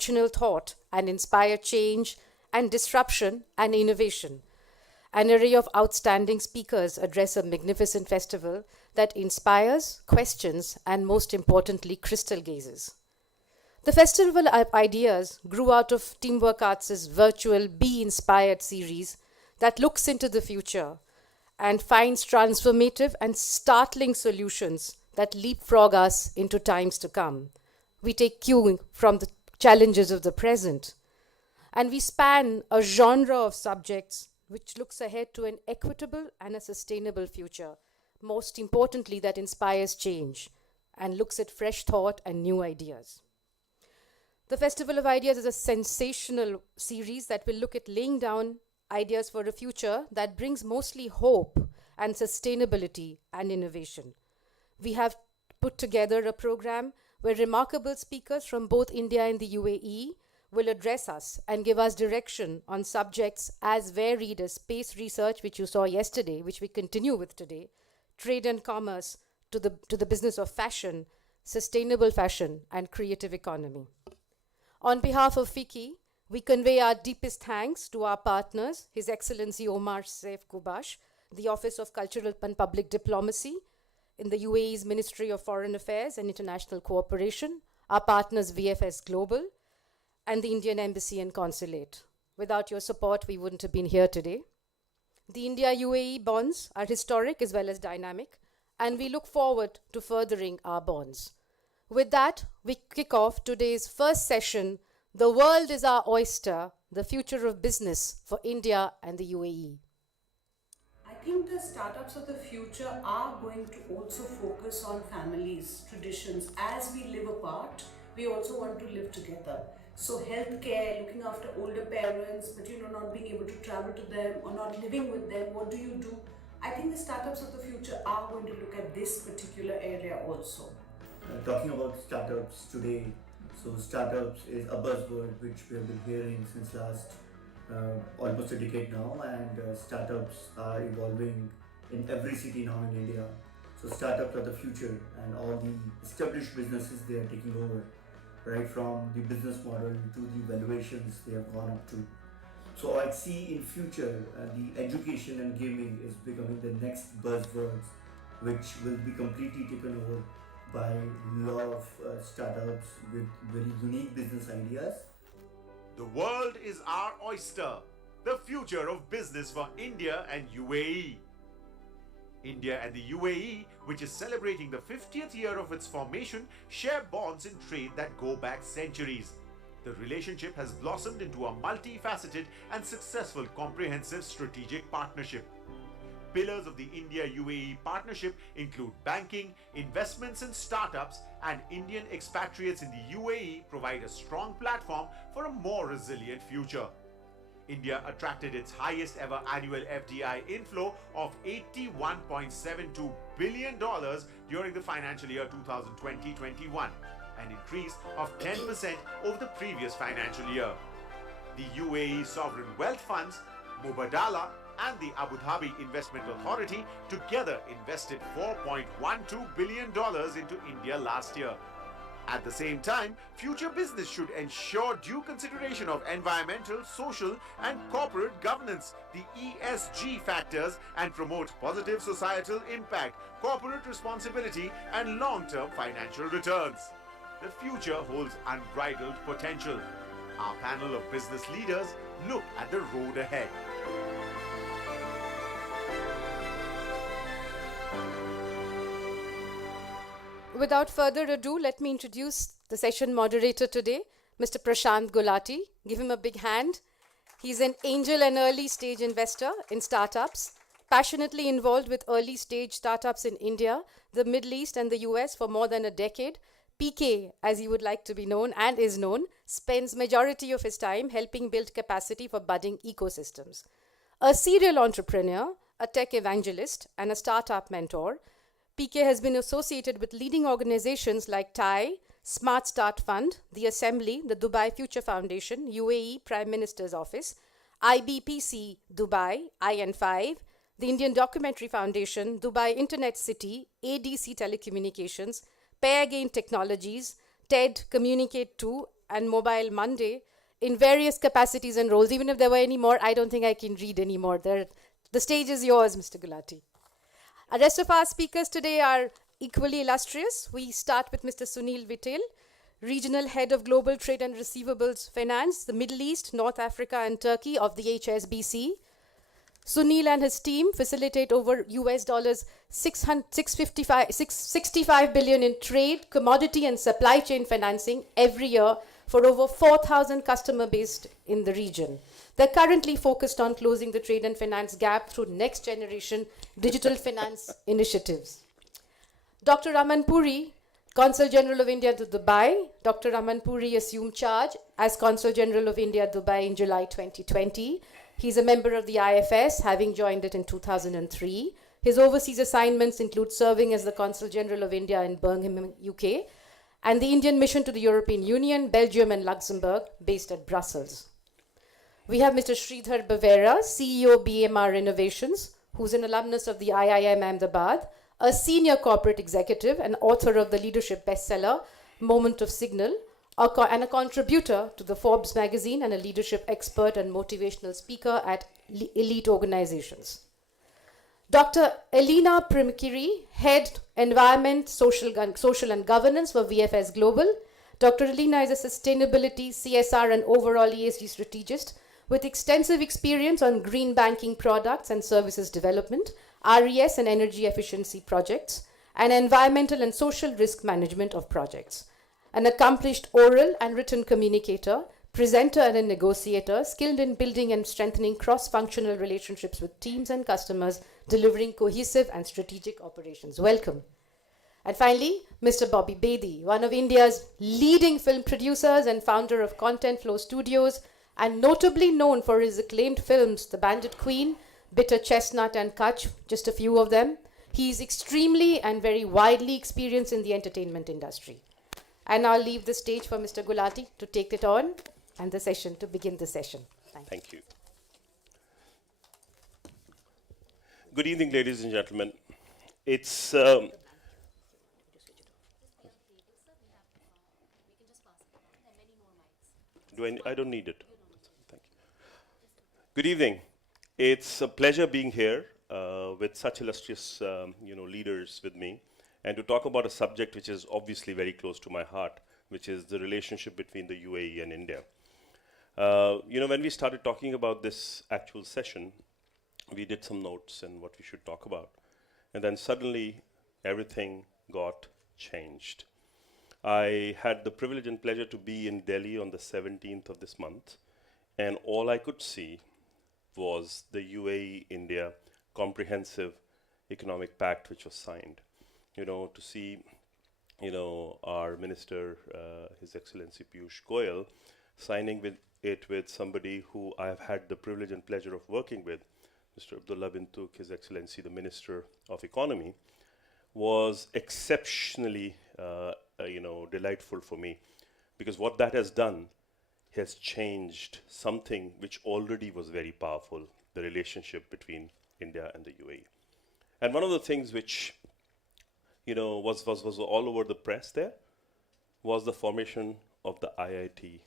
original thought and inspire change and disruption and innovation. An array of outstanding speakers address a magnificent festival that inspires, questions, and most importantly, crystal gazes. The Festival of Ideas grew out of Teamwork Arts' virtual Be Inspired series that looks into the future and finds transformative and startling solutions that leapfrog us into times to come. We take cue from the challenges of the present, and we span a genre of subjects which looks ahead to an equitable and a sustainable future, most importantly, that inspires change and looks at fresh thought and new ideas. The Festival of Ideas is a sensational series that will look at laying down ideas for a future that brings mostly hope and sustainability and innovation. We have put together a program where remarkable speakers from both India and the UAE will address us and give us direction on subjects as varied as space research, which you saw yesterday, which we continue with today, trade and commerce, to the business of fashion, sustainable fashion, and creative economy. On behalf of FICCI, we convey our deepest thanks to our partners, His Excellency Omar Saif Kubash, the Office of Cultural and Public Diplomacy in the UAE's Ministry of Foreign Affairs and International Cooperation, our partners VFS Global, and the Indian Embassy and Consulate. Without your support, we wouldn't have been here today. The India-UAE bonds are historic as well as dynamic, and we look forward to furthering our bonds. With that, we kick off today's first session, The World is Our Oyster, the Future of Business for India and the UAE. I think the startups of the future are going to also focus on families, traditions. As we live apart, we also want to live together. So healthcare, looking after older parents, but not being able to travel to them or not living with them, what do you do? I think the startups of the future are going to look at this particular area also. Talking about startups today, so startups is a buzzword which we have been hearing since last almost a decade now, and startups are evolving in every city now in India. So startups are the future, and all the established businesses they are taking over, right from the business model to the valuations they have gone up to. So I see in future the education and gaming is becoming the next buzzwords, which will be completely taken over by a lot of startups with very unique business ideas. The world is our oyster, the future of business for India and UAE. India and the UAE, which is celebrating the 50th year of its formation, share bonds in trade that go back centuries. The relationship has blossomed into a multifaceted and successful comprehensive strategic partnership. Pillars of the India-UAE partnership include banking, investments in startups, and Indian expatriates in the UAE provide a strong platform for a more resilient future. India attracted its highest ever annual FDI inflow of $81.72 billion during the financial year 2020-21, an increase of 10% over the previous financial year. The UAE Sovereign Wealth Funds, Mubadala, and the Abu Dhabi Investment Authority together invested $4.12 billion into India last year. At the same time, future business should ensure due consideration of environmental, social, and corporate governance, the ESG factors, and promote positive societal impact, corporate responsibility, and long-term financial returns. The future holds unbridled potential. Our panel of business leaders look at the road ahead. Without further ado, let me introduce the session moderator today, Mr. Prashant Gulati. Give him a big hand. He's an angel and early stage investor in startups, passionately involved with early stage startups in India, the Middle East, and the US for more than a decade. PK, as he would like to be known and is known, spends majority of his time helping build capacity for budding ecosystems. A serial entrepreneur, a tech evangelist, and a startup mentor, PK has been associated with leading organizations like TIE, Smart Start Fund, the Assembly, the Dubai Future Foundation, UAE Prime Minister's Office, IBPC Dubai, IN5, the Indian Documentary Foundation, Dubai Internet City, ADC Telecommunications, Pairgain Technologies, TED Communicate 2, and Mobile Monday in various capacities and roles. Even if there were any more, I don't think I can read anymore. The stage is yours, Mr. Gulati. The rest of our speakers today are equally illustrious. We start with Mr. Sunil Vitel, Regional Head of Global Trade and Receivables Finance, the Middle East, North Africa and Turkey of the HSBC. Sunil and his team facilitate over US dollars 65 billion in trade, commodity and supply chain financing every year for over 4,000 customer based in the region. They're currently focused on closing the trade and finance gap through next generation digital finance initiatives. Dr. Raman Puri, Consul General of India to Dubai. Dr. Raman Puri assumed charge as Consul General of India Dubai in July 2020. He's a member of the IFS, having joined it in 2003. His overseas assignments include serving as the Consul General of India in Birmingham, UK, and the Indian mission to the European Union, Belgium and Luxembourg, based at Brussels. We have Mr. Sridhar Bavera, CEO BMR Innovations, who's an alumnus of the IIM Ahmedabad, a senior corporate executive and author of the leadership bestseller, Moment of Signal, and a contributor to the Forbes magazine and a leadership expert and motivational speaker at elite organizations. Dr. Elena Primkiri, Head Environment, Social and Governance for VFS Global. Dr. Elena is a sustainability, CSR and overall ESG strategist with extensive experience on green banking products and services development, RES and energy efficiency projects, and environmental and social risk management of projects. An accomplished oral and written communicator, presenter and a negotiator, skilled in building and strengthening cross-functional relationships with teams and customers, delivering cohesive and strategic operations. Welcome. And finally, Mr. Bobby Bedi, one of India's leading film producers and founder of Content Flow Studios, and notably known for his acclaimed films, The Bandit Queen, Bitter Chestnut and Kutch, just a few of them. He is extremely and very widely experienced in the entertainment industry. And I'll leave the stage for Mr. Gulati to take it on and to begin the session. Thank you. Good evening, ladies and gentlemen. It's I don't need it. Thank you. Good evening. It's a pleasure being here with such illustrious, leaders with me, and to talk about a subject which is obviously very close to my heart, which is the relationship between the UAE and India. When we started talking about this actual session, we did some notes and what we should talk about, and then suddenly everything got changed. I had the privilege and pleasure to be in Delhi on the 17th of this month, and all I could see was the UAE-India Comprehensive Economic Pact, which was signed. To see, our Minister, His Excellency Piyush Goyal, signing with somebody who I have had the privilege and pleasure of working with, Mr. Abdullah bin Tuk, His Excellency the Minister of Economy, was exceptionally delightful for me, because what that has done has changed something which already was very powerful, the relationship between India and the UAE. And one of the things which was all over the press there was the formation of the IIT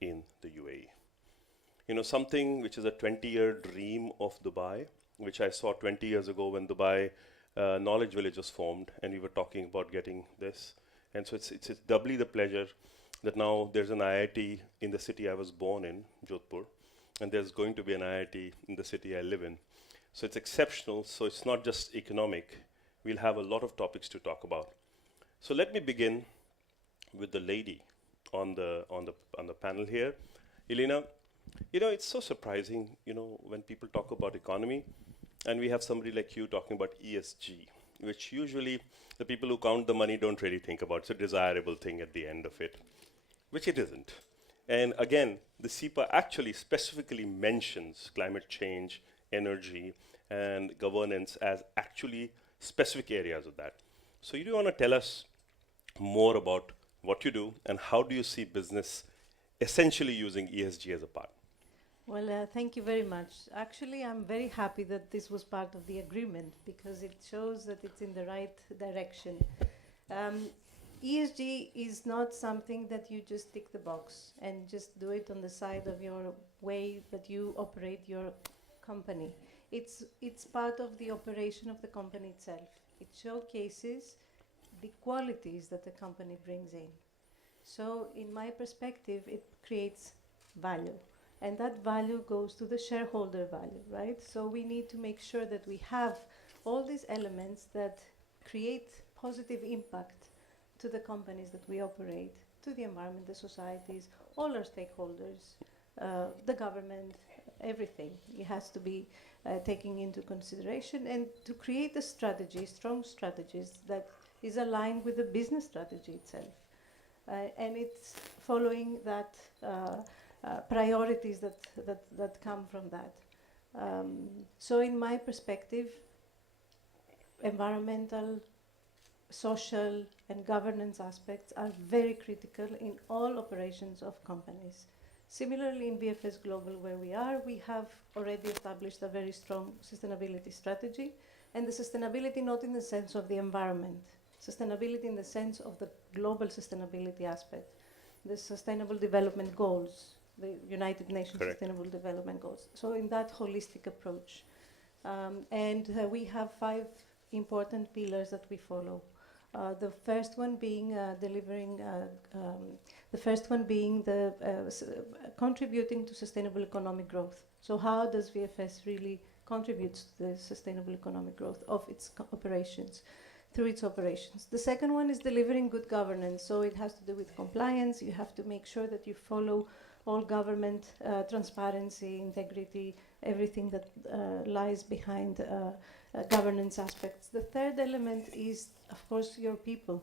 in the UAE. Something which is a 20-year dream of Dubai, which I saw 20 years ago when Dubai Knowledge Village was formed, and we were talking about getting this. And so it's doubly the pleasure that now there's an IIT in the city I was born in, Jodhpur, and there's going to be an IIT in the city I live in. So it's exceptional. So it's not just economic. We'll have a lot of topics to talk about. So let me begin with the lady on the panel here, Elena. It's so surprising, when people talk about economy, and we have somebody like you talking about ESG, which usually the people who count the money don't really think about. It's a desirable thing at the end of it, which it isn't. And again, the CEPA actually specifically mentions climate change, energy, and governance as actually specific areas of that. So you do want to tell us more about what you do and how do you see business essentially using ESG as a part? Well, thank you very much. Actually, I'm very happy that this was part of the agreement, because it shows that it's in the right direction. ESG is not something that you just tick the box and just do it on the side of your way that you operate your company. It's part of the operation of the company itself. It showcases the qualities that the company brings in. So in my perspective, it creates value. And that value goes to the shareholder value, right? So we need to make sure that we have all these elements that create positive impact to the companies that we operate, to the environment, the societies, all our stakeholders, the government, everything. It has to be taken into consideration, and to create a strategy, strong strategies that is aligned with the business strategy itself. And it's following that priorities that come from that. So in my perspective, environmental, social and governance aspects are very critical in all operations of companies. Similarly, in VFS Global, where we have already established a very strong sustainability strategy, and the sustainability not in the sense of the environment, sustainability in the sense of the global sustainability aspect, the Sustainable Development Goals, the United Nations Correct. Sustainable Development Goals. So in that holistic approach. We have 5 important pillars that we follow. The first one being contributing to sustainable economic growth. So how does VFS really contribute to the sustainable economic growth of its operations, through its operations? The second one is delivering good governance. So it has to do with compliance. You have to make sure that you follow all government transparency, integrity, everything that lies behind governance aspects. The third element is, of course, your people.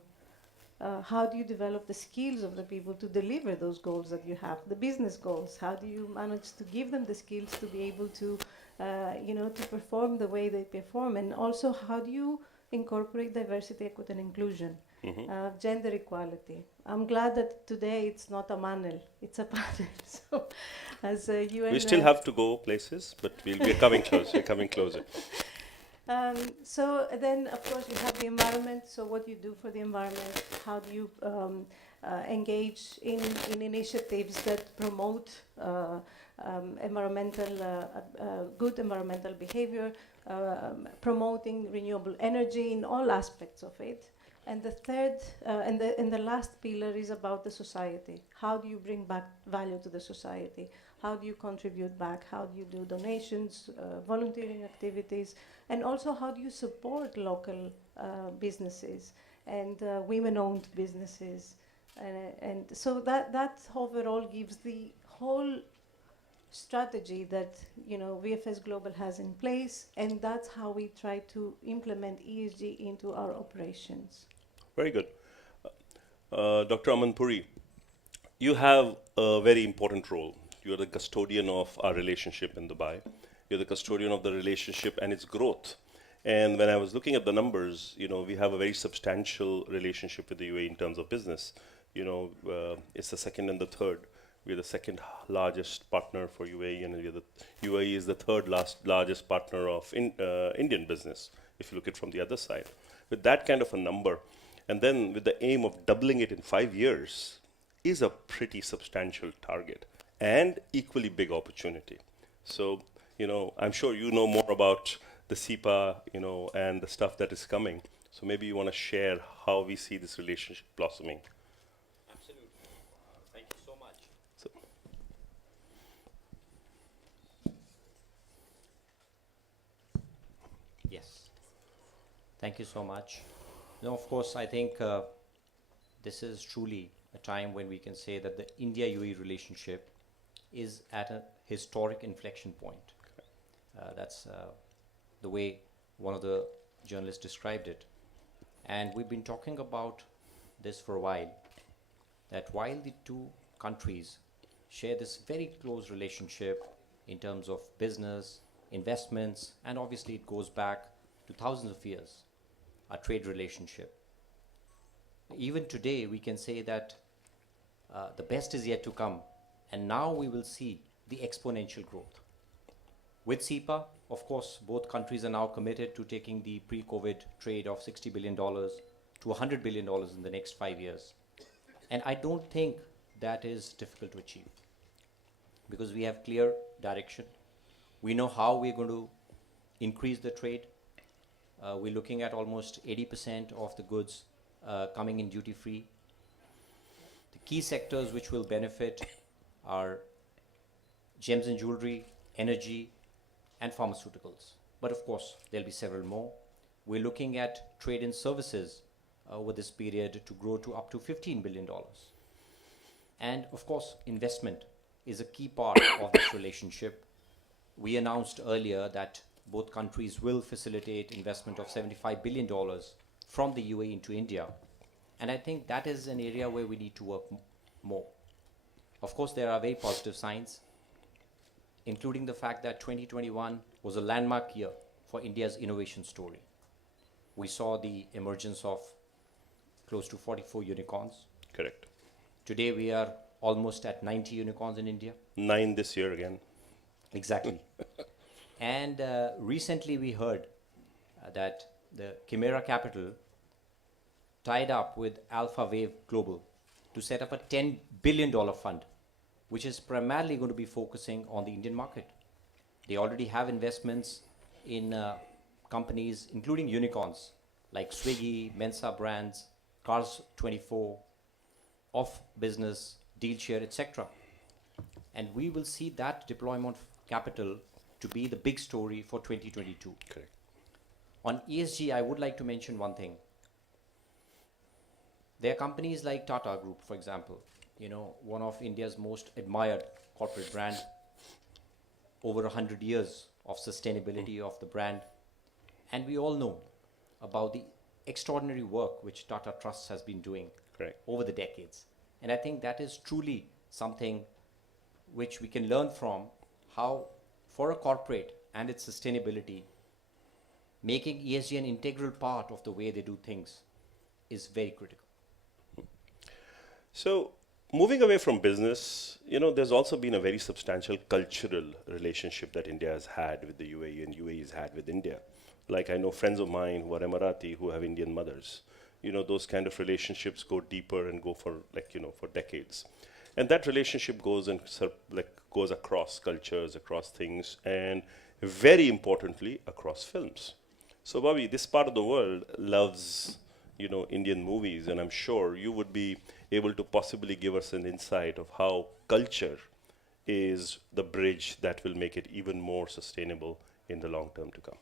How do you develop the skills of the people to deliver those goals that you have, the business goals? How do you manage to give them the skills to be able to, to perform the way they perform? And also, how do you incorporate diversity, equity, and inclusion? Gender equality. I'm glad that today it's not a manual, it's a panel. So, as you We still have to go places, but we're coming close. We're coming closer. So then, of course, you have the environment. So what you do for the environment, how do you engage in initiatives that promote good environmental behavior, promoting renewable energy in all aspects of it. And the third and the last pillar is about the society. How do you bring back value to the society? How do you contribute back? How do you do donations, volunteering activities? And also, how do you support local businesses and women-owned businesses? And so that overall gives the whole strategy that VFS Global has in place, and that's how we try to implement ESG into our operations. Very good. Dr. Amanpuri, you have a very important role. You're the custodian of our relationship in Dubai. You're the custodian of the relationship and its growth. And when I was looking at the numbers, we have a very substantial relationship with the UAE in terms of business. It's the second and the third. We're the second largest partner for UAE, and UAE is the third largest partner of Indian business, if you look at it from the other side. With that kind of a number, and then with the aim of doubling it in 5 years, is a pretty substantial target and equally big opportunity. So, I'm sure you know more about the SEPA, and the stuff that is coming. So maybe you want to share how we see this relationship blossoming. Absolutely. Thank you so much. So, Yes. Thank you so much. Of course, I think this is truly a time when we can say that the India-UAE relationship is at a historic inflection point. That's the way one of the journalists described it. And we've been talking about this for a while, that while the two countries share this very close relationship in terms of business, investments, and obviously it goes back to thousands of years, a trade relationship. Even today, we can say that the best is yet to come, and now we will see the exponential growth. With SEPA, of course, both countries are now committed to taking the pre-COVID trade of $60 billion to $100 billion in the next 5 years. And I don't think that is difficult to achieve because we have clear direction. We know how we're going to increase the trade. We're looking at almost 80% of the goods coming in duty free. The key sectors which will benefit are gems and jewelry, energy, and pharmaceuticals. But of course, there'll be several more. We're looking at trade and services over this period to grow to up to $15 billion. And of course, investment is a key part of this relationship. We announced earlier that both countries will facilitate investment of $75 billion from the UAE into India. And I think that is an area where we need to work more. Of course, there are very positive signs, including the fact that 2021 was a landmark year for India's innovation story. We saw the emergence of close to 44 unicorns. Correct. Today we are almost at 90 unicorns in India. 9 this year again. Exactly. And recently we heard that the Chimera Capital tied up with Alpha Wave Global to set up a $10 billion fund, which is primarily going to be focusing on the Indian market. They already have investments in companies, including unicorns like Swiggy, Mensa Brands, Cars24, Off Business, Dealshare, etc. And we will see that deployment of capital to be the big story for 2022. Correct. On ESG, I would like to mention one thing. There are companies like Tata Group, for example, one of India's most admired corporate brand, over 100 years of sustainability of the brand. And we all know about the extraordinary work which Tata Trust has been doing Correct. over the decades. And I think that is truly something which we can learn from, how for a corporate and its sustainability, making ESG an integral part of the way they do things is very critical. So, moving away from business, there's also been a very substantial cultural relationship that India has had with the UAE and UAE has had with India. Like I know friends of mine who are Emirati who have Indian mothers. Those kind of relationships go deeper and go for for decades. And that relationship goes goes across cultures, across things, and very importantly, across films. So, Bobby, this part of the world loves, Indian movies, and I'm sure you would be able to possibly give us an insight of how culture is the bridge that will make it even more sustainable in the long term to come.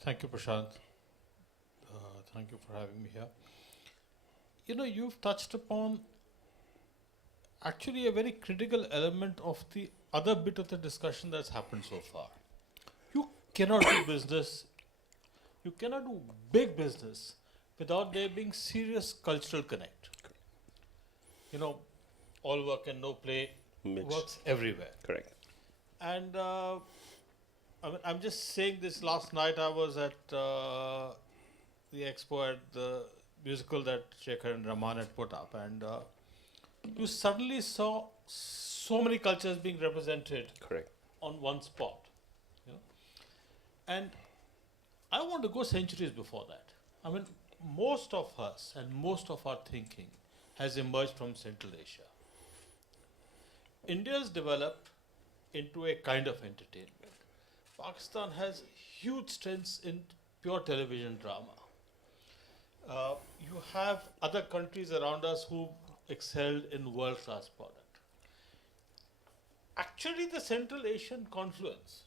Thank you, Prashant. Thank you for having me here. You've touched upon actually a very critical element of the other bit of the discussion that's happened so far. You cannot do business, you cannot do big business without there being serious cultural connect. All work and no play works everywhere. Correct. And I'm just saying this, last night I was at the Expo at the musical that Shekhar and Rahman had put up, and you suddenly saw so many cultures being represented Correct. on one spot. And I want to go centuries before that. Most of us and most of our thinking has emerged from Central Asia. India has developed into a kind of entertainment. Pakistan has huge strengths in pure television drama. You have other countries around us who excelled in world-class product. Actually, the Central Asian confluence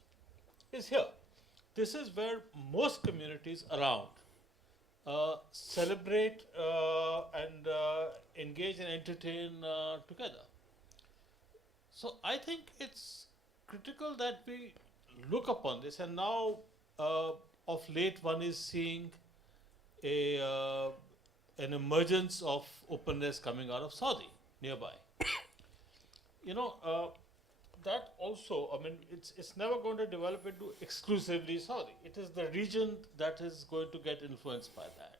is here. This is where most communities around celebrate and engage and entertain together. So I think it's critical that we look upon this, and now of late one is seeing an emergence of openness coming out of Saudi nearby. That also, it's never going to develop into exclusively Saudi. It is the region that is going to get influenced by that.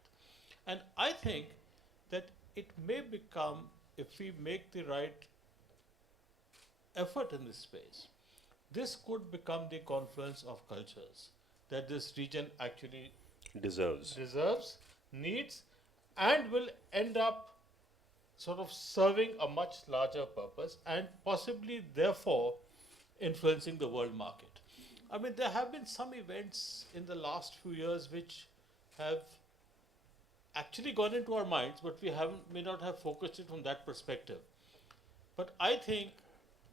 And I think that it may become, if we make the right effort in this space, this could become the confluence of cultures that this region actually Deserves. needs, and will end up sort of serving a much larger purpose and possibly, therefore, influencing the world market. I mean, there have been some events in the last few years which have actually gone into our minds, but we may not have focused it from that perspective. But I think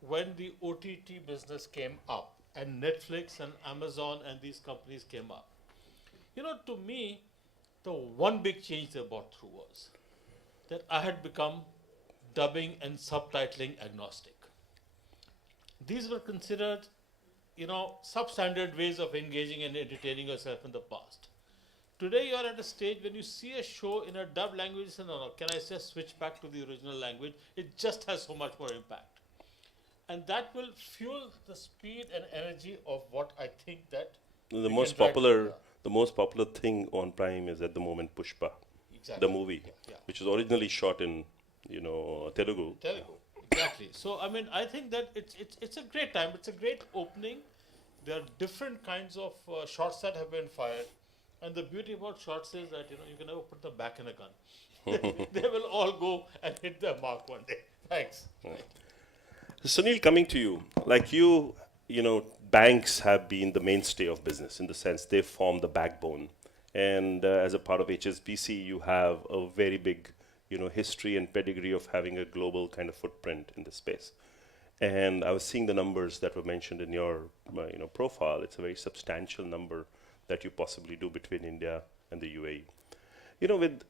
when the OTT business came up and Netflix and Amazon and these companies came up, to me, the one big change they brought through was that I had become dubbing and subtitling agnostic. These were considered, substandard ways of engaging and entertaining yourself in the past. Today, you're at a stage when you see a show in a dubbed language, you say, no, can I just switch back to the original language? It just has so much more impact. And that will fuel the speed and energy of what I think that The most popular thing on Prime is at the moment Pushpa, exactly. the movie, Yeah. which was originally shot in, Telugu. Exactly. So I think that it's a great time. It's a great opening. There are different kinds of shots that have been fired, and the beauty about shots is that you can never put them back in a gun. They will all go and hit their mark one day. Thanks. So Sunil, coming to you, like banks have been the mainstay of business in the sense they form the backbone. And as a part of HSBC, you have a very big, history and pedigree of having a global kind of footprint in the space. And I was seeing the numbers that were mentioned in your, profile. It's a very substantial number that you possibly do between India and the UAE. With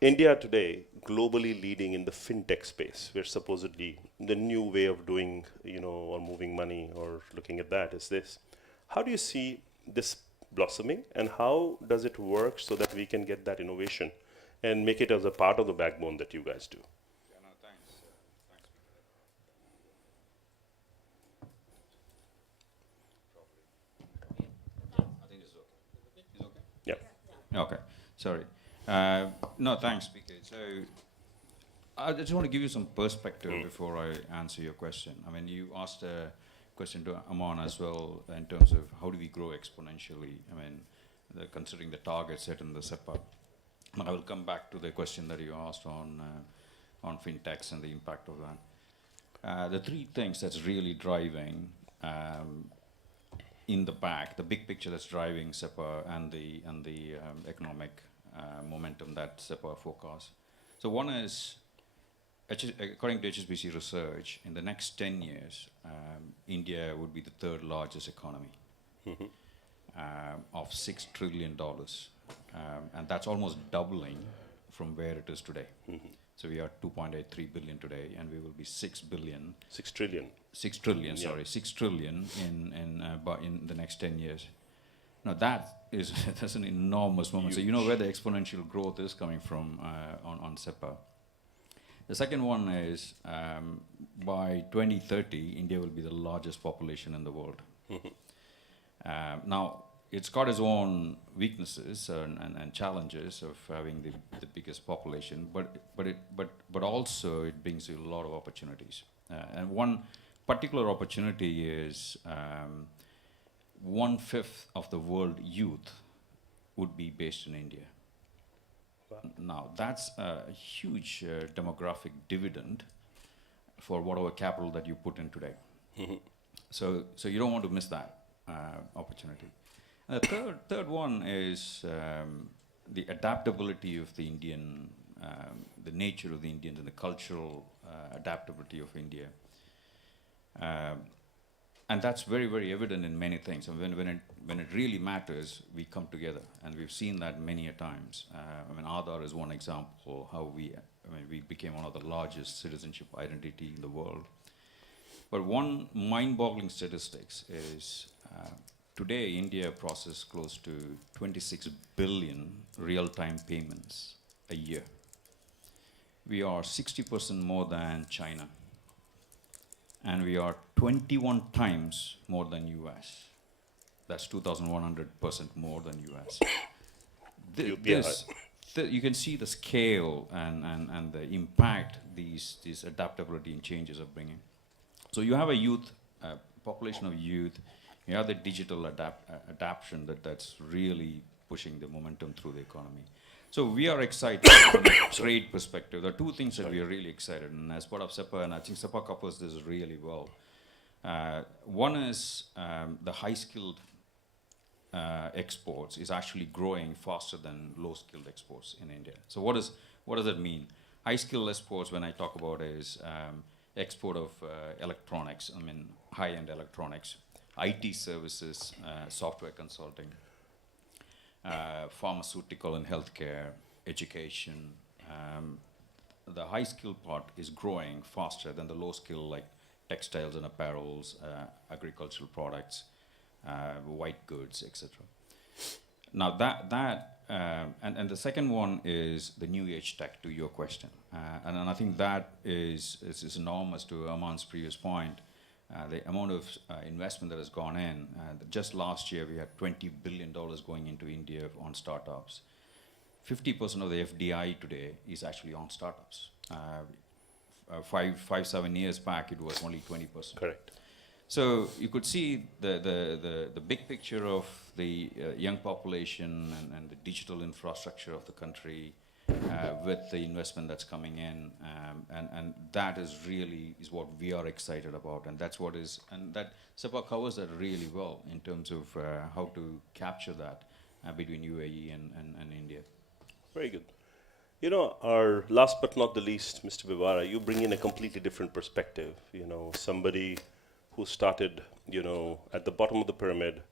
India today globally leading in the fintech space, where supposedly the new way of doing, or moving money or looking at that is this. How do you see this blossoming, and how does it work so that we can get that innovation and make it as a part of the backbone that you guys do? Yeah, no, thanks. Thanks. I think it's okay. It's okay? Yeah. Okay, sorry. No, thanks, PK. So I just want to give you some perspective before I answer your question. I mean, you asked a question to Aman as well in terms of how do we grow exponentially. I mean, considering the target set in the SEPA. I will come back to the question that you asked on fintechs and the impact of that. The three things that's really driving in the back, the big picture that's driving SEPA and the economic momentum that SEPA forecasts. So one is, according to HSBC research, in the next 10 years, India would be the third largest economy of $6 trillion. And that's almost doubling from where it is today. So we are 2.83 billion today, and we will be 6 billion. 6 trillion. 6 trillion, yeah. Sorry, 6 trillion in the next 10 years. Now that's an enormous moment. Huge. So you know where the exponential growth is coming from on SEPA. The second one is by 2030, India will be the largest population in the world. Now, it's got its own weaknesses and challenges of having the biggest population, but also it brings you a lot of opportunities. And one particular opportunity is 1/5 of the world youth would be based in India. Wow. Now, that's a huge demographic dividend for whatever capital that you put in today. So you don't want to miss that opportunity. The third one is the adaptability of the Indian, the nature of the Indians and the cultural adaptability of India. And that's very, very evident in many things. And when it really matters, we come together. And we've seen that many a times. Aadhaar is one example, how we became one of the largest citizenship identity in the world. But one mind-boggling statistics is today India processes close to 26 billion real-time payments a year. We are 60% more than China. And we are 21 times more than US. That's 2,100% more than US. You can see the scale and the impact these adaptability and changes are bringing. So you have a population of youth. You have the digital adaptation that's really pushing the momentum through the economy. So we are excited from a trade perspective. There are two things that we are really excited, and as part of SEPA, and I think SEPA covers this really well. One is the high-skilled exports is actually growing faster than low-skilled exports in India. So what does that mean? High-skilled exports, when I talk about, is export of electronics. I mean, high-end electronics, IT services, software consulting, pharmaceutical and healthcare, education. The high-skill part is growing faster than the low-skill, like textiles and apparels, agricultural products, white goods, etc. Now and the second one is the new age tech, to your question, and I think that is enormous. To Aman's previous point, the amount of investment that has gone in. Just last year, we had $20 billion going into India on startups. 50% of the FDI today is actually on startups. 7 years back, it was only 20%. Correct. So you could see the big picture of the young population and the digital infrastructure of the country with the investment that's coming in, and that is what we are excited about, and that SEPA covers that really well in terms of how to capture that between UAE and India. Very good. You know, our last but not the least, Mr. Bivara, you bring in a completely different perspective. You know, somebody who started, at the bottom of the pyramid,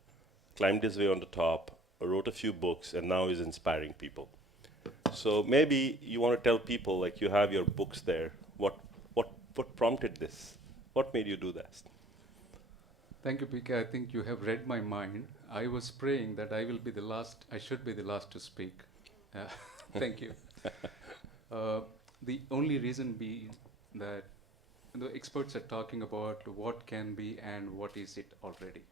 climbed his way on the top, wrote a few books, and now is inspiring people. So maybe you want to tell people, like, you have your books there. What prompted this? What made you do that? Thank you, PK. I think you have read my mind. I was praying that I should be the last to speak. Thank you. The only reason being that the experts are talking about what can be and what is it already.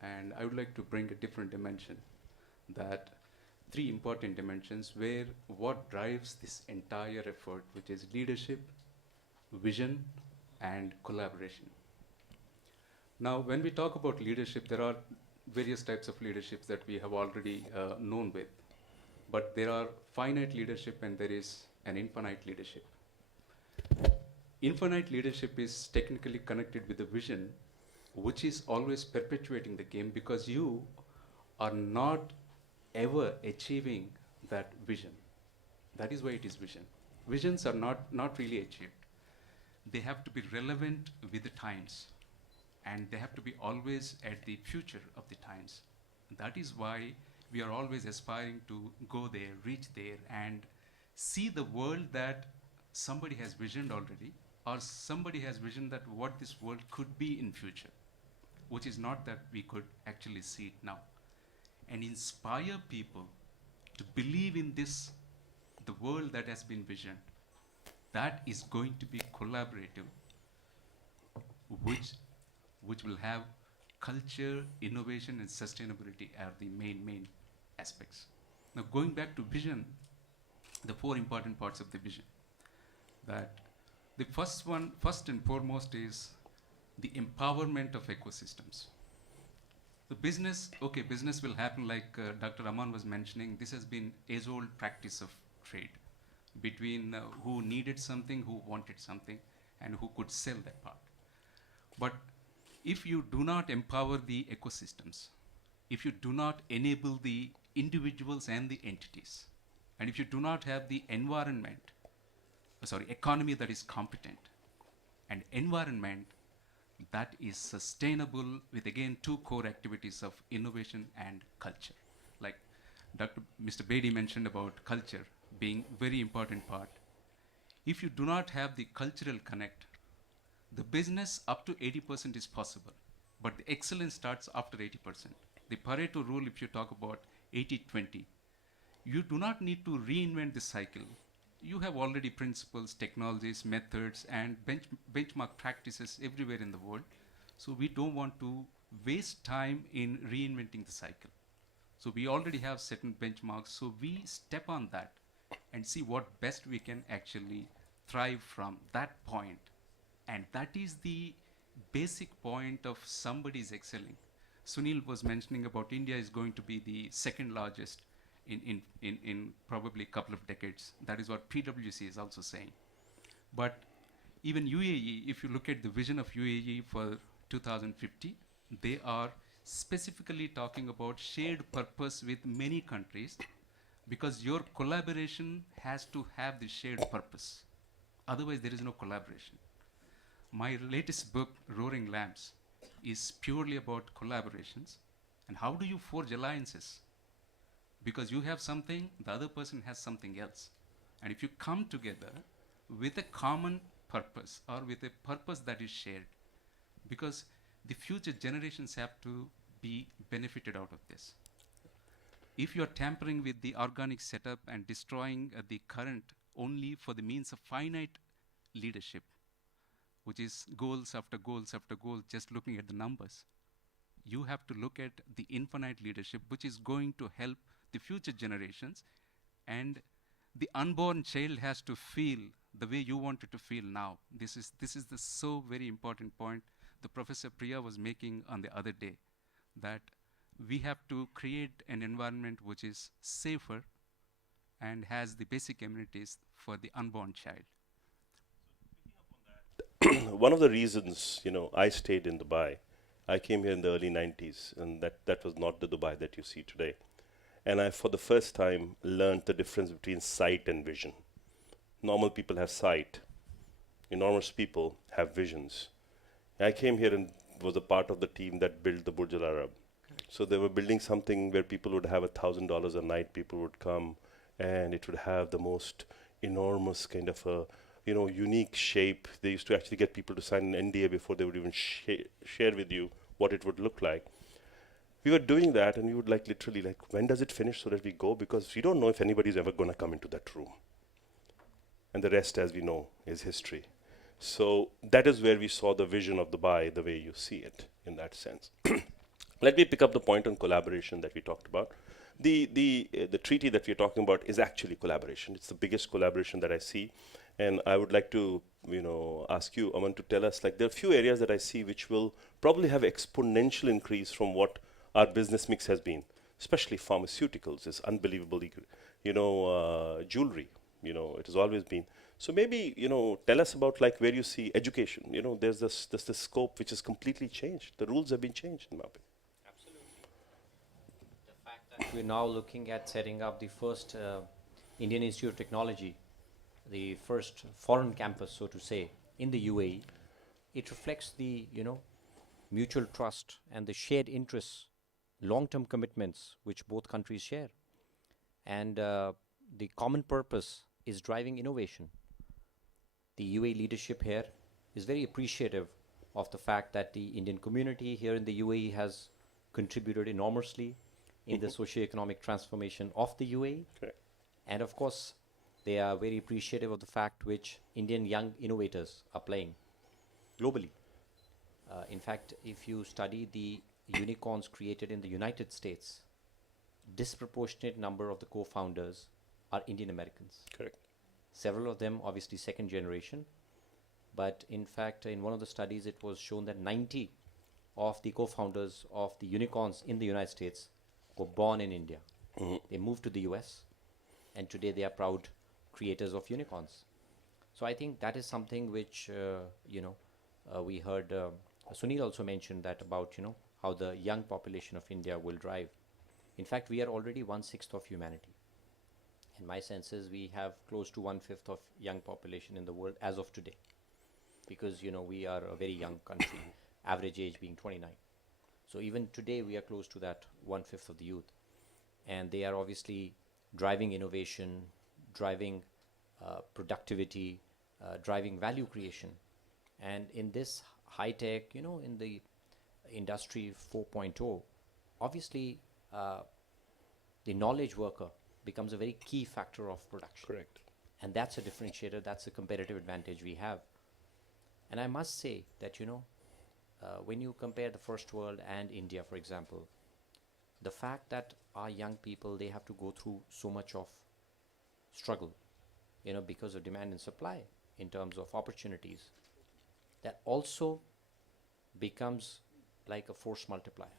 And I would like to bring a different dimension, that 3 important dimensions where what drives this entire effort, which is leadership, vision, and collaboration. Now, when we talk about leadership, there are various types of leaderships that we have already known with. But there are finite leadership and there is an infinite leadership. Infinite leadership is technically connected with the vision, which is always perpetuating the game, because you are not ever achieving that vision. That is why it is vision. Visions are not really achieved. They have to be relevant with the times, and they have to be always at the future of the times. That is why we are always aspiring to go there, reach there, and see the world that somebody has visioned already, or somebody has visioned that what this world could be in future, which is not that we could actually see it now. And inspire people to believe in this, the world that has been visioned. That is going to be collaborative, which will have culture, innovation, and sustainability are the main aspects. Now, going back to vision, the 4 important parts of the vision. That the first and foremost, is the empowerment of ecosystems. The business will happen like Dr. Aman was mentioning. This has been age-old practice of trade between who needed something, who wanted something, and who could sell that part. But if you do not empower the ecosystems, if you do not enable the individuals and the entities, and if you do not have the economy that is competent, and environment that is sustainable with, again, 2 core activities of innovation and culture. Like Mr. Bedi mentioned about culture being very important part. If you do not have the cultural connect, the business up to 80% is possible, but the excellence starts after 80%. The Pareto rule, if you talk about 80-20, you do not need to reinvent the cycle. You have already principles, technologies, methods, and benchmark practices everywhere in the world. So we don't want to waste time in reinventing the cycle. So we already have certain benchmarks. So we step on that and see what best we can actually thrive from that point. And that is the basic point of somebody's excelling. Sunil was mentioning about India is going to be the 2nd largest in probably a couple of decades. That is what PwC is also saying. But even UAE, if you look at the vision of UAE for 2050, they are specifically talking about shared purpose with many countries, because your collaboration has to have the shared purpose. Otherwise, there is no collaboration. My latest book, Roaring Lamps, is purely about collaborations and how do you forge alliances. Because you have something, the other person has something else. And if you come together with a common purpose or with a purpose that is shared, because the future generations have to be benefited out of this. If you are tampering with the organic setup and destroying the current only for the means of finite leadership, which is goals after goals after goals, just looking at the numbers, you have to look at the infinite leadership, which is going to help the future generations, and the unborn child has to feel the way you want it to feel now. This is the so very important point the Professor Priya was making on the other day, that we have to create an environment which is safer and has the basic amenities for the unborn child. One of the reasons, I stayed in Dubai, I came here in the early 90s, and that was not the Dubai that you see today. And I, for the first time, learned the difference between sight and vision. Normal people have sight. Enormous people have visions. I came here and was a part of the team that built the Burj Al Arab. So they were building something where people would have $1,000 a night. People would come, and it would have the most enormous kind of a, unique shape. They used to actually get people to sign an NDA before they would even share with you what it would look like. We were doing that, and we would literally, when does it finish so that we go? Because we don't know if anybody's ever going to come into that room. And the rest, as we know, is history. So that is where we saw the vision of Dubai the way you see it, in that sense. Let me pick up the point on collaboration that we talked about. The treaty that we're talking about is actually collaboration. It's the biggest collaboration that I see. And I would like to, ask you, Aman, to tell us, there are a few areas that I see which will probably have exponential increase from what our business mix has been, especially pharmaceuticals is unbelievably, jewelry, it has always been. So maybe, tell us about where you see education. There's this scope which has completely changed. The rules have been changed in my opinion. The fact that we're now looking at setting up the first Indian Institute of Technology, the first foreign campus, so to say, in the UAE, it reflects the, mutual trust and the shared interests, long-term commitments which both countries share. And the common purpose is driving innovation. The UAE leadership here is very appreciative of the fact that the Indian community here in the UAE has contributed enormously in the socio-economic transformation of the UAE. Okay. And of course, they are very appreciative of the fact which Indian young innovators are playing globally. In fact, if you study the unicorns created in the United States, disproportionate number of the co-founders are Indian Americans. Correct. Several of them obviously second generation, but in fact in one of the studies it was shown that 90 of the co-founders of the unicorns in the United States were born in India. They moved to the US, and today they are proud creators of unicorns. So I think that is something which we heard Sunil also mentioned that about how the young population of India will drive. In fact, we are already 1/6 of humanity. And my sense is we have close to 1/5 of young population in the world as of today, because we are a very young country, average age being 29. So even today we are close to that 1/5 of the youth, and they are obviously driving innovation, driving productivity, driving value creation. And in this high tech, in the industry 4.0, obviously the knowledge worker becomes a very key factor of production. Correct. And that's a differentiator, that's a competitive advantage we have. And I must say that, when you compare the first world and India, for example, the fact that our young people, they have to go through so much of struggle, because of demand and supply in terms of opportunities, that also becomes like a force multiplier.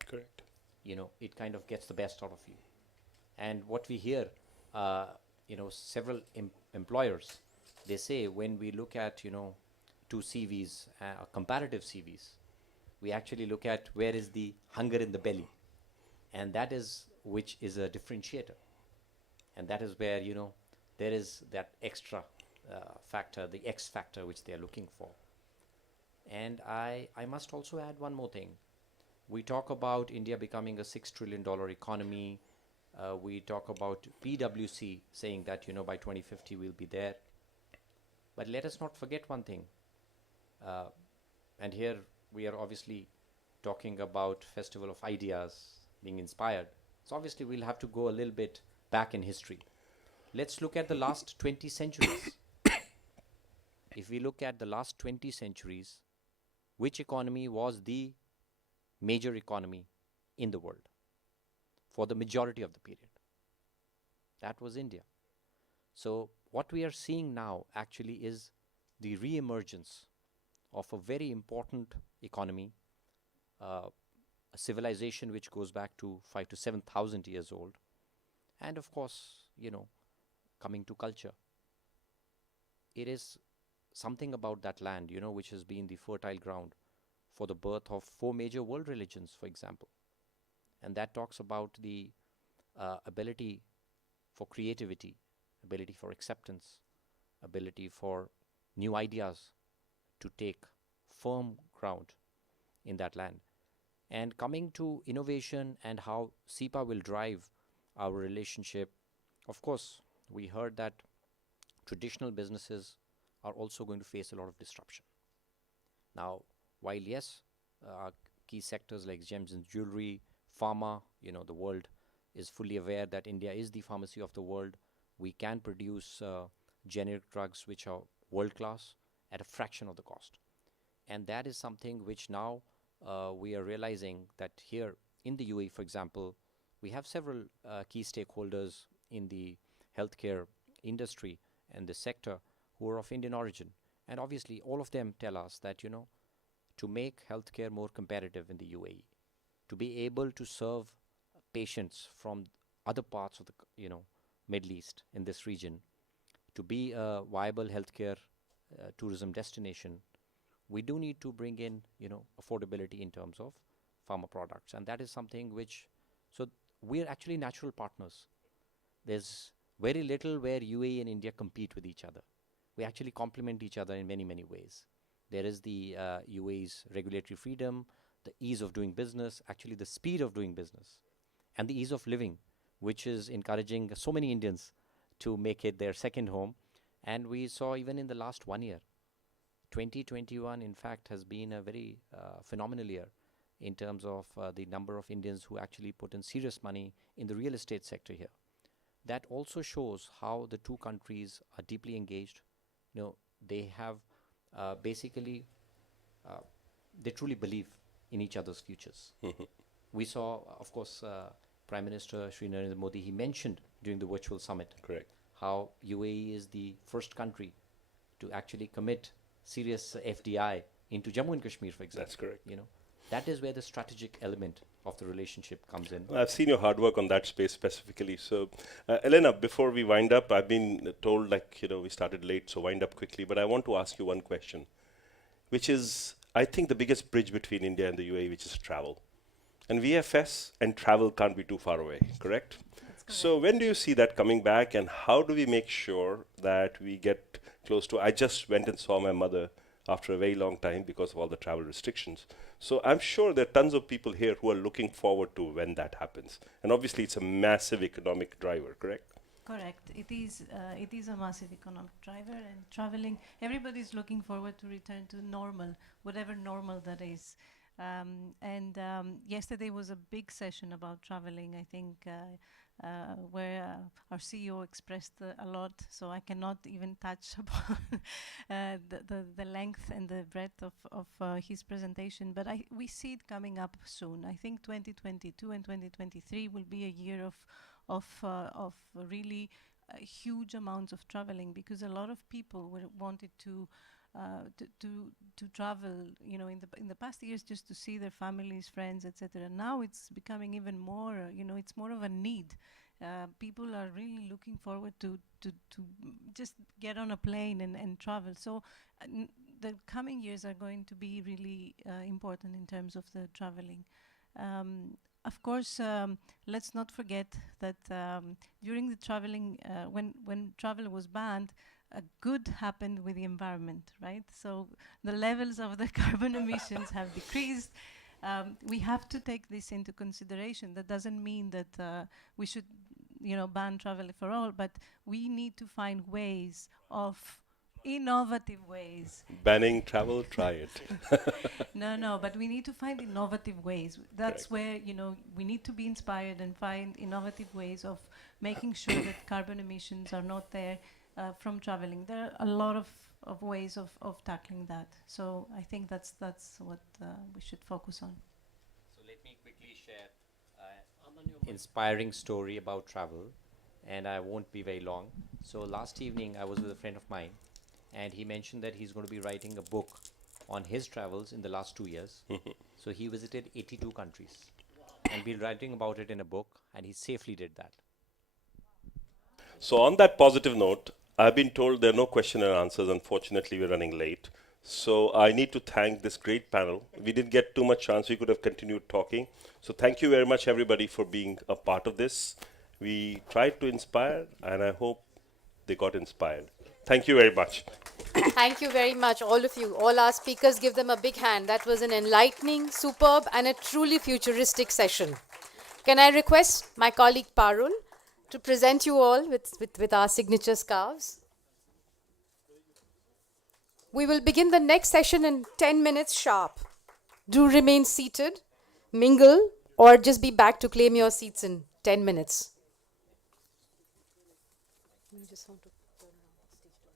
Correct. It kind of gets the best out of you. And what we hear, several employers, they say when we look at, two CVs, comparative CVs, we actually look at where is the hunger in the belly. And that is, which is a differentiator. And that is where, there is that extra factor, the X factor, which they are looking for. And I must also add one more thing. We talk about India becoming a $6 trillion economy. We talk about PwC saying that, by 2050 we'll be there. But let us not forget one thing. And here we are obviously talking about Festival of Ideas, being inspired. So obviously we'll have to go a little bit back in history. Let's look at the last 20 centuries. If we look at the last 20 centuries, which economy was the major economy in the world for the majority of the period? That was India. So what we are seeing now actually is the re-emergence of a very important economy, a civilization which goes back to 5,000 to 7,000 years old, and of course, coming to culture. It is something about that land, which has been the fertile ground for the birth of 4 major world religions, for example. And that talks about the ability for creativity, ability for acceptance, ability for new ideas to take firm ground in that land. And coming to innovation and how SEPA will drive our relationship, of course, we heard that traditional businesses are also going to face a lot of disruption. Now, while yes, key sectors like gems and jewelry, pharma, the world is fully aware that India is the pharmacy of the world. We can produce generic drugs which are world class at a fraction of the cost. And that is something which now we are realizing that here in the UAE, for example, we have several key stakeholders in the healthcare industry and the sector who are of Indian origin. And obviously, all of them tell us that, to make healthcare more competitive in the UAE, to be able to serve patients from other parts of the, Middle East in this region, to be a viable healthcare tourism destination, we do need to bring in, affordability in terms of pharma products. And that is something which, so we're actually natural partners. There's very little where UAE and India compete with each other. We actually complement each other in many, many ways. There is the UAE's regulatory freedom, the ease of doing business, actually the speed of doing business, and the ease of living, which is encouraging so many Indians to make it their second home. And we saw even in the last 1 year, 2021, in fact, has been a very phenomenal year in terms of the number of Indians who actually put in serious money in the real estate sector here. That also shows how the two countries are deeply engaged. They have basically, they truly believe in each other's futures. We saw, of course, Prime Minister Shri Narendra Modi, he mentioned during the virtual summit, Correct. how UAE is the first country to actually commit serious FDI into Jammu and Kashmir, for example. That's correct. That is where the strategic element of the relationship comes in. I've seen your hard work on that space specifically. So, Elena, before we wind up, I've been told we started late, so wind up quickly. But I want to ask you one question, which is, I think, the biggest bridge between India and the UAE, which is travel. And VFS and travel can't be too far away, correct? So when do you see that coming back, and how do we make sure that we get close to? I just went and saw my mother after a very long time because of all the travel restrictions. So I'm sure there are tons of people here who are looking forward to when that happens. And obviously it's a massive economic driver, correct? Correct. It is a massive economic driver, and traveling, everybody's looking forward to return to normal, whatever normal that is. Yesterday was a big session about traveling, I think, where our CEO expressed a lot, so I cannot even touch upon the length and the breadth of his presentation, but we see it coming up soon. I think 2022 and 2023 will be a year of really huge amounts of traveling, because a lot of people wanted to travel, in the past years, just to see their families, friends, etc. Now it's becoming even more, it's more of a need, People are really looking forward to just get on a plane and travel. So the coming years are going to be really important in terms of the traveling. Of course, let's not forget that during the traveling, when travel was banned, a good happened with the environment, right? So the levels of the carbon emissions have decreased. We have to take this into consideration. That doesn't mean that we should, ban travel for all, but we need to find ways of innovative ways. Banning travel, try it. No, but we need to find innovative ways. That's Correct. where, we need to be inspired and find innovative ways of making sure that carbon emissions are not there from traveling. There are a lot of ways of tackling that. So I think that's what we should focus on. So let me quickly share inspiring story about travel, and I won't be very long. So last evening I was with a friend of mine, and he mentioned that he's going to be writing a book on his travels in the last 2 years. So he visited 82 countries and been writing about it in a book, and he safely did that. So on that positive note, I've been told there are no question and answers. Unfortunately, we're running late. So I need to thank this great panel. We didn't get too much chance. We could have continued talking. So thank you very much, everybody, for being a part of this. We tried to inspire, and I hope they got inspired. Thank you very much. Thank you very much, all of you. All our speakers, give them a big hand. That was an enlightening, superb, and a truly futuristic session. Can I request my colleague Parul to present you all with our signature scarves? We will begin the next session in 10 minutes sharp. Do remain seated, mingle, or just be back to claim your seats in 10 minutes. I just want to turn around the stage.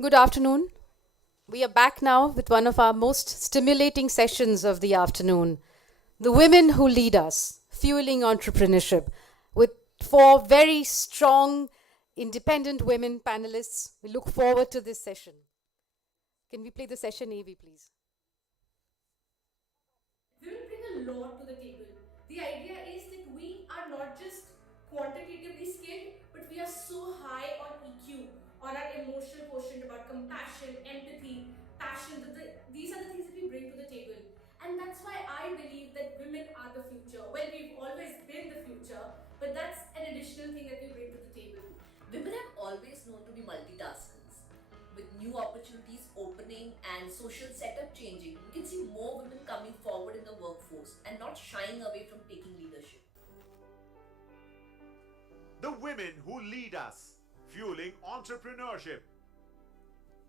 Good afternoon. We are back now with one of our most stimulating sessions of the afternoon. The Women Who Lead Us, Fueling Entrepreneurship, with four very strong, independent women panelists. We look forward to this session. Can we play the session AV, please? Women bring a lot to the table. The idea is that we are not just quantitatively skilled, but we are so high on EQ, on our emotional quotient about compassion, empathy, passion. These are the things that we bring to the table. And that's why I believe that women are the future. Well, we've always been the future, but that's an additional thing that we bring to the table. Women have always known to be multitaskers. With new opportunities opening and social setup changing, we can see more women coming forward in the workforce and not shying away from taking leadership. The women who lead us, fueling entrepreneurship.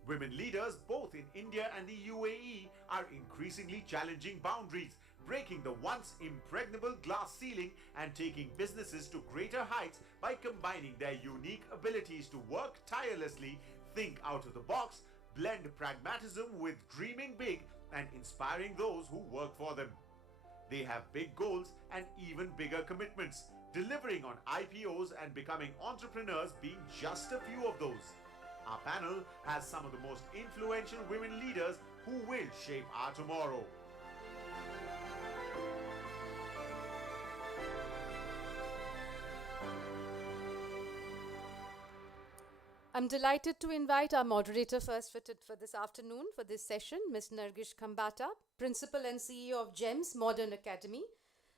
Women leaders both in India and the UAE are increasingly challenging boundaries, breaking the once impregnable glass ceiling and taking businesses to greater heights by combining their unique abilities to work tirelessly, think out of the box, blend pragmatism with dreaming big and inspiring those who work for them. They have big goals and even bigger commitments, delivering on IPOs and becoming entrepreneurs being just a few of those. Our panel has some of the most influential women leaders who will shape our tomorrow. I'm delighted to invite our moderator first for this afternoon, for this session, Ms. Nargish Khambata, Principal and CEO of GEMS Modern Academy.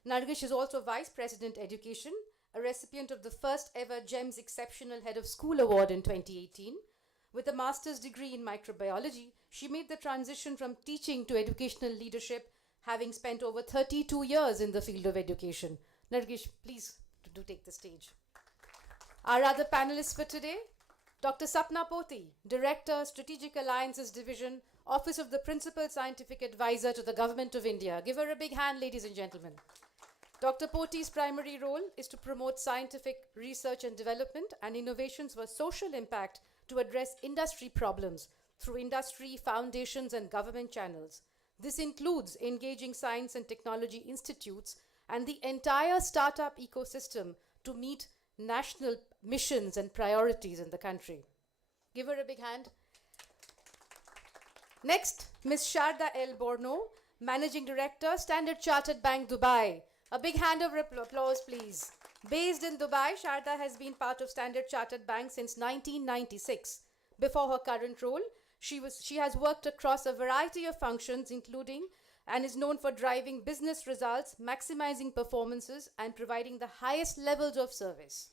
Nargish is also Vice President Education, a recipient of the first ever GEMS Exceptional Head of School Award in 2018. With a master's degree in microbiology, she made the transition from teaching to educational leadership, having spent over 32 years in the field of education. Nargish, please do take the stage. Our other panelists for today, Dr. Sapna Poti, Director, Strategic Alliances Division, Office of the Principal Scientific Advisor to the Government of India. Give her a big hand, ladies and gentlemen. Dr. Poti's primary role is to promote scientific research and development and innovations for social impact to address industry problems through industry, foundations, and government channels. This includes engaging science and technology institutes and the entire startup ecosystem to meet national missions and priorities in the country. Give her a big hand. Next, Ms. Sharda El Borno, Managing Director, Standard Chartered Bank, Dubai. A big hand of applause, please. Based in Dubai, Sharda has been part of Standard Chartered Bank since 1996. Before her current role, she has worked across a variety of functions, including and is known for driving business results, maximizing performances, and providing the highest levels of service.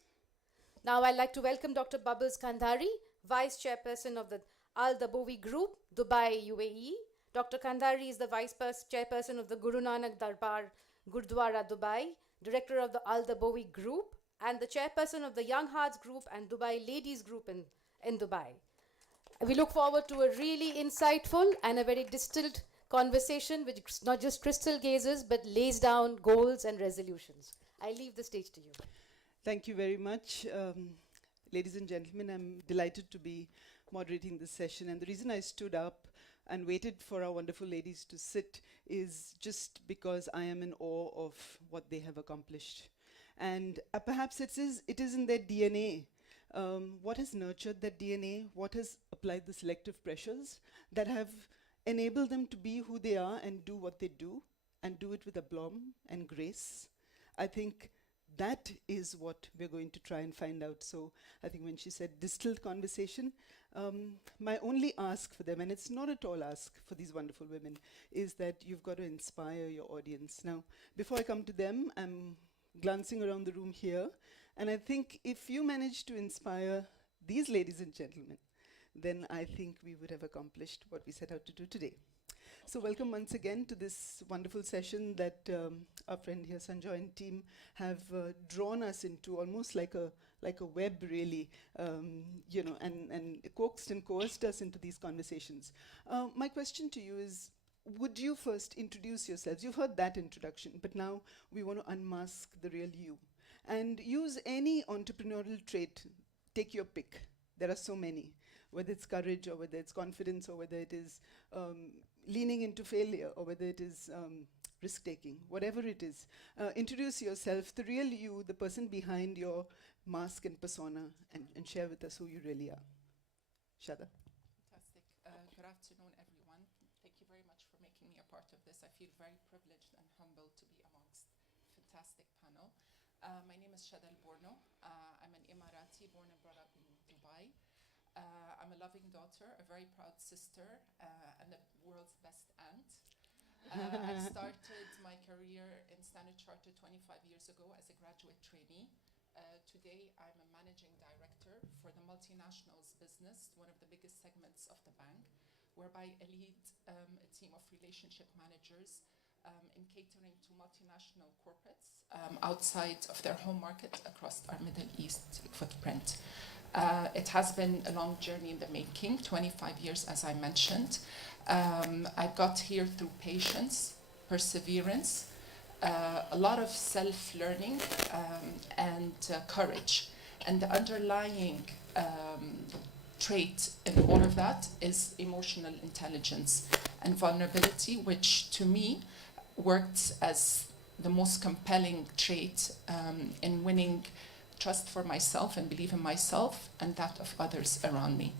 Now I'd like to welcome Dr. Bubbles Kandhari, Vice Chairperson of the Al Dabowi Group, Dubai, UAE. Dr. Kandhari is the Vice Chairperson of the Guru Nanak Darbar Gurdwara, Dubai, Director of the Al Dabowi Group, and the Chairperson of the Young Hearts Group and Dubai Ladies Group in Dubai. We look forward to a really insightful and a very distilled conversation which not just crystal gazes but lays down goals and resolutions. I leave the stage to you. Thank you very much. Ladies and gentlemen, I'm delighted to be moderating this session, and the reason I stood up and waited for our wonderful ladies to sit is just because I am in awe of what they have accomplished. And perhaps it is in their DNA. What has nurtured that DNA? What has applied the selective pressures that have enabled them to be who they are and do what they do, and do it with aplomb and grace? I think that is what we're going to try and find out. So I think when she said distilled conversation, my only ask for them, and it's not at all ask for these wonderful women, is that you've got to inspire your audience. Now, before I come to them, I'm glancing around the room here, and I think if you manage to inspire these ladies and gentlemen, then I think we would have accomplished what we set out to do today. So welcome once again to this wonderful session that our friend here, Sanjoy and team, have drawn us into, almost like a web, really, and coaxed and coerced us into these conversations. My question to you is, would you first introduce yourselves? You've heard that introduction, but now we want to unmask the real you and use any entrepreneurial trait. Take your pick. There are so many. whether it's courage or whether it's confidence or whether it is leaning into failure or whether it is risk-taking, whatever it is. Introduce yourself, the real you, the person behind your mask and persona, and share with us who you really are. Shada. Fantastic. Good afternoon, everyone. Thank you very much for making me a part of this. I feel very privileged and humbled to be amongst a fantastic panel. My name is Shada Al-Borno. I'm an Emirati born and brought up in Dubai. I'm a loving daughter, a very proud sister, and the world's best aunt. I started my career in Standard Chartered 25 years ago as a graduate trainee. Today, I'm a managing director for the multinationals business, one of the biggest segments of the bank, whereby I lead a team of relationship managers in catering to multinational corporates outside of their home market across our Middle East footprint. It has been a long journey in the making, 25 years, as I mentioned. I got here through patience, perseverance, a lot of self-learning and courage. And the underlying trait in all of that is emotional intelligence and vulnerability, which to me worked as the most compelling trait in winning trust for myself and belief in myself and that of others around me.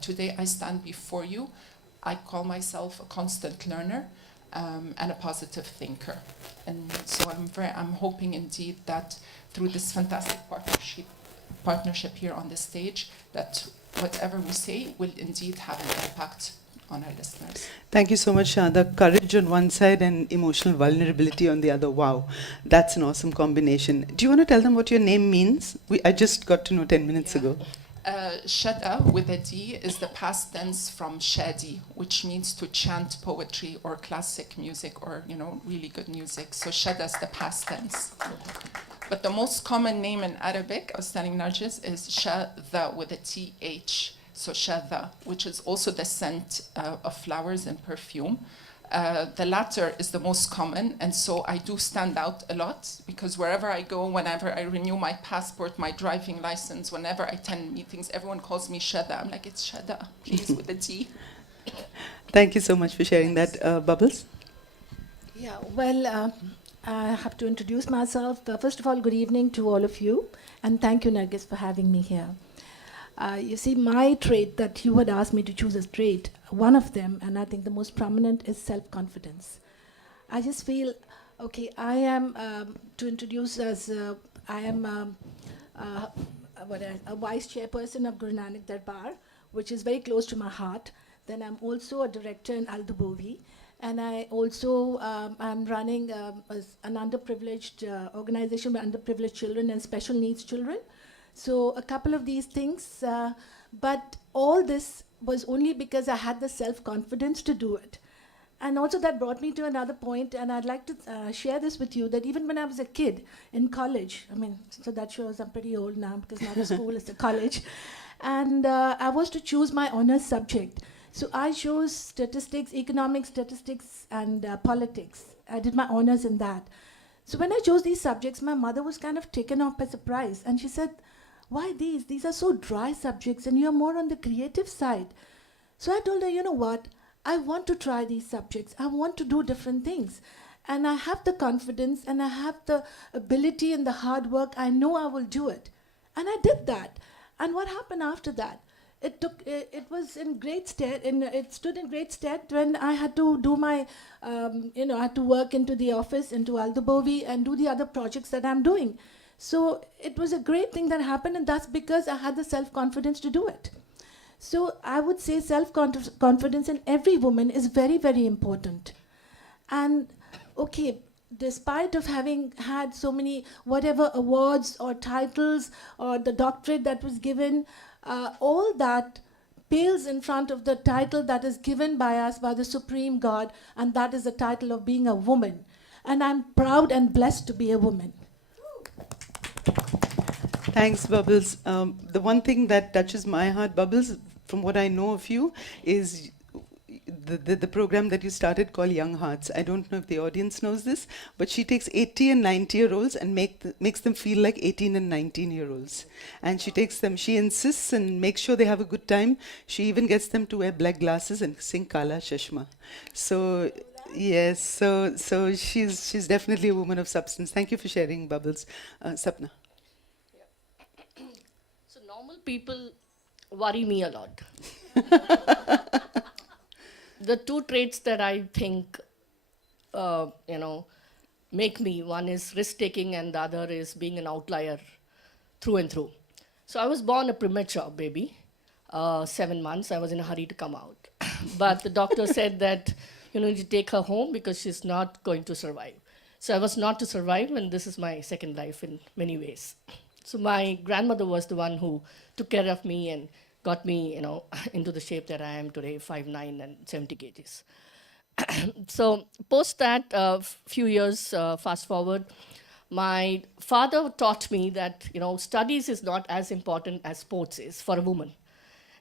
Today I stand before you. I call myself a constant learner and a positive thinker. And so I'm hoping indeed that through this fantastic partnership here on the stage, that whatever we say will indeed have an impact on our listeners. Thank you so much, Shada. Courage on one side and emotional vulnerability on the other. Wow, that's an awesome combination. Do you want to tell them what your name means? I just got to know 10 minutes ago. Shada with a D is the past tense from shadi, which means to chant poetry or classic music or, really good music. So Shada is the past tense. But the most common name in Arabic, I was telling Narjis, is Shada with a TH. So Shada, which is also the scent of flowers and perfume. The latter is the most common, and so I do stand out a lot because wherever I go, whenever I renew my passport, my driving license, whenever I attend meetings, everyone calls me Shada. I'm like, it's Shada, please, with a T. Thank you so much for sharing that. Bubbles? Yeah, well, I have to introduce myself. First of all, good evening to all of you, and thank you, Nargis, for having me here. You see, my trait that you had asked me to choose as trait, one of them, and I think the most prominent, is self-confidence. I just feel, okay, I am, to introduce as, I am a vice chairperson of Guru Nanak Darbar, which is very close to my heart. Then I'm also a director in Adaptability, and I also am running an underprivileged organization for underprivileged children and special needs children. So a couple of these things, but all this was only because I had the self-confidence to do it. And also that brought me to another point, and I'd like to share this with you, that even when I was a kid in college, so that shows I'm pretty old now because now the school is the college, and I was to choose my honors subject. So I chose statistics, economics, statistics, and politics. I did my honors in that. So when I chose these subjects, my mother was kind of taken off by surprise, and she said, why these? These are so dry subjects and you're more on the creative side. So I told her, you know what? I want to try these subjects. I want to do different things. And I have the confidence and I have the ability and the hard work. I know I will do it. And I did that. And what happened after that? It was in great stead, it stood in great stead when I had to do my, I had to work into the office, into Aldabovi, and do the other projects that I'm doing. So it was a great thing that happened, and that's because I had the self-confidence to do it. So I would say self-confidence in every woman is very, very important. And okay, despite of having had so many whatever awards or titles or the doctorate that was given, all that pales in front of the title that is given by us by the Supreme God, and that is the title of being a woman. And I'm proud and blessed to be a woman. Thanks, Bubbles. The one thing that touches my heart, Bubbles, from what I know of you, is the program that you started called Young Hearts. I don't know if the audience knows this, but she takes 80 and 90-year-olds and makes them feel like 18 and 19-year-olds. And she takes them, she insists and makes sure they have a good time. She even gets them to wear black glasses and sing Kala Chashma. So, yes, so she's definitely a woman of substance. Thank you for sharing, Bubbles. Sapna. So normal people worry me a lot. The two traits that I think, make me, one is risk-taking and the other is being an outlier through and through. So I was born a premature baby, 7 months. I was in a hurry to come out. But the doctor said that you need to take her home because she's not going to survive. So I was not to survive, and this is my second life in many ways. So my grandmother was the one who took care of me and got me, into the shape that I am today, 5'9" and 70 kgs. So post that, few years fast forward, my father taught me that, studies is not as important as sports is for a woman.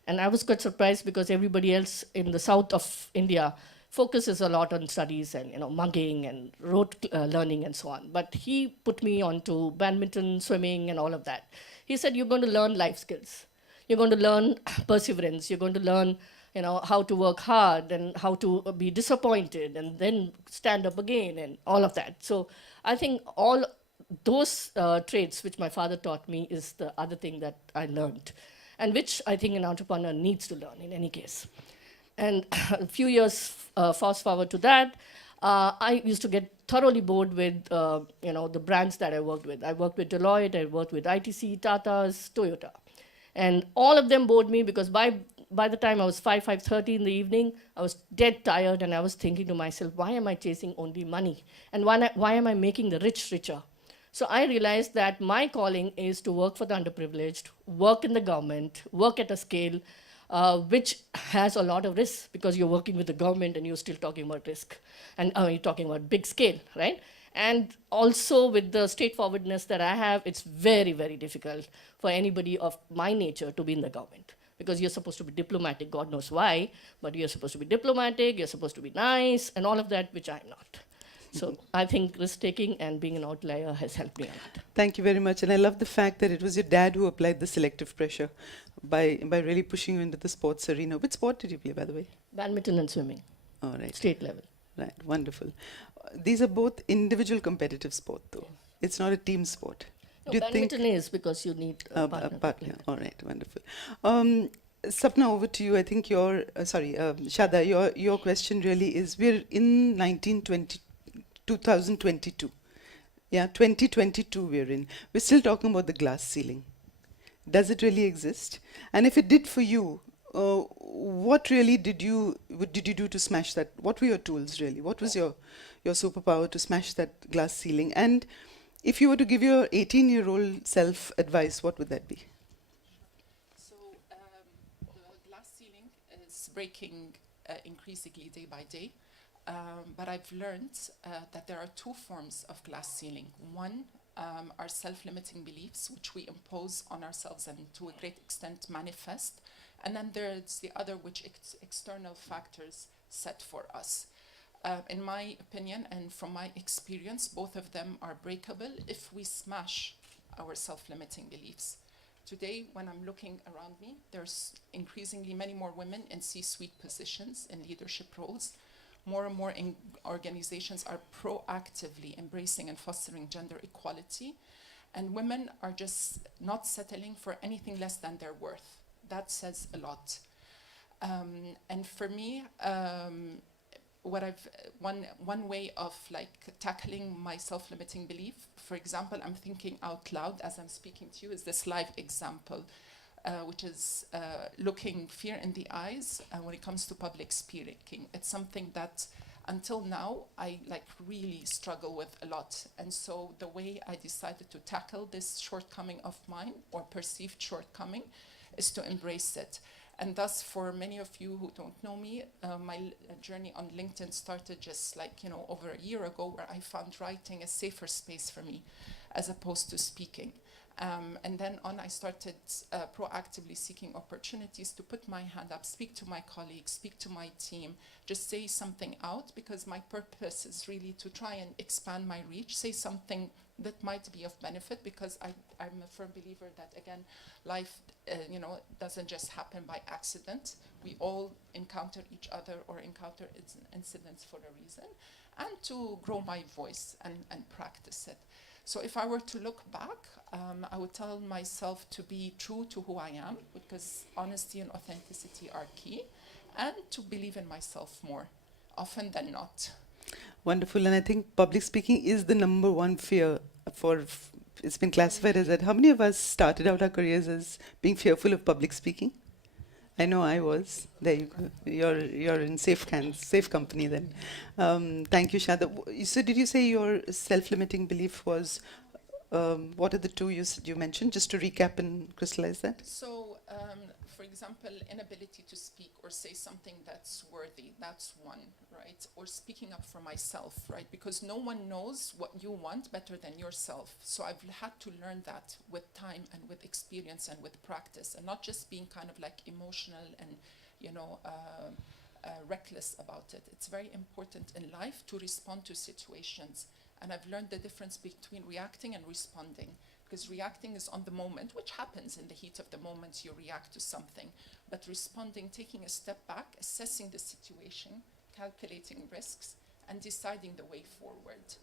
And I was quite surprised because everybody else in the south of India focuses a lot on studies and, mugging and rote learning and so on. But he put me onto badminton, swimming, and all of that. He said, you're going to learn life skills. You're going to learn perseverance. You're going to learn, how to work hard and how to be disappointed and then stand up again and all of that. So I think all those traits which my father taught me is the other thing that I learned, and which I think an entrepreneur needs to learn in any case. And a few years fast forward to that, I used to get thoroughly bored with, the brands that I worked with. I worked with Deloitte, I worked with ITC, Tata's, Toyota. And all of them bored me because by the time I was 5:30 in the evening, I was dead tired and I was thinking to myself, why am I chasing only money? And why am I making the rich richer? So I realized that my calling is to work for the underprivileged, work in the government, work at a scale which has a lot of risk because you're working with the government and you're still talking about risk. And you're talking about big scale, right? And also with the straightforwardness that I have, it's very, very difficult for anybody of my nature to be in the government. Because you're supposed to be diplomatic, God knows why, but you're supposed to be diplomatic, you're supposed to be nice, and all of that, which I'm not. So I think risk-taking and being an outlier has helped me a lot. Thank you very much. And I love the fact that it was your dad who applied the selective pressure by really pushing you into the sports arena. Which sport did you play, by the way? Badminton and swimming. All right. State level. Right, wonderful. These are both individual competitive sport, though. It's not a team sport. No, badminton is because you need a partner. All right, wonderful. Sapna, over to you. I think Shada, your question really is, we're in 2022. Yeah, 2022 we're in. We're still talking about the glass ceiling. Does it really exist? And if it did for you, what really did you do to smash that? What were your tools really? What was your superpower to smash that glass ceiling? And if you were to give your 18-year-old self advice, what would that be? So the glass ceiling is breaking increasingly day by day. But I've learned that there are two forms of glass ceiling. One are self-limiting beliefs, which we impose on ourselves and to a great extent manifest. And then there's the other, which external factors set for us. In my opinion and from my experience, both of them are breakable if we smash our self-limiting beliefs. Today, when I'm looking around me, there's increasingly many more women in C-suite positions, in leadership roles. More and more organizations are proactively embracing and fostering gender equality. And women are just not settling for anything less than their worth. That says a lot. And for me, one way of tackling my self-limiting belief, for example, I'm thinking out loud as I'm speaking to you, is this live example, which is looking fear in the eyes when it comes to public speaking. It's something that until now I really struggle with a lot. And so the way I decided to tackle this shortcoming of mine, or perceived shortcoming, is to embrace it. And thus, for many of you who don't know me, my journey on LinkedIn started just over a year ago, where I found writing a safer space for me as opposed to speaking. And then on, I started proactively seeking opportunities to put my hand up, speak to my colleagues, speak to my team, just say something out, because my purpose is really to try and expand my reach, say something that might be of benefit, because I'm a firm believer that, again, life doesn't just happen by accident. We all encounter each other or encounter incidents for a reason, and to grow my voice and practice it. So if I were to look back, I would tell myself to be true to who I am, because honesty and authenticity are key, and to believe in myself more, often than not. Wonderful. And I think public speaking is the number one fear it's been classified as that. How many of us started out our careers as being fearful of public speaking? I know I was. There you go. You're in safe hands, safe company then. Thank you, Shada. So did you say your self-limiting belief was, what are the two you mentioned, just to recap and crystallize that? So, for example, inability to speak or say something that's worthy, that's one, right? Or speaking up for myself, right? Because no one knows what you want better than yourself. So I've had to learn that with time and with experience and with practice, and not just being kind of like emotional and, reckless about it. It's very important in life to respond to situations. And I've learned the difference between reacting and responding. Because reacting is on the moment, which happens in the heat of the moment, you react to something. But responding, taking a step back, assessing the situation, calculating risks, and deciding the way forward.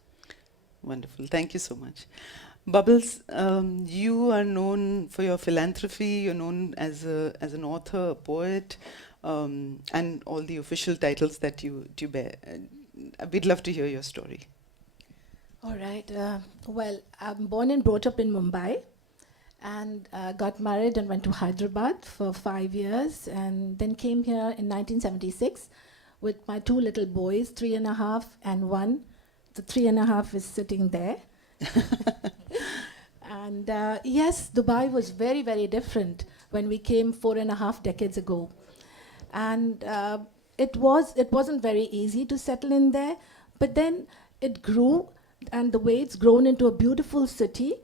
Wonderful. Thank you so much. Bubbles, you are known for your philanthropy. You're known as an author, a poet, and all the official titles that you bear. We'd love to hear your story. All right. Well, I'm born and brought up in Mumbai, and got married and went to Hyderabad for 5 years, and then came here in 1976 with my two little boys, 3.5 and 1. The 3.5 is sitting there. And yes, Dubai was very, very different when we came 4.5 decades ago. And it wasn't very easy to settle in there, but then it grew. And the way it's grown into a beautiful city,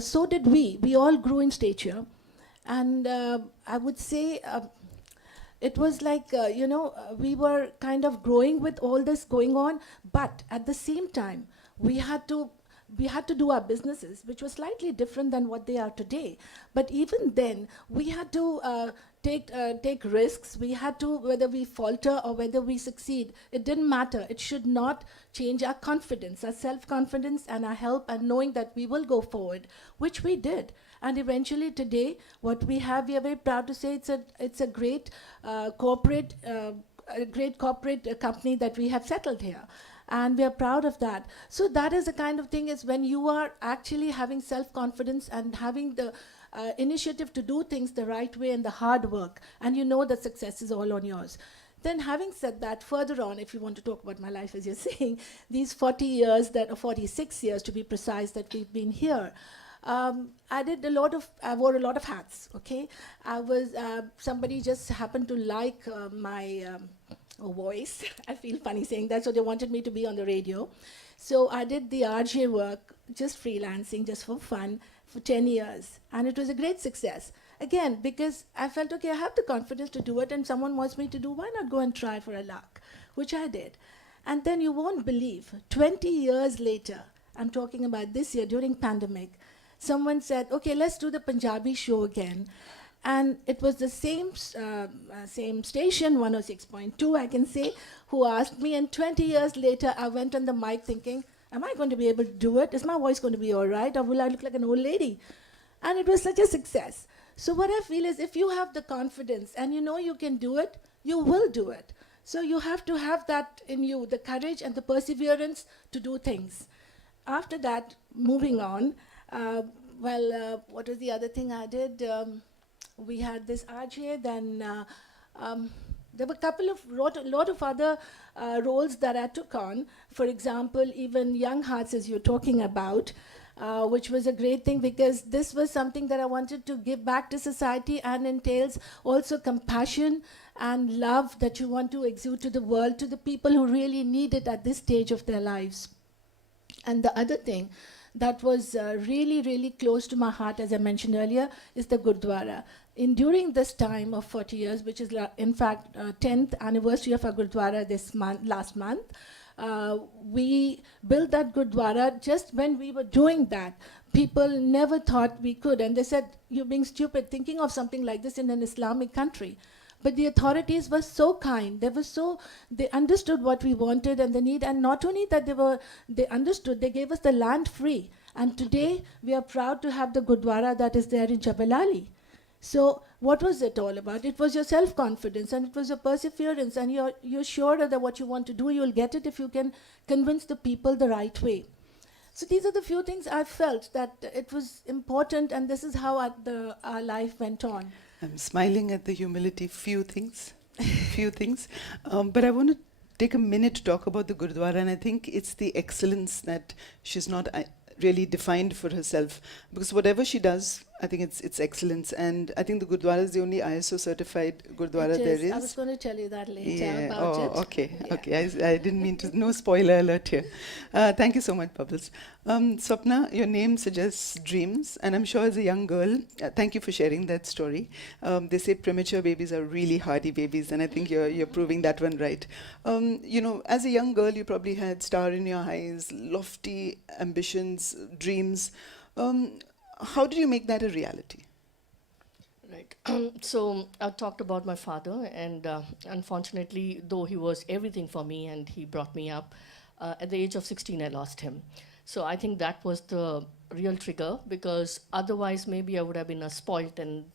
so did we. We all grew in stature. And I would say it was like, we were kind of growing with all this going on, but at the same time, we had to do our businesses, which was slightly different than what they are today. But even then, we had to take risks. We had to, whether we falter or whether we succeed, it didn't matter. It should not change our confidence, our self-confidence and our help, and knowing that we will go forward, which we did. And eventually today, what we have, we are very proud to say it's a great corporate company that we have settled here. And we are proud of that. So that is the kind of thing, is when you are actually having self-confidence and having the initiative to do things the right way and the hard work, and you know that success is all on yours. Then having said that, further on, if you want to talk about my life, as you're saying, these 40 years, or 46 years to be precise, that we've been here, I wore a lot of hats, okay? Somebody just happened to like my voice. I feel funny saying that, so they wanted me to be on the radio. So I did the RJ work, just freelancing, just for fun, for 10 years. And it was a great success. Again, because I felt, okay, I have the confidence to do it, and someone wants me to do, why not go and try for a lark? Which I did. And then you won't believe, 20 years later, I'm talking about this year, during pandemic, someone said, okay, let's do the Punjabi show again. And it was the same station, 106.2, I can say, who asked me. And 20 years later, I went on the mic thinking, am I going to be able to do it? Is my voice going to be all right? Or will I look like an old lady? And it was such a success. So what I feel is, if you have the confidence and you know you can do it, you will do it. So you have to have that in you, the courage and the perseverance to do things. After that, moving on, what was the other thing I did? We had this RJ, then there were a lot of other roles that I took on. For example, even Young Hearts, as you're talking about, which was a great thing, because this was something that I wanted to give back to society, and entails also compassion and love that you want to exude to the world, to the people who really need it at this stage of their lives. And the other thing that was really, really close to my heart, as I mentioned earlier, is the Gurdwara. During this time of 40 years, which is in fact 10th anniversary of our Gurdwara last month, we built that Gurdwara. Just when we were doing that, people never thought we could, and they said, "You're being stupid, thinking of something like this in an Islamic country." But the authorities were so kind. They understood what we wanted and the need, and not only that they understood, they gave us the land free. And today we are proud to have the Gurdwara that is there in Jabal Ali. So what was it all about? It was your self-confidence, and it was your perseverance, and you're sure that what you want to do, you'll get it if you can convince the people the right way. So these are the few things I felt that it was important, and this is how our life went on. I'm smiling at the humility, few things. But I want to take a minute to talk about the Gurdwara, and I think it's the excellence that she's not really defined for herself. Because whatever she does, I think it's excellence. And I think the Gurdwara is the only ISO certified Gurdwara there is. I was going to tell you that later Yeah. about it. Okay, Yeah. okay. I didn't mean to, no spoiler alert here. Thank you so much, Bubbles. Swapna, your name suggests dreams, and I'm sure as a young girl, thank you for sharing that story. They say premature babies are really hardy babies, and I think you're proving that one right. As a young girl, you probably had star in your eyes, lofty ambitions, dreams. How did you make that a reality? Right. So I talked about my father, and unfortunately, though he was everything for me and he brought me up, at the age of 16, I lost him. So I think that was the real trigger, because otherwise maybe I would have been a spoilt and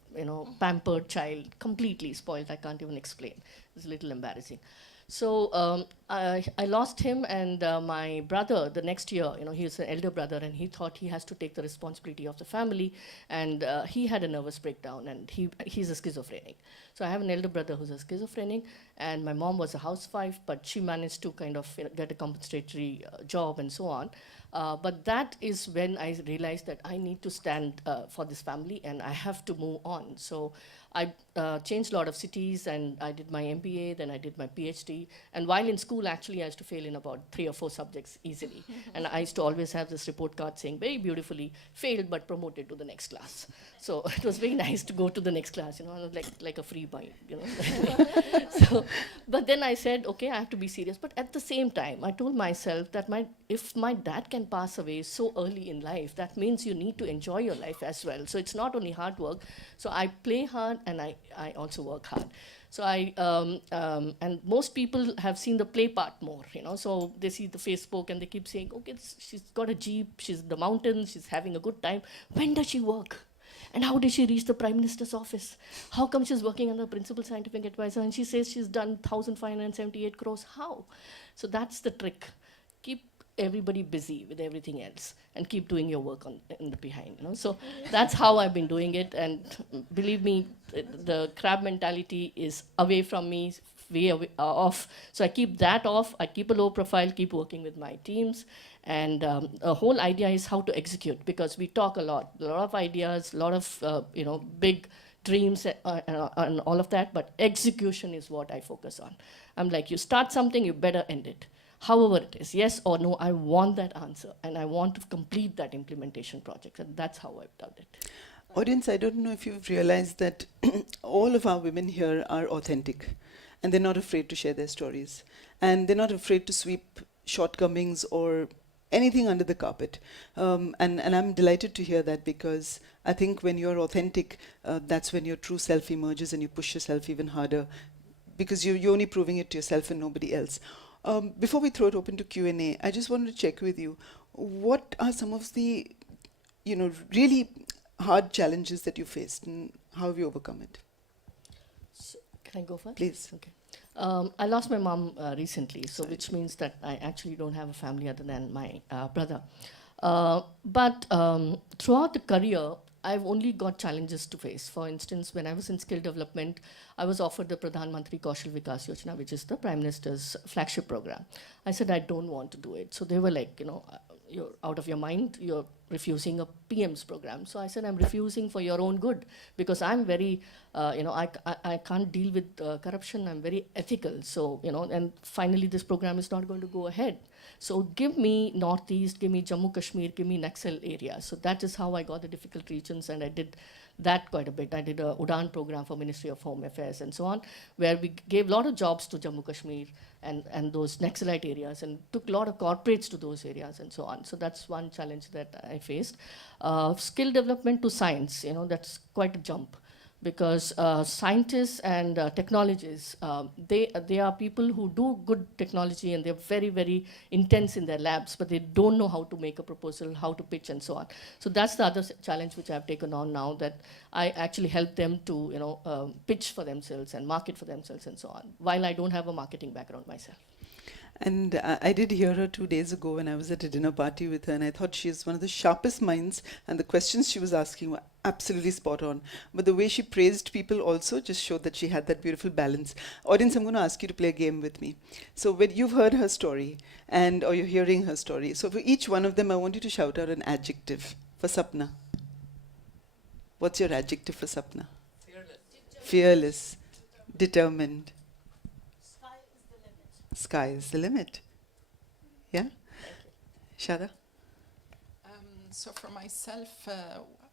pampered child, completely spoilt. I can't even explain. It's a little embarrassing. So I lost him, and my brother, the next year, he's an elder brother, and he thought he has to take the responsibility of the family, and he had a nervous breakdown, and he's a schizophrenic. So I have an elder brother who's a schizophrenic, and my mom was a housewife, but she managed to kind of get a compensatory job and so on. But that is when I realized that I need to stand for this family, and I have to move on. So I changed a lot of cities, and I did my MBA, then I did my PhD. And while in school, actually, I used to fail in about 3 or 4 subjects easily. And I used to always have this report card saying, very beautifully, failed but promoted to the next class. So it was very nice to go to the next class, like a free bite, But then I said, okay, I have to be serious. But at the same time, I told myself that if my dad can pass away so early in life, that means you need to enjoy your life as well. So it's not only hard work. So I play hard, and I also work hard. So and most people have seen the play part more, so they see the Facebook and they keep saying, okay, she's got a Jeep, she's in the mountains, she's having a good time. When does she work? And how did she reach the Prime Minister's office? How come she's working under Principal Scientific Advisor? And she says she's done 1,578 crores. How? So that's the trick. Keep everybody busy with everything else and keep doing your work in the behind. So that's how I've been doing it. And believe me, the crab mentality is away from me, way away, off. So I keep that off. I keep a low profile, keep working with my teams. And the whole idea is how to execute, because we talk a lot of ideas, a lot of big dreams and all of that, but execution is what I focus on. I'm like, you start something, you better end it. However it is, yes or no, I want that answer, and I want to complete that implementation project, and that's how I've done it. Audience, I don't know if you've realized that all of our women here are authentic, and they're not afraid to share their stories, and they're not afraid to sweep shortcomings or anything under the carpet. And I'm delighted to hear that, because I think when you're authentic, that's when your true self emerges and you push yourself even harder, because you're only proving it to yourself and nobody else. Before we throw it open to Q&A, I just wanted to check with you, what are some of the, really hard challenges that you faced, and how have you overcome it? So, can I go first? Please. Okay. I lost my mom recently, so which means that I actually don't have a family other than my brother. But throughout the career, I've only got challenges to face. For instance, when I was in skill development, I was offered the Pradhan Mantri Kaushal Vikas Yojana, which is the Prime Minister's flagship program. I said, I don't want to do it. So they were like, you're out of your mind, you're refusing a PM's program. So I said, I'm refusing for your own good, because I'm very, I can't deal with corruption. I'm very ethical. So, and finally this program is not going to go ahead. So give me Northeast, give me Jammu Kashmir, give me Naxal area. So that is how I got the difficult regions, and I did that quite a bit. I did a UDAN program for Ministry of Home Affairs and so on, where we gave a lot of jobs to Jammu Kashmir and those Naxalite areas, and took a lot of corporates to those areas and so on. So that's one challenge that I faced. Skill development to science, that's quite a jump, because scientists and technologists, they are people who do good technology, and they're very, very intense in their labs, but they don't know how to make a proposal, how to pitch, and so on. So that's the other challenge which I've taken on now, that I actually help them to pitch for themselves and market for themselves and so on, while I don't have a marketing background myself. And I did hear her 2 days ago when I was at a dinner party with her, and I thought she is one of the sharpest minds, and the questions she was asking were absolutely spot on. But the way she praised people also just showed that she had that beautiful balance. Audience, I'm going to ask you to play a game with me. So when you've heard her story, or you're hearing her story, so for each one of them, I want you to shout out an adjective. For Sapna, what's your adjective for Sapna? Fearless. Fearless. Determined. Sky is the limit. Yeah? Shada? So for myself,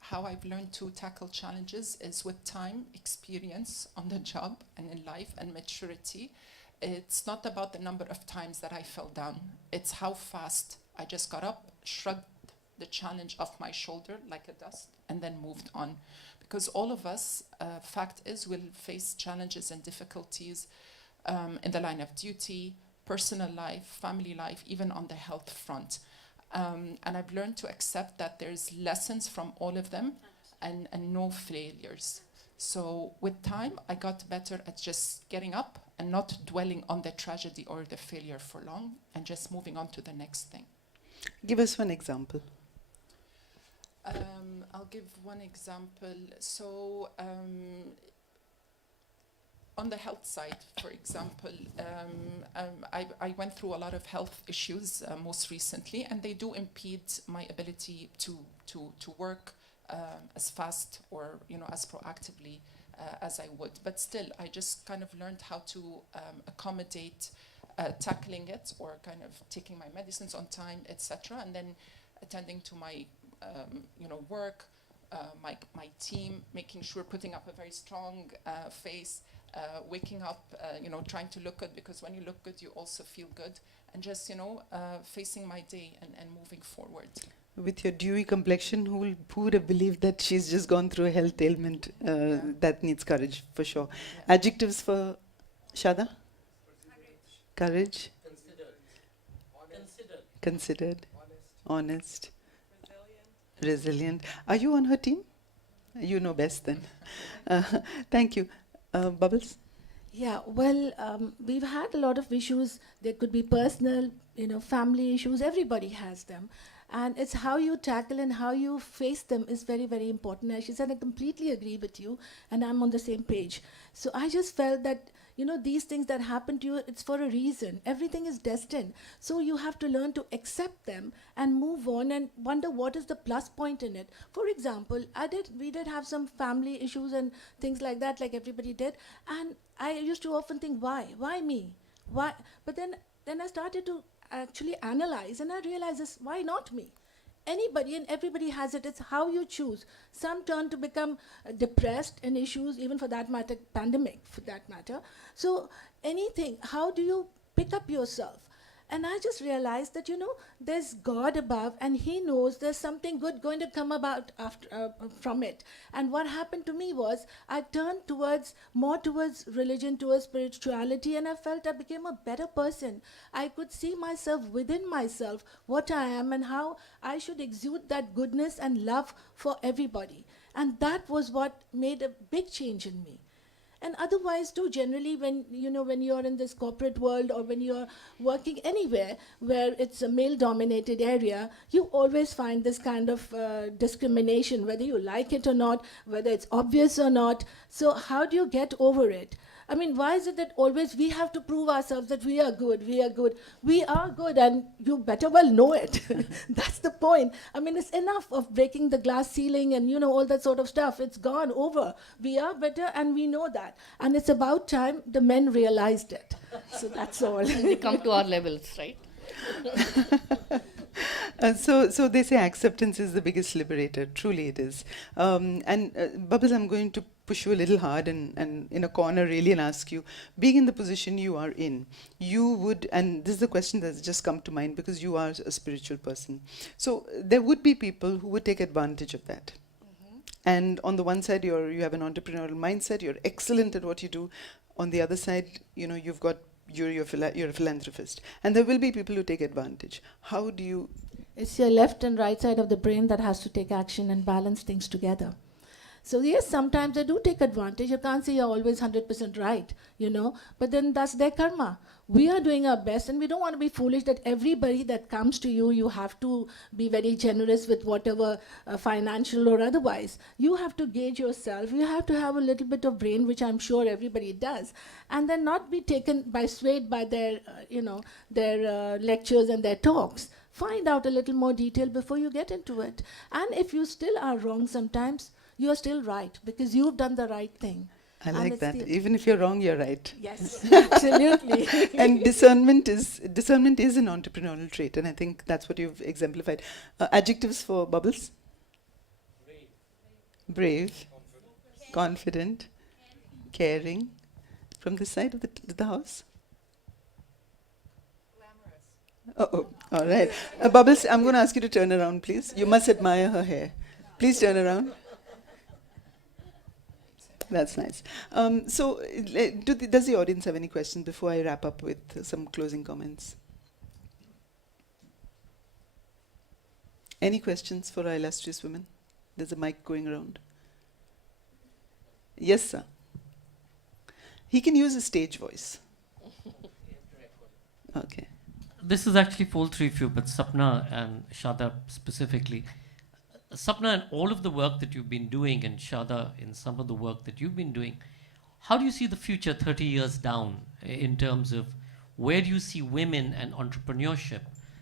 how I've learned to tackle challenges is with time, experience on the job and in life, and maturity. It's not about the number of times that I fell down. It's how fast I just got up, shrugged the challenge off my shoulder like a dust, and then moved on. Because all of us, fact is, will face challenges and difficulties in the line of duty, personal life, family life, even on the health front. And I've learned to accept that there's lessons from all of them and no failures. So with time, I got better at just getting up and not dwelling on the tragedy or the failure for long, and just moving on to the next thing. Give us one example. I'll give one example. So on the health side, for example, I went through a lot of health issues most recently, and they do impede my ability to work as fast or as proactively as I would. But still, I just kind of learned how to accommodate tackling it, or kind of taking my medicines on time, etc., and then attending to my work, my team, making sure, putting up a very strong face, waking up, trying to look good, because when you look good, you also feel good, and just, facing my day and moving forward. With your dewy complexion, who would have believed that she's just gone through a health ailment? That needs courage, for sure. Yeah. Adjectives for Shada? Courage. Considered. Honest. Resilient. Are you on her team? You know best then. Thank you. Bubbles? Yeah, well, we've had a lot of issues. There could be personal, family issues. Everybody has them. And it's how you tackle and how you face them is very, very important. As she said, I completely agree with you, and I'm on the same page. So I just felt that, these things that happen to you, it's for a reason. Everything is destined. So you have to learn to accept them and move on and wonder what is the plus point in it. For example, we did have some family issues and things like that, like everybody did. And I used to often think, why? Why me? Why? But then I started to actually analyze, and I realized this, why not me? Anybody and everybody has it. It's how you choose. Some turn to become depressed in issues, even for that matter, pandemic for that matter. So anything, how do you pick up yourself? And I just realized that, there's God above, and He knows there's something good going to come about from it. And what happened to me was I turned more towards religion, towards spirituality, and I felt I became a better person. I could see myself within myself, what I am, and how I should exude that goodness and love for everybody. And that was what made a big change in me. And otherwise too, generally when, when you're in this corporate world or when you're working anywhere where it's a male dominated area, you always find this kind of discrimination, whether you like it or not, whether it's obvious or not. So how do you get over it? I mean, why is it that always we have to prove ourselves that we are good, we are good? We are good, and you better well know it. That's the point. I mean, it's enough of breaking the glass ceiling and, all that sort of stuff. It's gone over. We are better, and we know that. And it's about time the men realized it. So that's all. And they come to our levels, right? So they say acceptance is the biggest liberator. Truly it is. Bubbles, I'm going to push you a little hard and in a corner really and ask you, being in the position you are in, you would, and this is the question that's just come to mind because you are a spiritual person. So there would be people who would take advantage of that. And on the one side, you have an entrepreneurial mindset, you're excellent at what you do. On the other side, you're a philanthropist. And there will be people who take advantage. How do you... It's your left and right side of the brain that has to take action and balance things together. So yes, sometimes they do take advantage. You can't say you're always 100% right, but then that's their karma. We are doing our best, and we don't want to be foolish that everybody that comes to you, you have to be very generous with whatever financial or otherwise. You have to gauge yourself. You have to have a little bit of brain, which I'm sure everybody does, and then not be swayed by their, their lectures and their talks. Find out a little more detail before you get into it. And if you still are wrong sometimes, you are still right because you've done the right thing. I like that. Even if you're wrong, you're right. Yes, absolutely. And discernment is an entrepreneurial trait, and I think that's what you've exemplified. Adjectives for Bubbles? Brave, confident, caring. From this side of the house? Oh, all right. Bubbles, I'm going to ask you to turn around, please. You must admire her hair. Please turn around. That's nice. Does the audience have any questions before I wrap up with some closing comments? Any questions for our illustrious women? There's a mic going around. Yes, sir. He can use a stage voice. Okay. This is actually for all three of you, but Sapna and Shada specifically. Sapna, in all of the work that you've been doing, and Shada, in some of the work that you've been doing, how do you see the future 30 years down in terms of where do you see women and entrepreneurship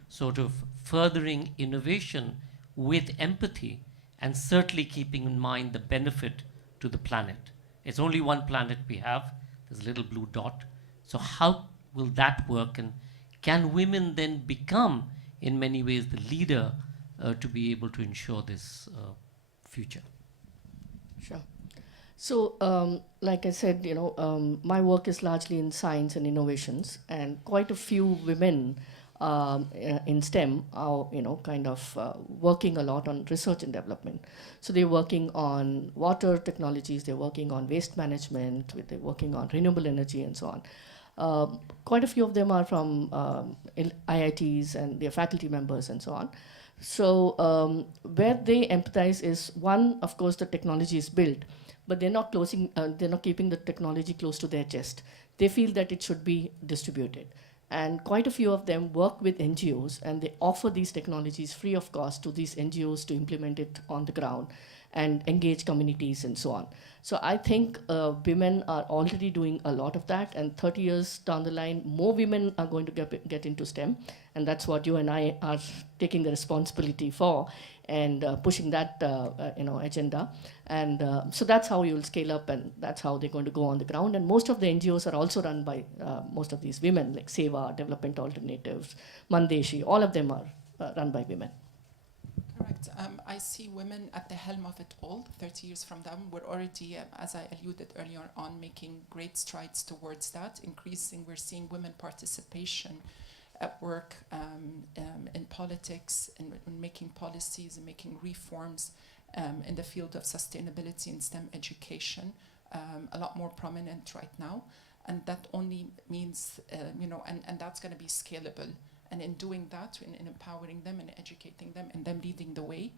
sort of furthering innovation with empathy and certainly keeping in mind the benefit to the planet? It's only one planet we have. There's a little blue dot. So how will that work? And can women then become, in many ways, the leader to be able to ensure this future? Sure. So, like I said, my work is largely in science and innovations, and quite a few women in STEM are, working a lot on research and development. So they're working on water technologies, they're working on waste management, they're working on renewable energy, and so on. Quite a few of them are from IITs, and they're faculty members, and so on. So where they empathize is, one, of course, the technology is built, but they're not keeping the technology close to their chest. They feel that it should be distributed. And quite a few of them work with NGOs, and they offer these technologies free of cost to these NGOs to implement it on the ground and engage communities and so on. So I think women are already doing a lot of that, and 30 years down the line, more women are going to get into STEM, and that's what you and I are taking the responsibility for, and pushing that agenda. And so that's how you'll scale up, and that's how they're going to go on the ground. And most of the NGOs are also run by most of these women, like Seva, Development Alternatives, Mandeshi, all of them are run by women. Correct. I see women at the helm of it all. 30 years from them, we're already, as I alluded earlier on, making great strides towards that, increasing. We're seeing women participation at work, in politics, in making policies and making reforms in the field of sustainability and STEM education, a lot more prominent right now. And that only means, and that's going to be scalable. And in doing that, in empowering them and educating them and them leading the way,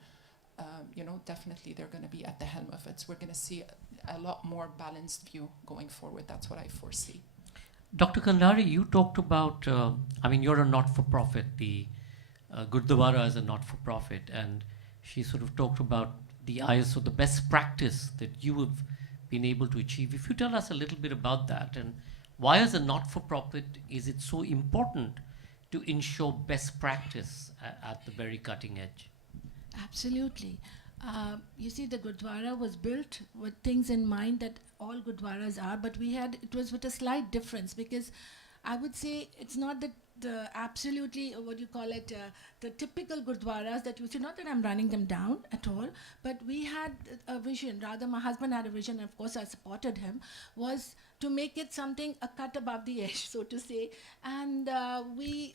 definitely they're going to be at the helm of it. So we're going to see a lot more balanced view going forward. That's what I foresee. Dr. Kandari, you talked about, I mean, you're a not-for-profit, the Gurdwara is a not-for-profit, and she sort of talked about the ISO, the best practice that you have been able to achieve. If you tell us a little bit about that, and why as a not-for-profit is it so important to ensure best practice at the very cutting edge? Absolutely. You see, the Gurdwara was built with things in mind that all Gurdwaras are, but it was with a slight difference, because I would say it's not that absolutely, what do you call it, the typical Gurdwaras that you see, not that I'm running them down at all, but we had a vision, rather my husband had a vision, and of course I supported him, was to make it something a cut above the edge, so to say. And we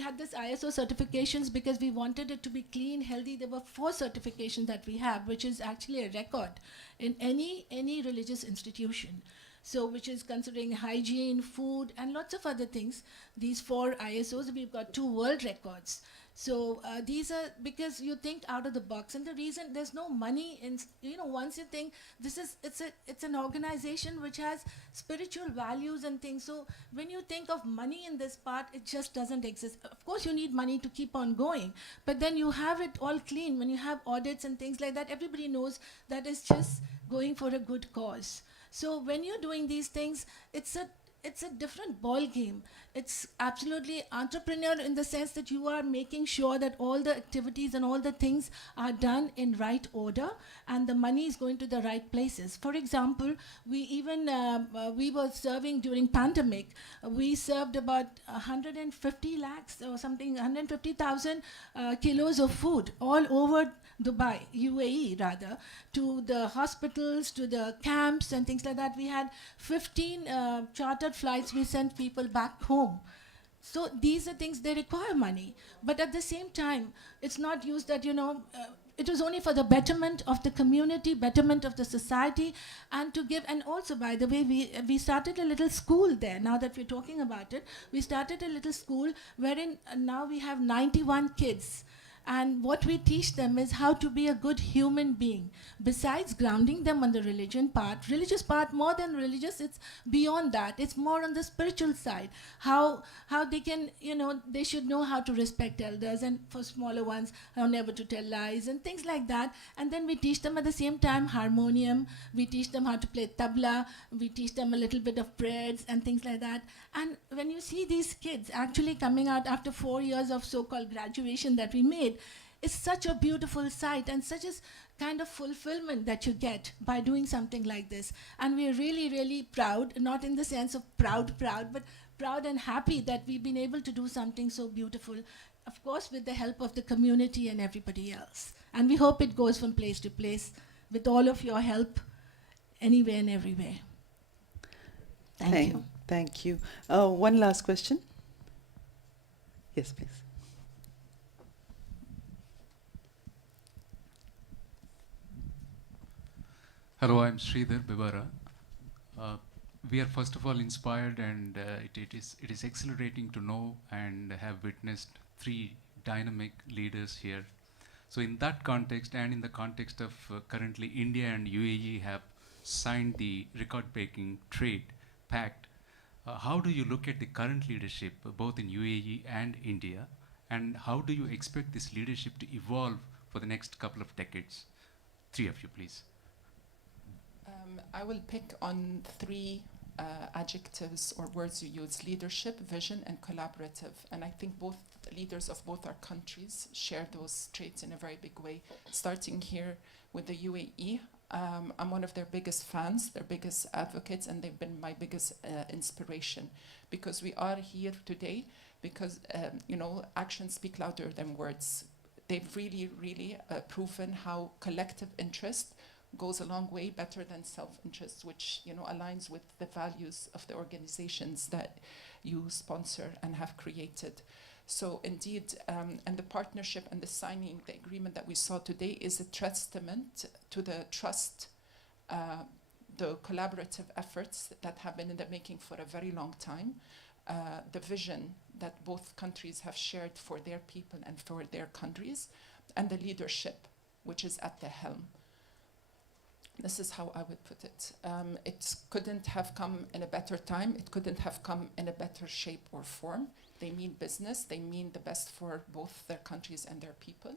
had this ISO certifications because we wanted it to be clean, healthy. There were 4 certifications that we have, which is actually a record in any religious institution. So, which is considering hygiene, food, and lots of other things. These 4 ISOs, we've got 2 world records. So these are because you think out of the box, and the reason there's no money in, once you think it's an organization which has spiritual values and things. So when you think of money in this part, it just doesn't exist. Of course, you need money to keep on going, but then you have it all clean. When you have audits and things like that, everybody knows that it's just going for a good cause. So when you're doing these things, it's a different ball game. It's absolutely entrepreneur in the sense that you are making sure that all the activities and all the things are done in right order, and the money is going to the right places. For example, we were serving during pandemic. We served about 150 lakhs or something, 150,000 kilos of food all over Dubai, UAE rather, to the hospitals, to the camps and things like that. We had 15 chartered flights. We sent people back home. So these are things, they require money. But at the same time, it's not used that, it was only for the betterment of the community, betterment of the society, and to give, and also, by the way, we started a little school there. Now that we're talking about it, we started a little school wherein now we have 91 kids. And what we teach them is how to be a good human being. Besides grounding them on the religious part, more than religious, it's beyond that. It's more on the spiritual side. How they can, they should know how to respect elders, and for smaller ones, how never to tell lies and things like that. And then we teach them at the same time harmonium. We teach them how to play tabla. We teach them a little bit of prayers and things like that. And when you see these kids actually coming out after 4 years of so-called graduation that we made, it's such a beautiful sight and such a kind of fulfillment that you get by doing something like this. And we're really, really proud, not in the sense of proud, but proud and happy that we've been able to do something so beautiful, of course, with the help of the community and everybody else. And we hope it goes from place to place with all of your help, anywhere and everywhere. Thank you. Thank you. One last question. Yes, please. Hello, I'm Sridhar Bibara. We are first of all inspired, and it is exhilarating to know and have witnessed 3 dynamic leaders here. So in that context, and in the context of currently India and UAE have signed the record-breaking trade pact, how do you look at the current leadership, both in UAE and India, and how do you expect this leadership to evolve for the next couple of decades? 3 of you, please. I will pick on 3 adjectives or words you use: leadership, vision, and collaborative. And I think both leaders of both our countries share those traits in a very big way. Starting here with the UAE, I'm one of their biggest fans, their biggest advocates, and they've been my biggest inspiration, because we are here today because, actions speak louder than words. They've really, really proven how collective interest goes a long way better than self-interest, which aligns with the values of the organizations that you sponsor and have created. So indeed, and the partnership and the signing, the agreement that we saw today is a testament to the trust, the collaborative efforts that have been in the making for a very long time, the vision that both countries have shared for their people and for their countries, and the leadership which is at the helm. This is how I would put it. It couldn't have come in a better time. It couldn't have come in a better shape or form. They mean business. They mean the best for both their countries and their people.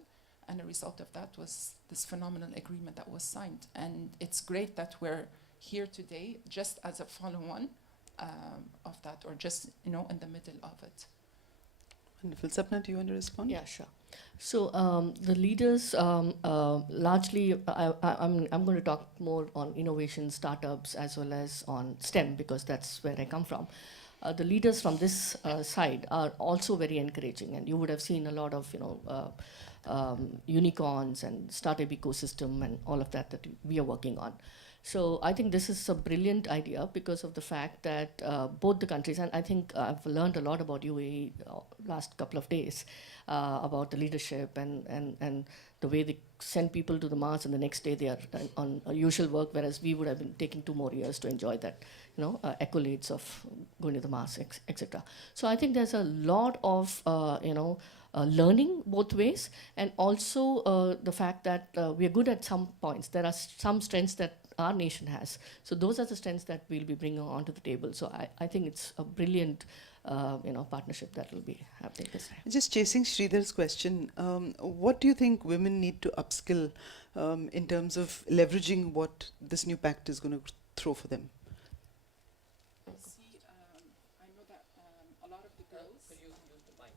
And the result of that was this phenomenal agreement that was signed. And it's great that we're here today just as a follow-on of that, or just, you know, in the middle of it. Wonderful. Sapna, do you want to respond? Yeah, sure. So the leaders largely, I'm going to talk more on innovation, startups, as well as on STEM, because that's where I come from. The leaders from this side are also very encouraging, and you would have seen a lot of, you know, unicorns and startup ecosystem and all of that that we are working on. So I think this is a brilliant idea because of the fact that both the countries, and I think I've learned a lot about UAE last couple of days about the leadership and the way they send people to the Mars and the next day they are on usual work, whereas we would have been taking 2 more years to enjoy that, you know, accolades of going to the Mars, etc. So I think there's a lot of, you know, learning both ways, and also the fact that we are good at some points. There are some strengths that our nation has. So those are the strengths that we'll be bringing onto the table. So I think it's a brilliant you know, partnership that will be happening this time. Just chasing Sridhar's question, what do you think women need to upskill in terms of leveraging what this new pact is going to throw for them? I see, I know that a lot of the girls... Could you use the mic?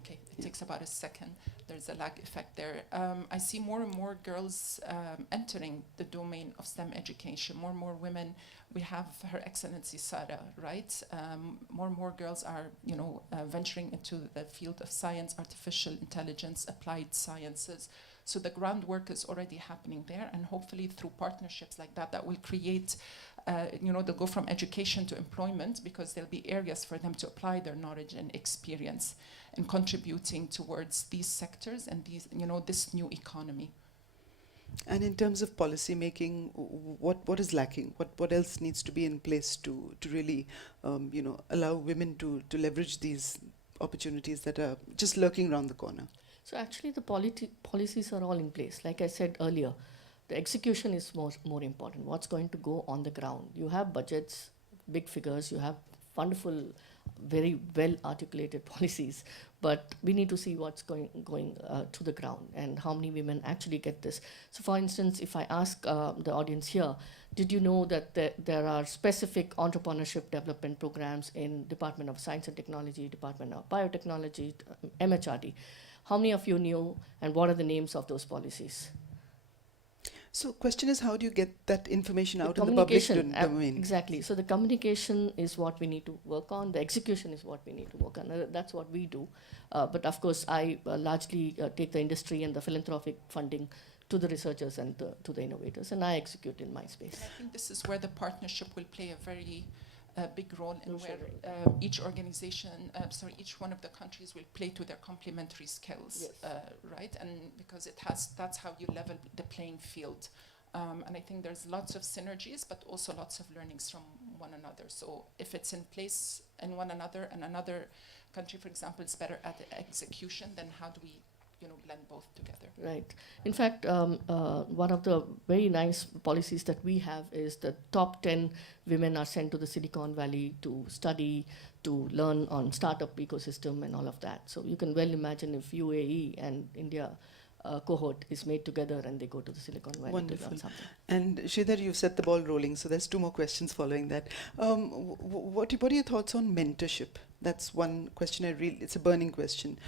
Okay, it takes about a second. There's a lag effect there. I see more and more girls entering the domain of STEM education, more and more women. We have Her Excellency Sara, right? More and more girls are, you know, venturing into the field of science, artificial intelligence, applied sciences. So the groundwork is already happening there, and hopefully through partnerships like that, that will create, you know, they'll go from education to employment, because there'll be areas for them to apply their knowledge and experience in contributing towards these sectors and these, you know, this new economy. And in terms of policy making, what is lacking? What else needs to be in place to really, you know, allow women to leverage these opportunities that are just lurking around the corner? So actually the policies are all in place. Like I said earlier, the execution is more important. What's going to go on the ground? You have budgets, big figures, you have wonderful, very well articulated policies, but we need to see what's going to the ground and how many women actually get this. So for instance, if I ask the audience here, did you know that there are specific entrepreneurship development programs in Department of Science and Technology, Department of Biotechnology, MHRD? How many of you knew, and what are the names of those policies? So question is, how do you get that information out in the public domain? Exactly. So the communication is what we need to work on. The execution is what we need to work on. That's what we do. But of course, I largely take the industry and the philanthropic funding to the researchers and to the innovators, and I execute in my space. I think this is where the partnership will play a very big role, in where each organization, each one of the countries will play to their complementary skills, yes. Right? And because that's how you level the playing field. And I think there's lots of synergies, but also lots of learnings from one another. So if it's in place in one another, and another country, for example, is better at the execution, then how do we, you know, blend both together? Right. In fact, one of the very nice policies that we have is the top 10 women are sent to the Silicon Valley to study, to learn on startup ecosystem and all of that. So you can well imagine if UAE and India cohort is made together and they go to the Silicon Valley. Wonderful. To learn something. And Sridhar, you've set the ball rolling, so there's 2 more questions following that. What are your thoughts on mentorship? That's one question it's a burning question,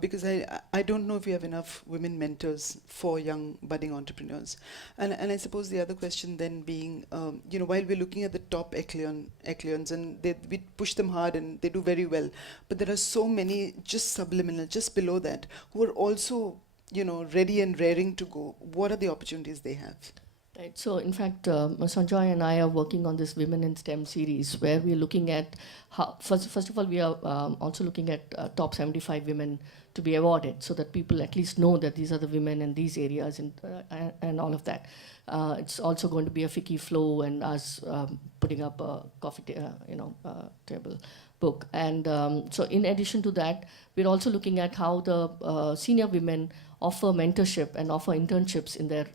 because I don't know if we have enough women mentors for young budding entrepreneurs. And I suppose the other question then being, you know, while we're looking at the top echelons and we push them hard and they do very well, but there are so many just subliminal, just below that, who are also, you know, ready and raring to go. What are the opportunities they have? Right. So, in fact, Sanjoy and I are working on this Women in STEM series, where we're looking at how, first of all, we are also looking at top 75 women to be awarded, so that people at least know that these are the women in these areas and all of that. It's also going to be a FICCI flow and us putting up a coffee table book. And so in addition to that, we're also looking at how the senior women offer mentorship and offer internships in their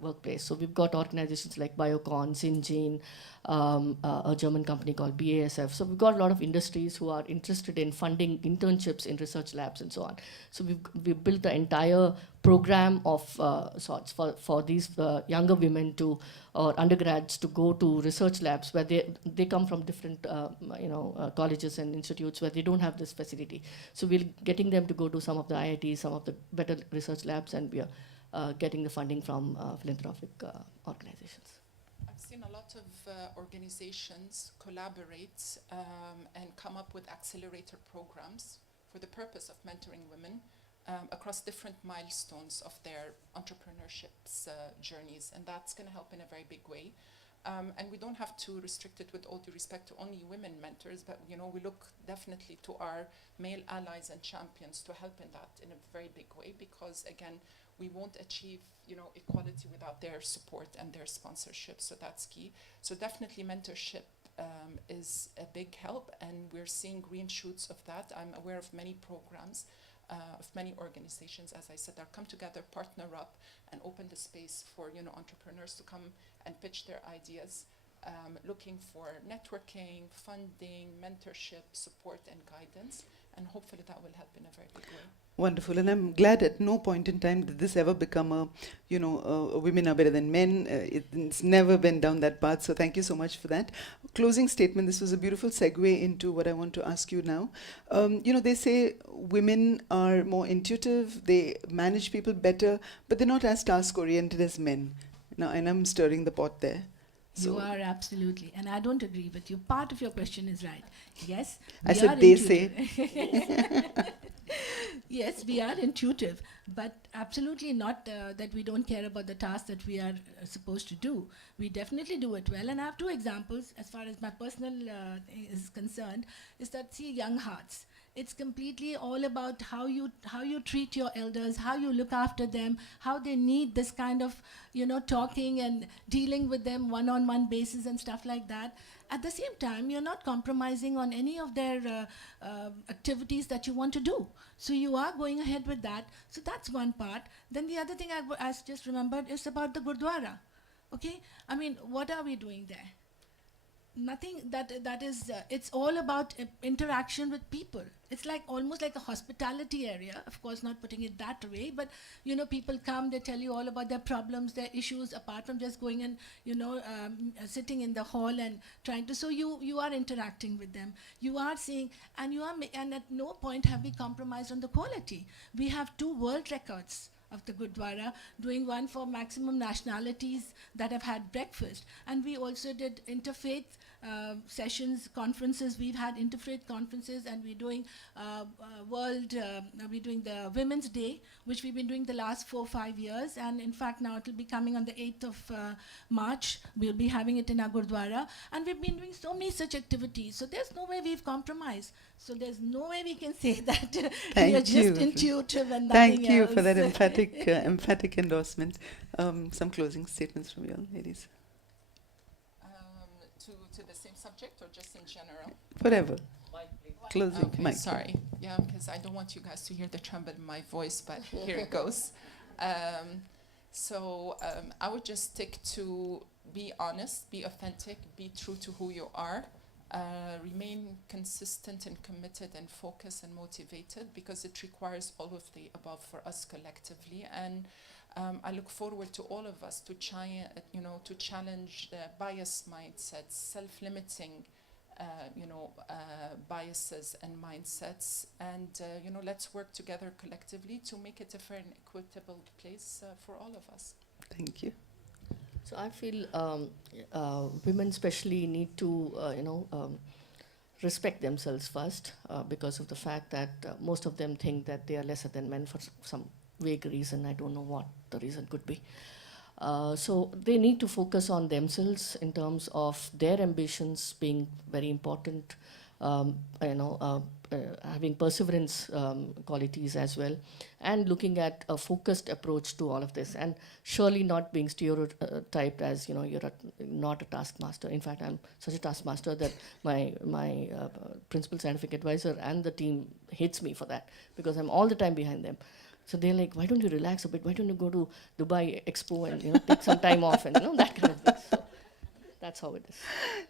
workplace. So we've got organizations like Biocon, Syngene, a German company called BASF. So we've got a lot of industries who are interested in funding internships in research labs and so on. So we've built an entire program of sorts for these younger women to, or undergrads to go to research labs where they come from different colleges and institutes where they don't have this facility. So we're getting them to go to some of the IITs, some of the better research labs, and we are getting the funding from philanthropic organizations. I've seen a lot of organizations collaborate and come up with accelerator programs for the purpose of mentoring women across different milestones of their entrepreneurship's journeys, and that's going to help in a very big way. And we don't have to restrict it, with all due respect, to only women mentors, but we look definitely to our male allies and champions to help in that in a very big way, because again, we won't achieve equality without their support and their sponsorship, so that's key. So definitely mentorship is a big help, and we're seeing green shoots of that. I'm aware of many programs, of many organizations, as I said, that come together, partner up, and open the space for entrepreneurs to come and pitch their ideas, looking for networking, funding, mentorship, support, and guidance, and hopefully that will help in a very big way. Wonderful, and I'm glad at no point in time did this ever become a, women are better than men. It's never been down that path, so thank you so much for that. Closing statement, this was a beautiful segue into what I want to ask you now. They say women are more intuitive, they manage people better, but they're not as task-oriented as men. Now, and I'm stirring the pot there. So you are absolutely, and I don't agree with you. Part of your question is right. Yes, I said they say. Yes, we are intuitive, but absolutely not that we don't care about the task that we are supposed to do. We definitely do it well, and I have two examples as far as my personal is concerned, is that, see, young hearts. It's completely all about how you treat your elders, how you look after them, how they need this kind of, talking and dealing with them one-on-one basis and stuff like that. At the same time, you're not compromising on any of their activities that you want to do. So you are going ahead with that. So that's one part. Then the other thing I just remembered is about the Gurdwara. Okay? I mean, what are we doing there? Nothing that is, it's all about interaction with people. It's like almost like a hospitality area, of course not putting it that way, but people come, they tell you all about their problems, their issues, apart from just going and sitting in the hall and trying to, so you are interacting with them, you are seeing, and and at no point have we compromised on the quality. We have 2 world records of the Gurdwara, doing one for maximum nationalities that have had breakfast. And we also did interfaith sessions, conferences. We've had interfaith conferences, and we're doing we're doing the Women's Day, which we've been doing the last 4 or 5 years. And in fact, now it'll be coming on the 8th of March. We'll be having it in our Gurdwara. And we've been doing so many such activities. So there's no way we've compromised. So there's no way we can say that we are just intuitive and nothing else. Thank you for that emphatic endorsement. Some closing statements from you, ladies. To the same subject or just in general? Whatever. Closing. Okay, Mike. Sorry. Yeah, because I don't want you guys to hear the tremble in my voice, but here it goes. I would just stick to be honest, be authentic, be true to who you are. Remain consistent and committed and focused and motivated, because it requires all of the above for us collectively. And I look forward to all of us to challenge the bias mindsets, self-limiting, biases and mindsets, and let's work together collectively to make it a fair and equitable place for all of us. Thank you. So I feel women especially need to, respect themselves first, because of the fact that most of them think that they are lesser than men for some vague reason. I don't know what the reason could be. So they need to focus on themselves in terms of their ambitions being very important, having perseverance qualities as well, and looking at a focused approach to all of this, and surely not being stereotyped as, you're not a taskmaster. In fact, I'm such a taskmaster that my principal scientific advisor and the team hates me for that, because I'm all the time behind them. So they're like, why don't you relax a bit? Why don't you go to Dubai Expo and take some time off and that kind of thing. So that's how it is.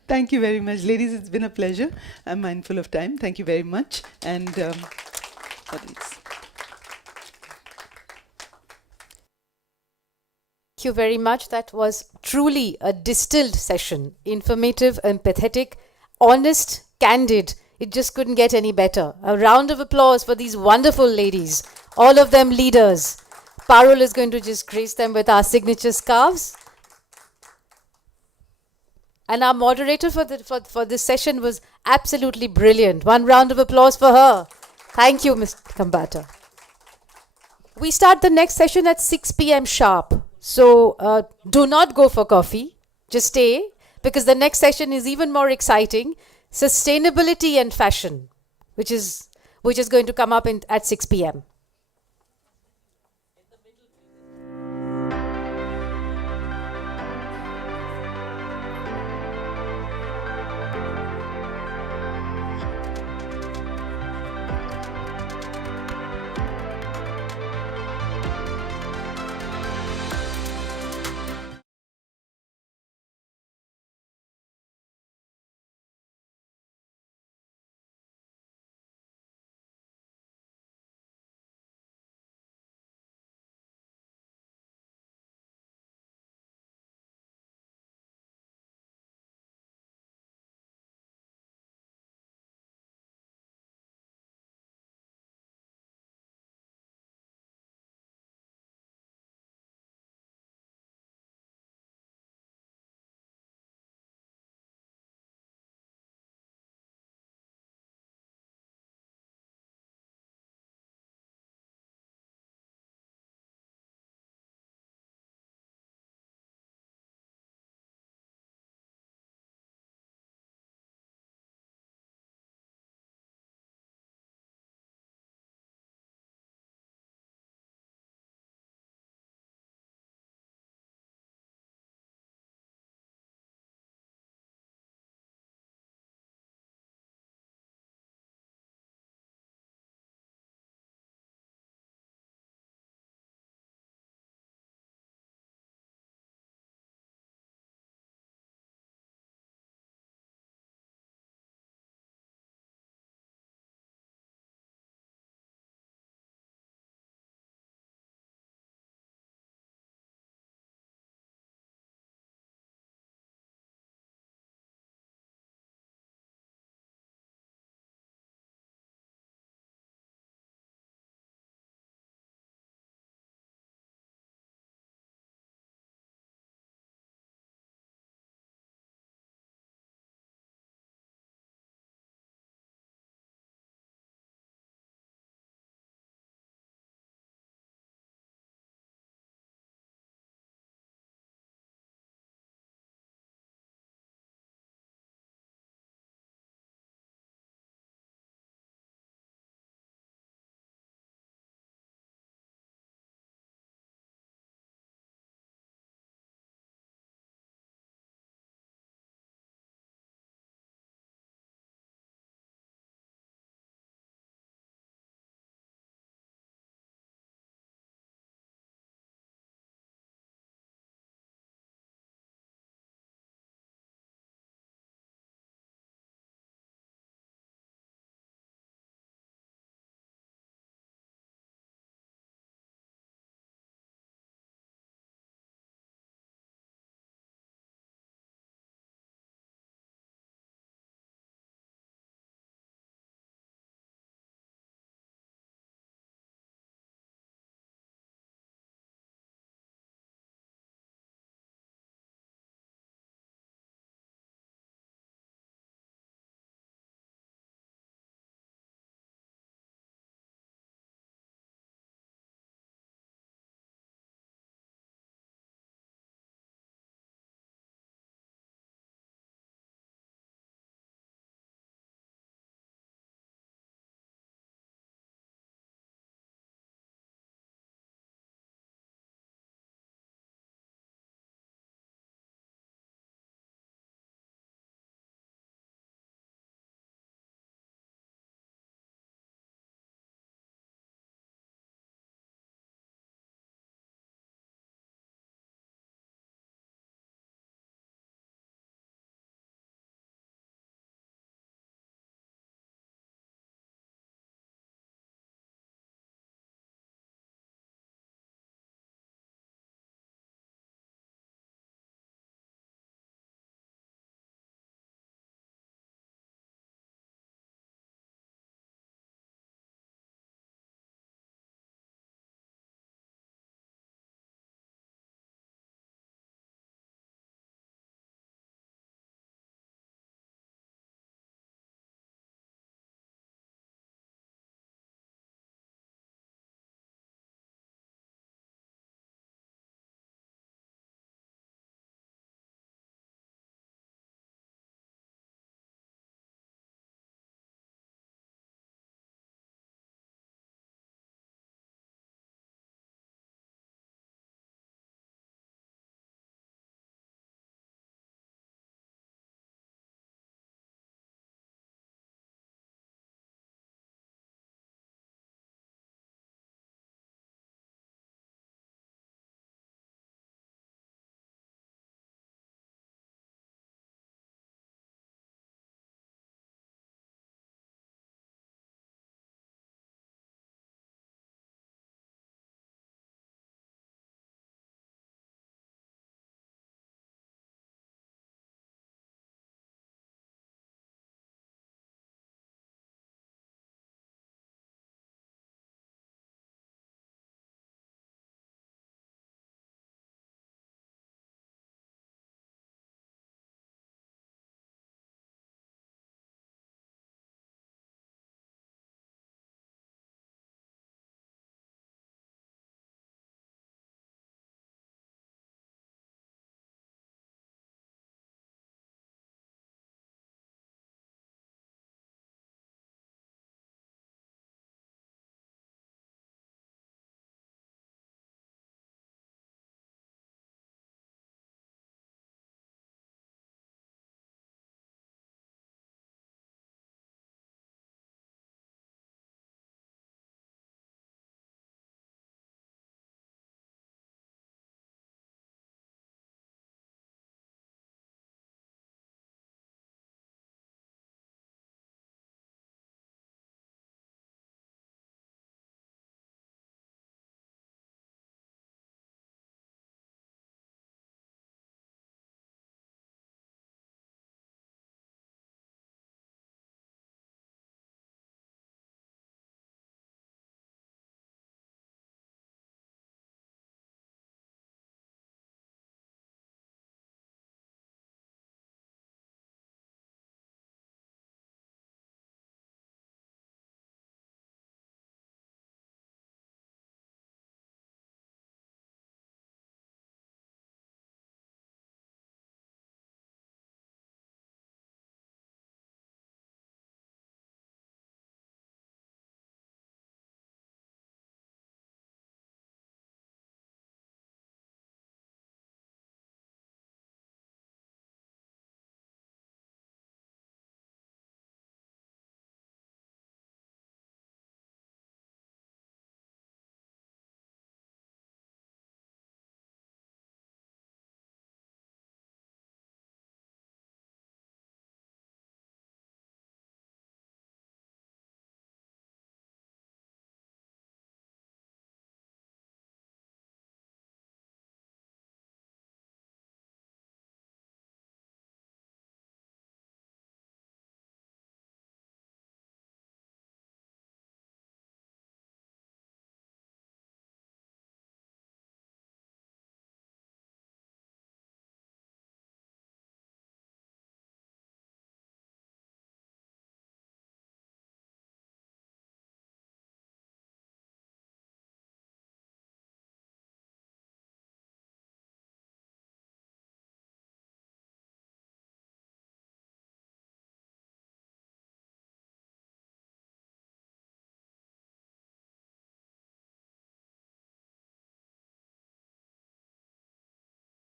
Thank you very much. Ladies, it's been a pleasure. I'm mindful of time. Thank you very much. And audience. Thank you very much. That was truly a distilled session. Informative, empathetic, honest, candid. It just couldn't get any better. A round of applause for these wonderful ladies. All of them leaders. Parul is going to just grace them with our signature scarves. And our moderator for this session was absolutely brilliant. One round of applause for her. Thank you, Ms. Kambata. We start the next session at 6 p.m. sharp. So do not go for coffee. Just stay, because the next session is even more exciting. Sustainability and fashion, which is going to come up at 6 p.m.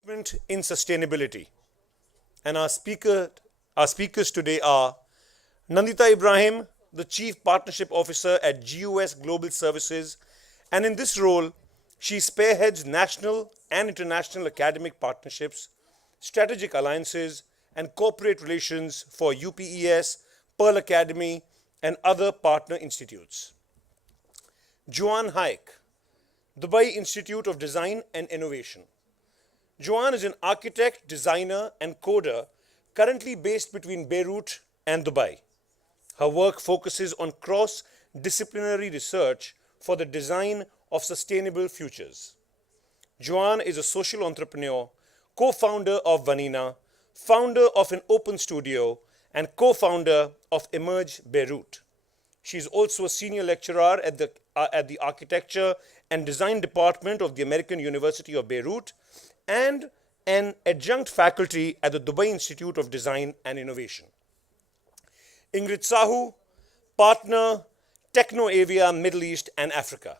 In sustainability. And our speakers today are Nandita Ibrahim, the Chief Partnership Officer at GUS Global Services, and in this role, she spearheads national and international academic partnerships, strategic alliances, and corporate relations for UPES, Pearl Academy, and other partner institutes. Joanne Hayek, Dubai Institute of Design and Innovation. Joanne is an architect, designer, and coder currently based between Beirut and Dubai. Her work focuses on cross-disciplinary research for the design of sustainable futures. Joanne is a social entrepreneur, co-founder of Vanina, founder of an open studio, and co-founder of Emerge Beirut. She is also a senior lecturer at the Architecture and Design Department of the American University of Beirut and an adjunct faculty at the Dubai Institute of Design and Innovation. Ingrid Saaho, partner, TechnoAvia, Middle East and Africa.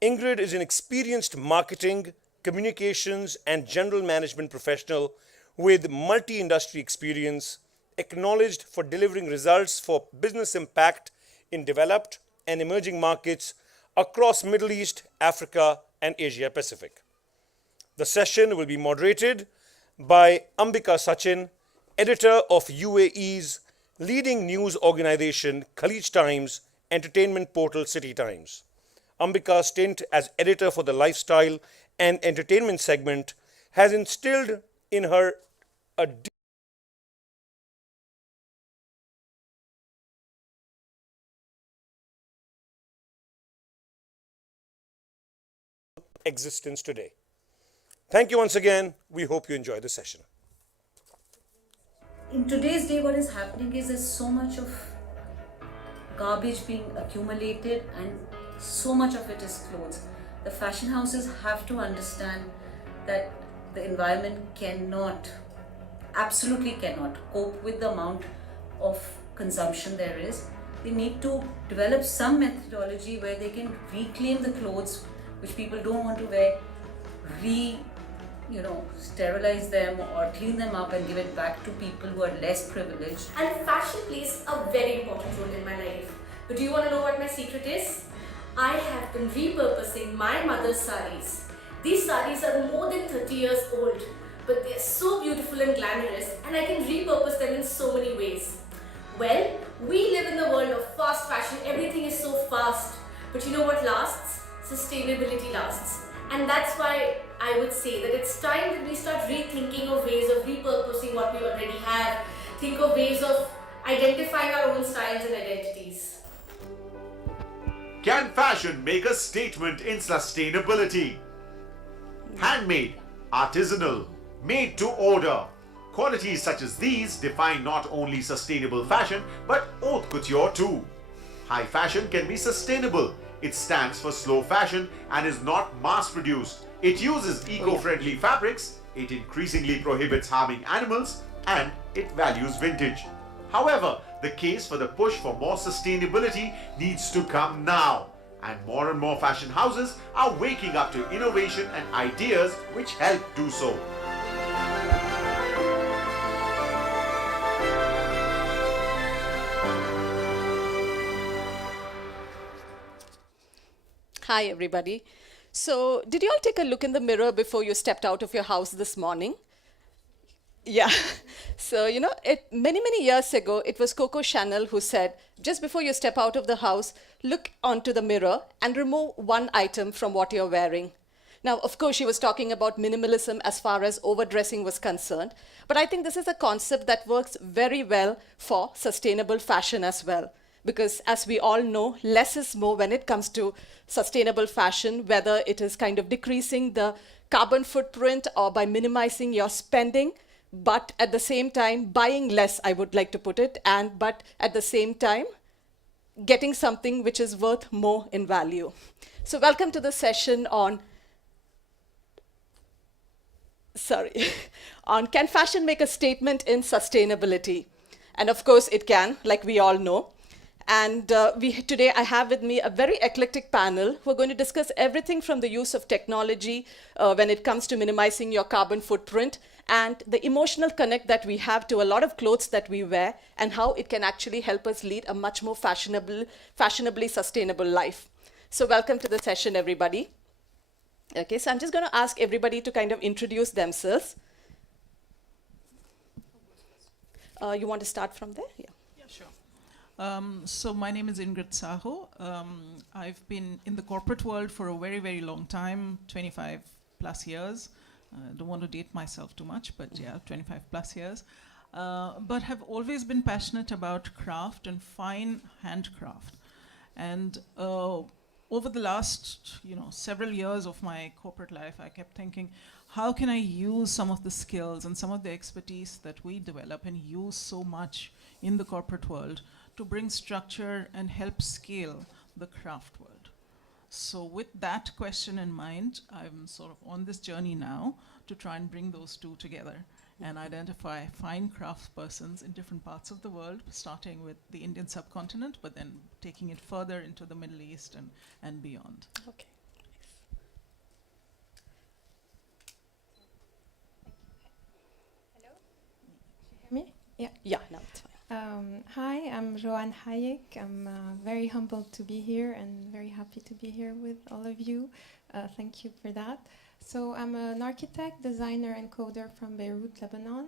Ingrid is an experienced marketing, communications, and general management professional with multi-industry experience, acknowledged for delivering results for business impact in developed and emerging markets across Middle East, Africa, and Asia Pacific. The session will be moderated by Ambika Sachin, editor of UAE's leading news organization, Khalij Times, entertainment portal City Times. Ambika's stint as editor for the lifestyle and entertainment segment has instilled in her a deep existence today. Thank you once again. We hope you enjoy the session. In today's day, what is happening is there's so much of garbage being accumulated and so much of it is clothes. The fashion houses have to understand that the environment cannot, absolutely cannot cope with the amount of consumption there is. They need to develop some methodology where they can reclaim the clothes which people don't want to wear, sterilize them or clean them up and give it back to people who are less privileged. And fashion plays a very important role in my life. But do you want to know what my secret is? I have been repurposing my mother's saris. These saris are more than 30 years old, but they're so beautiful and glamorous, and I can repurpose them in so many ways. Well, we live in the world of fast fashion. Everything is so fast. But you know what lasts? Sustainability lasts. And that's why I would say that it's time that we start rethinking of ways of repurposing what we already have. Think of ways of identifying our own styles and identities. Can fashion make a statement in sustainability? Handmade, artisanal, made to order. Qualities such as these define not only sustainable fashion but haute couture too. High fashion can be sustainable. It stands for slow fashion and is not mass-produced. It uses eco-friendly fabrics, it increasingly prohibits harming animals, and it values vintage. However, the case for the push for more sustainability needs to come now. And more fashion houses are waking up to innovation and ideas which help do so. Hi, everybody. So, did you all take a look in the mirror before you stepped out of your house this morning? Yeah. So, many years ago, it was Coco Chanel who said, just before you step out of the house, look onto the mirror and remove one item from what you're wearing. Now, of course, she was talking about minimalism as far as overdressing was concerned, but I think this is a concept that works very well for sustainable fashion as well. Because as we all know, less is more when it comes to sustainable fashion, whether it is kind of decreasing the carbon footprint or by minimizing your spending, but at the same time, buying less, I would like to put it, but at the same time, getting something which is worth more in value. So welcome to the session on can fashion make a statement in sustainability? And of course it can, like we all know. And today I have with me a very eclectic panel who are going to discuss everything from the use of technology when it comes to minimizing your carbon footprint and the emotional connect that we have to a lot of clothes that we wear and how it can actually help us lead a much more fashionably sustainable life. So welcome to the session, everybody. Okay, so I'm just going to ask everybody to kind of introduce themselves. You want to start from there? Yeah. Yeah, sure. So my name is Ingrid Saaho. I've been in the corporate world for a very, very long time, 25 plus years. Don't want to date myself too much, but yeah, 25 plus years. But have always been passionate about craft and fine handcraft. And over the last, several years of my corporate life, I kept thinking, how can I use some of the skills and some of the expertise that we develop and use so much in the corporate world to bring structure and help scale the craft world? So with that question in mind, I'm sort of on this journey now to try and bring those two together and identify fine craftspersons in different parts of the world, starting with the Indian subcontinent, but then taking it further into the Middle East and beyond. Okay. Me? Yeah. Yeah, now it's fine. Hi, I'm Joanne Hayek. I'm very humbled to be here and very happy to be here with all of you. Thank you for that. So I'm an architect, designer, and coder from Beirut, Lebanon.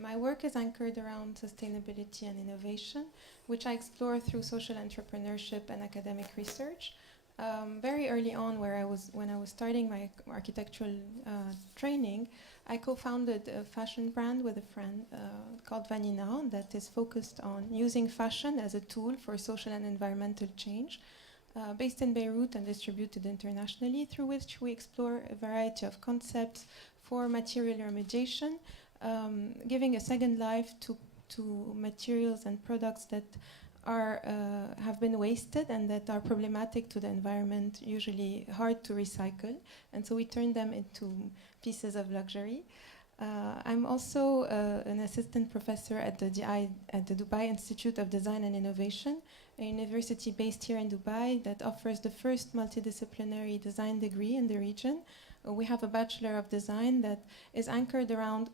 My work is anchored around sustainability and innovation, which I explore through social entrepreneurship and academic research. Very early on, when I was starting my architectural training, I co-founded a fashion brand with a friend called Vanina that is focused on using fashion as a tool for social and environmental change, based in Beirut and distributed internationally, through which we explore a variety of concepts for material remediation, giving a second life to materials and products that have been wasted and that are problematic to the environment, usually hard to recycle, and so we turn them into pieces of luxury. I'm also an assistant professor at the Dubai Institute of Design and Innovation, a university based here in Dubai that offers the first multidisciplinary design degree in the region. We have a Bachelor of Design that is anchored around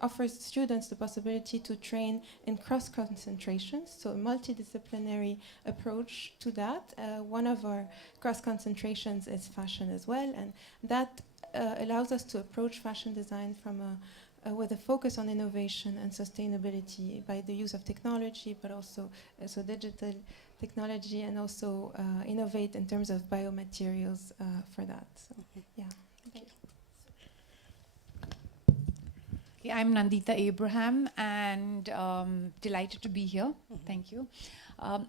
offers students the possibility to train in cross concentrations, so a multidisciplinary approach to that. One of our cross concentrations is fashion as well, and that allows us to approach fashion design from with a focus on innovation and sustainability by the use of technology, but also digital technology, and also innovate in terms of biomaterials for that. So, yeah. Thank you. I'm Nandita Abraham, and delighted to be here. Thank you.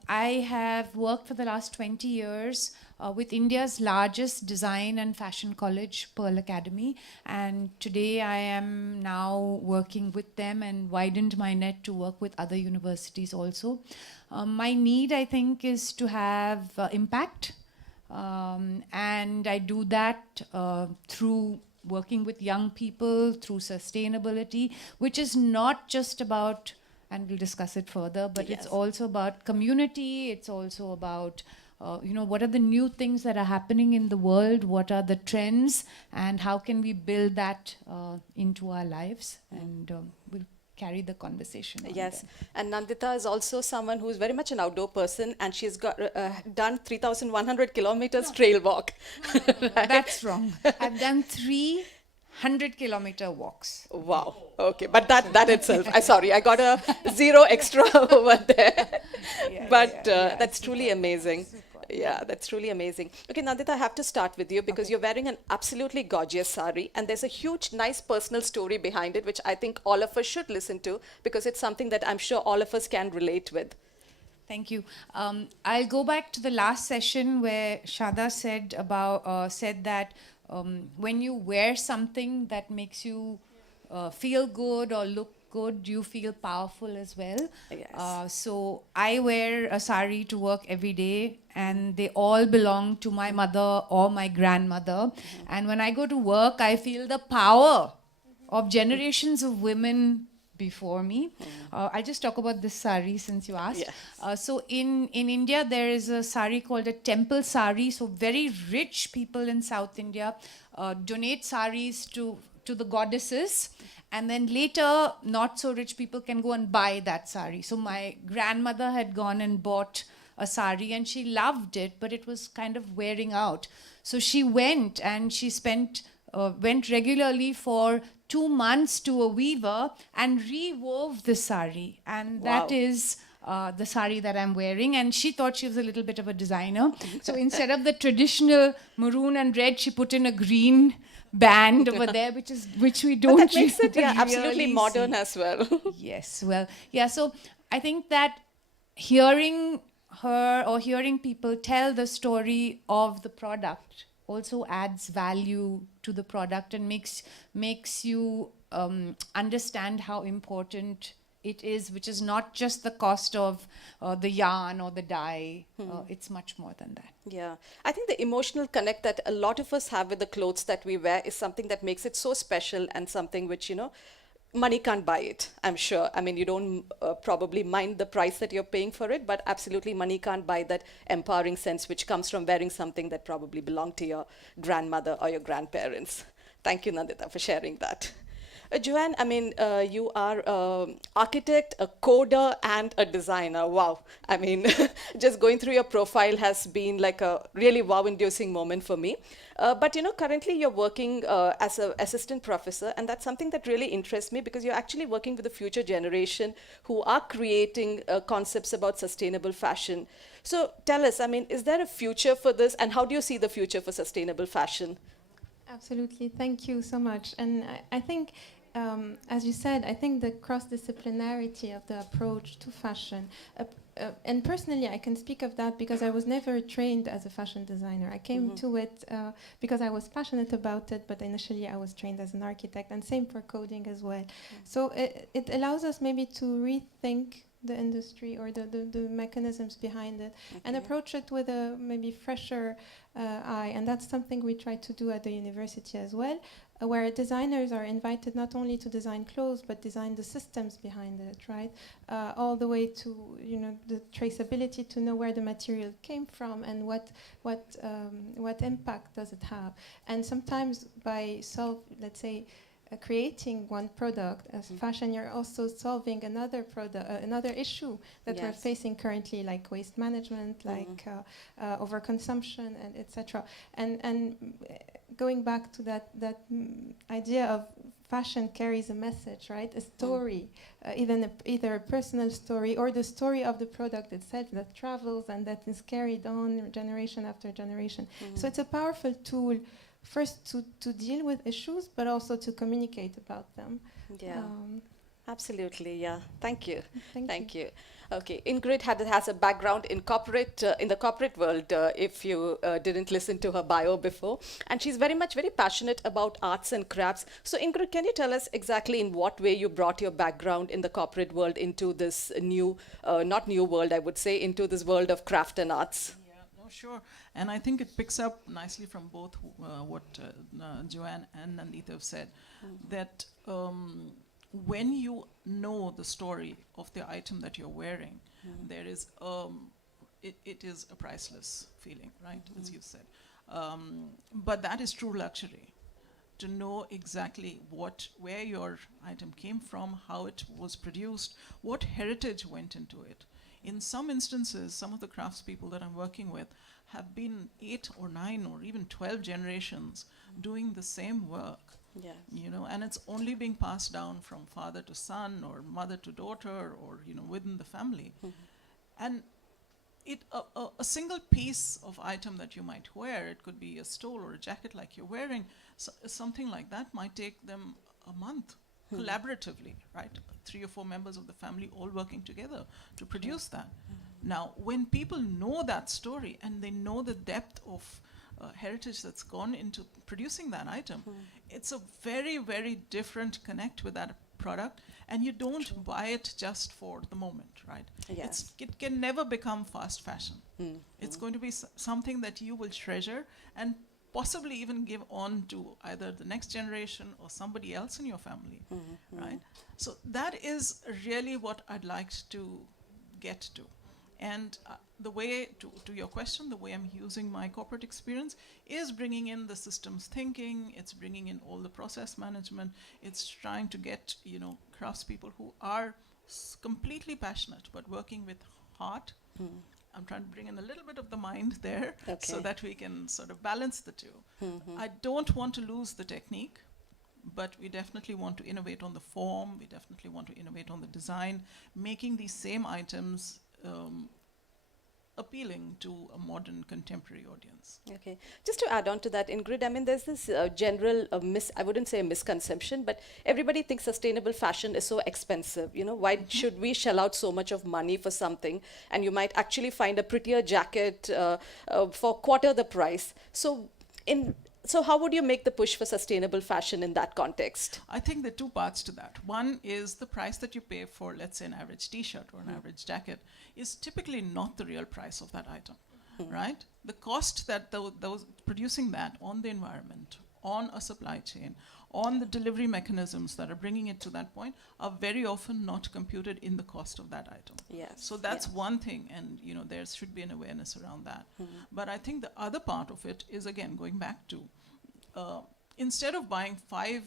I have worked for the last 20 years with India's largest design and fashion college, Pearl Academy, and today I am now working with them and widened my net to work with other universities also. My need, I think, is to have impact, and I do that through working with young people, through sustainability, which is not just about, and we'll discuss it further, but it's also about community, it's also about what are the new things that are happening in the world, what are the trends, and how can we build that into our lives, and we'll carry the conversation on. Yes, and Nandita is also someone who is very much an outdoor person, and she's got done 3,100 kilometers trail walk. Right? That's wrong. I've done 300-kilometer walks. Wow. Okay, but that itself, I got a 0 extra over there. That's truly amazing. Yeah, that's truly amazing. Okay, Nandita, I have to start with you because you're wearing an absolutely gorgeous sari, and there's a huge, nice personal story behind it, which I think all of us should listen to because it's something that I'm sure all of us can relate with. Thank you. I'll go back to the last session where Shada said that when you wear something that makes you feel good or look good, you feel powerful as well. Yes. So I wear a sari to work every day, and they all belong to my mother or my grandmother. And when I go to work, I feel the power of generations of women before me. I'll just talk about this sari since you asked. Yes. So in India, there is a sari called a temple sari. So very rich people in South India donate saris to the goddesses. And then later, not so rich people can go and buy that sari. So my grandmother had gone and bought a sari and she loved it, but it was kind of wearing out. So she went and she went regularly for 2 months to a weaver and re-wove the sari. And that Wow. is the sari that I'm wearing. And she thought she was a little bit of a designer. So instead of the traditional maroon and red, she put in a green band over there, which we don't But that makes it absolutely really modern see. as well. Yes, well, yeah, so I think that hearing her or hearing people tell the story of the product also adds value to the product and makes you understand how important it is, which is not just the cost of the yarn or the dye. It's much more than that. Yeah, I think the emotional connect that a lot of us have with the clothes that we wear is something that makes it so special and something which, money can't buy it, I'm sure. I mean, you don't probably mind the price that you're paying for it, but absolutely money can't buy that empowering sense which comes from wearing something that probably belonged to your grandmother or your grandparents. Thank you, Nandita, for sharing that. Joanne, I mean, you are an architect, a coder, and a designer. Wow. I mean, just going through your profile has been like a really wow-inducing moment for me. But, currently you're working as an assistant professor, and that's something that really interests me because you're actually working with the future generation who are creating concepts about sustainable fashion. So tell us, I mean, is there a future for this, and how do you see the future for sustainable fashion? Absolutely, thank you so much. And I think, as you said, I think the cross-disciplinarity of the approach to fashion, and personally I can speak of that because I was never trained as a fashion designer. I came to it because I was passionate about it, but initially I was trained as an architect, and same for coding as well. So it allows us maybe to rethink the industry or the mechanisms behind it and approach it with a maybe fresher eye. And that's something we try to do at the university as well, where designers are invited not only to design clothes but design the systems behind it, right? All the way to the traceability, to know where the material came from and what impact does it have. And sometimes by let's say creating one product as fashion, you're also solving another issue that we're facing currently, like waste management, like overconsumption, and etc. And going back to that idea of fashion carries a message, right? A story, either a personal story or the story of the product itself that travels and that is carried on generation after generation. So it's a powerful tool, first to deal with issues, but also to communicate about them. Yeah, absolutely. Yeah, thank you. Thank you. Okay, Ingrid has a background in the corporate world, if you didn't listen to her bio before. And she's very passionate about arts and crafts. So Ingrid, can you tell us exactly in what way you brought your background in the corporate world into this not new world, I would say, into this world of craft and arts? Oh, sure. And I think it picks up nicely from both what Joanne and Nandita have said, that when you know the story of the item that you're wearing, there is it is a priceless feeling, right, as you said. But that is true luxury, to know exactly where your item came from, how it was produced, what heritage went into it. In some instances, some of the craftspeople that I'm working with have been 8 or 9 or even 12 generations doing the same work. And it's only being passed down from father to son or mother to daughter or within the family. And a single piece of item that you might wear, it could be a stole or a jacket like you're wearing, something like that might take them a month collaboratively, right? 3 or 4 members of the family all working together to produce that. Now, when people know that story and they know the depth of heritage that's gone into producing that item, it's a very, very different connect with that product, and you don't buy it just for the moment, right? It can never become fast fashion. It's going to be something that you will treasure and possibly even give on to either the next generation or somebody else in your family, right? So that is really what I'd like to get to. And the way, to your question, the way I'm using my corporate experience is bringing in the systems thinking, it's bringing in all the process management, it's trying to get, craftspeople who are completely passionate but working with heart. I'm trying to bring in a little bit of the mind there so that we can sort of balance the two. I don't want to lose the technique, but we definitely want to innovate on the form, we definitely want to innovate on the design, making these same items appealing to a modern contemporary audience. Okay, just to add on to that, Ingrid, I mean, there's this general I wouldn't say a misconception, but everybody thinks sustainable fashion is so expensive. Why should we shell out so much of money for something? And you might actually find a prettier jacket for quarter the price. So how would you make the push for sustainable fashion in that context? I think there are two parts to that. One is the price that you pay for, let's say, an average t-shirt or an average jacket is typically not the real price of that item, right? The cost that those producing that on the environment, on a supply chain, on the delivery mechanisms that are bringing it to that point are very often not computed in the cost of that item. Yes. So that's one thing, and there should be an awareness around that. But I think the other part of it is, again, going back to instead of buying 5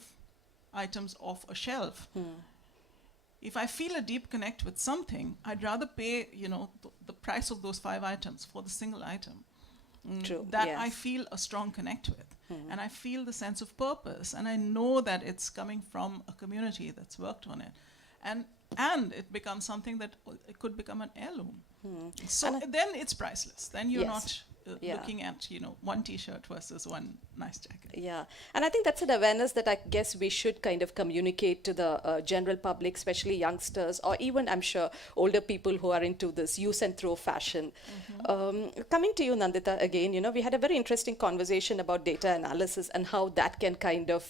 items off a shelf, if I feel a deep connect with something, I'd rather pay, the price of those 5 items for the single item that I feel a strong connect with. And I feel the sense of purpose, and I know that it's coming from a community that's worked on it. And it becomes something that it could become an heirloom. So then it's priceless. Then you're not looking at, one t-shirt versus one nice jacket. Yeah, and I think that's an awareness that I guess we should kind of communicate to the general public, especially youngsters, or even, I'm sure, older people who are into this use and throw fashion. Coming to you, Nandita, again, we had a very interesting conversation about data analysis and how that can kind of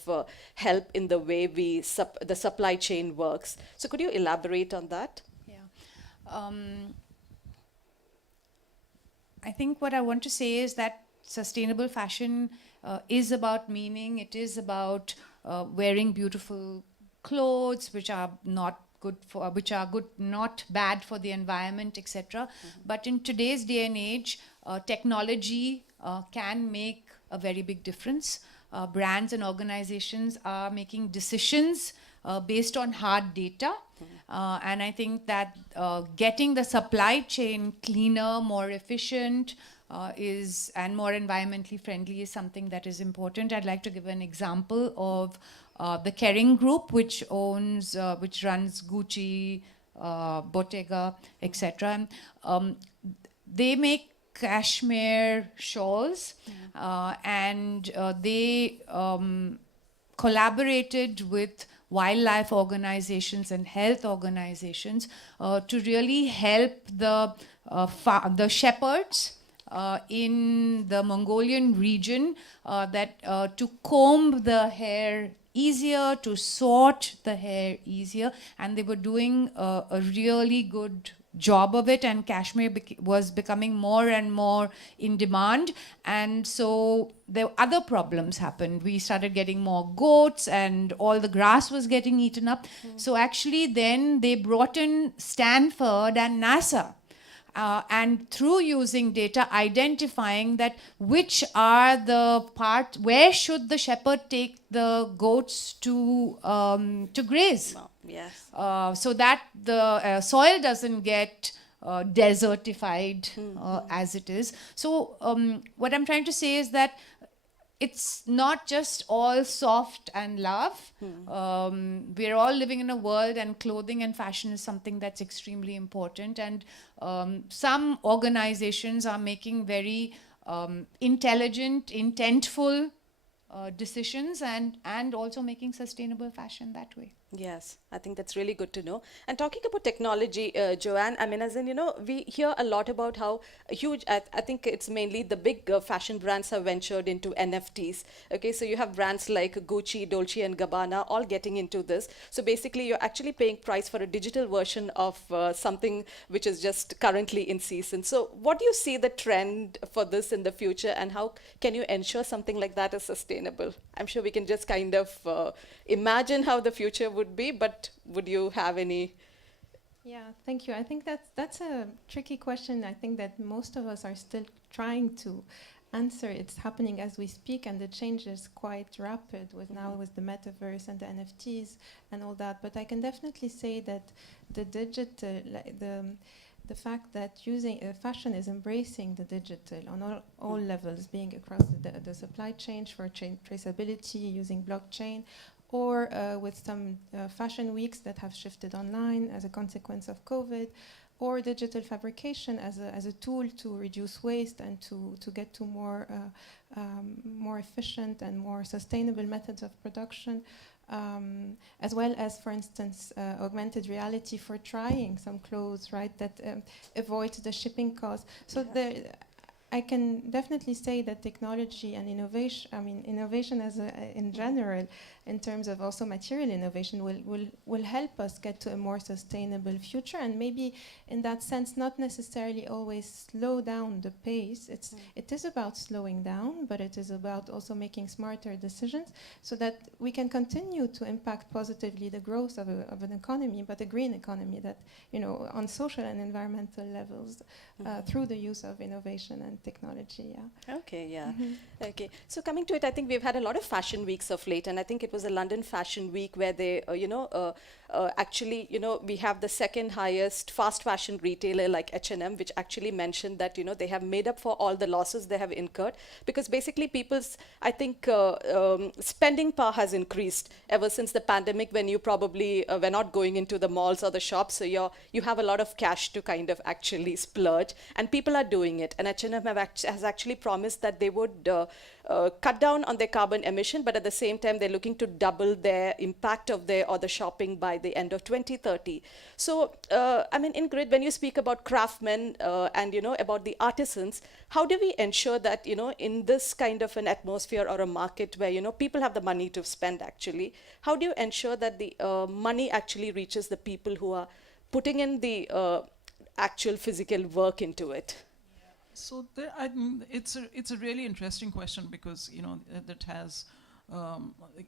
help in the way the supply chain works. So could you elaborate on that? Yeah. I think what I want to say is that sustainable fashion is about meaning. It is about wearing beautiful clothes, which are not bad for the environment, etc. But in today's day and age, technology can make a very big difference. Brands and organizations are making decisions based on hard data. And I think that getting the supply chain cleaner, more efficient, and more environmentally friendly is something that is important. I'd like to give an example of the Kering Group, which runs Gucci, Bottega, etc. They make cashmere shawls, and they collaborated with wildlife organizations and health organizations to really help the shepherds in the Mongolian region to comb the hair easier, to sort the hair easier, and they were doing a really good job of it, and cashmere was becoming more and more in demand, and so other problems happened. We started getting more goats and all the grass was getting eaten up. So actually then they brought in Stanford and NASA, and through using data, identifying that which are the where should the shepherd take the goats to graze. Yes. So that the soil doesn't get desertified as it is. So what I'm trying to say is that it's not just all soft and love. We're all living in a world, and clothing and fashion is something that's extremely important. And some organizations are making very intelligent, intentful decisions, and also making sustainable fashion that way. Yes, I think that's really good to know. And talking about technology, Joanne, I mean, as in, we hear a lot about how a huge, I think it's mainly the big fashion brands have ventured into NFTs. Okay, so you have brands like Gucci, Dolce and Gabbana all getting into this. So basically, you're actually paying price for a digital version of something which is just currently in season. So what do you see the trend for this in the future, and how can you ensure something like that is sustainable? I'm sure we can just kind of imagine how the future would be, but would you have any? Yeah, thank you. I think that's a tricky question. I think that most of us are still trying to answer. It's happening as we speak, and the change is quite rapid with now with the metaverse and the NFTs and all that. But I can definitely say that the digital, the fact that using fashion is embracing the digital on all levels, being across the supply chain for traceability using blockchain, or with some fashion weeks that have shifted online as a consequence of COVID, or digital fabrication as a tool to reduce waste and to get to more efficient and more sustainable methods of production, as well as, for instance, augmented reality for trying some clothes, right, that avoids the shipping costs. So I can definitely say that technology and innovation, I mean, innovation in general, in terms of also material innovation, will help us get to a more sustainable future, and maybe in that sense not necessarily always slow down the pace. It is about slowing down, but it is about also making smarter decisions so that we can continue to impact positively the growth of an economy, but a green economy that, on social and environmental levels, through the use of innovation and technology. Okay, yeah. Okay, so coming to it, I think we've had a lot of fashion weeks of late, and I think it was a London Fashion Week where they, actually, we have the second highest fast fashion retailer like H&M, which actually mentioned that, they have made up for all the losses they have incurred, because basically people's, I think, spending power has increased ever since the pandemic, when you probably were not going into the malls or the shops, so you have a lot of cash to kind of actually splurge, and people are doing it. And H&M has actually promised that they would cut down on their carbon emission, but at the same time they're looking to double their impact of the shopping by the end of 2030. So, I mean, Ingrid, when you speak about craftsmen and about the artisans, how do we ensure that in this kind of an atmosphere or a market where people have the money to spend actually, how do you ensure that the money actually reaches the people who are putting in the actual physical work into it? So it's a really interesting question, because that has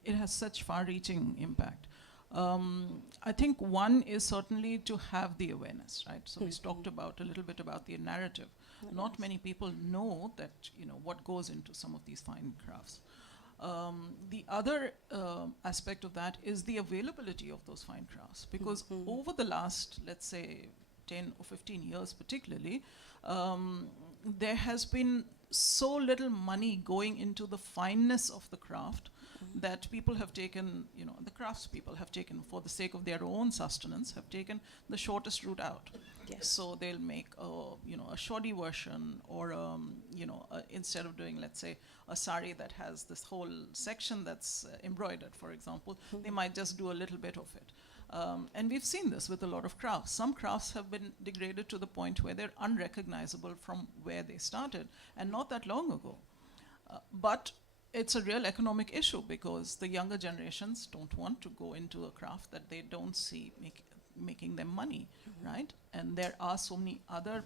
it has such far-reaching impact. I think one is certainly to have the awareness, right? So we talked about a little bit about the narrative. Not many people know that what goes into some of these fine crafts. The other aspect of that is the availability of those fine crafts, because over the last, let's say, 10 or 15 years particularly, there has been so little money going into the fineness of the craft that people have taken, the craftspeople have taken, for the sake of their own sustenance, have taken the shortest route out. Yes. So they'll make a shoddy version, or instead of doing, let's say, a sari that has this whole section that's embroidered, for example, they might just do a little bit of it. And we've seen this with a lot of crafts. Some crafts have been degraded to the point where they're unrecognizable from where they started, and not that long ago. But it's a real economic issue, because the younger generations don't want to go into a craft that they don't see making them money, right? And there are so many other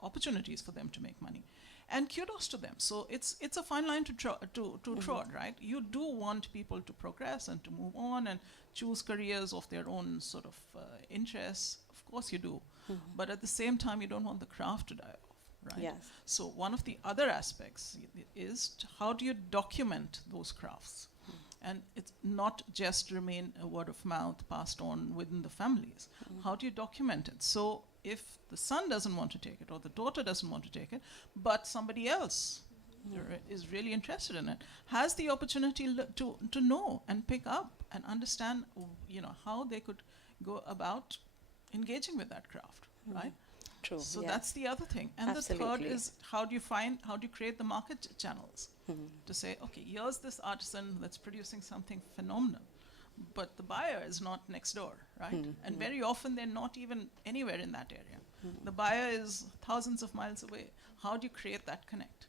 opportunities for them to make money. And kudos to them. So it's a fine line to trod, right? You do want people to progress and to move on and choose careers of their own sort of interests. Of course you do. But at the same time, you don't want the craft to die off, right? Yes. So one of the other aspects is how do you document those crafts? And it's not just remain a word of mouth passed on within the families. How do you document it? So if the son doesn't want to take it, or the daughter doesn't want to take it, but somebody else is really interested in it, has the opportunity to know and pick up and understand, how they could go about engaging with that craft, right? True. So yeah. that's the other thing. And Absolutely. the third is how do you create the market channels to say, okay, here's this artisan that's producing something phenomenal, but the buyer is not next door, right? And very often they're not even anywhere in that area. The buyer is thousands of miles away. How do you create that connect?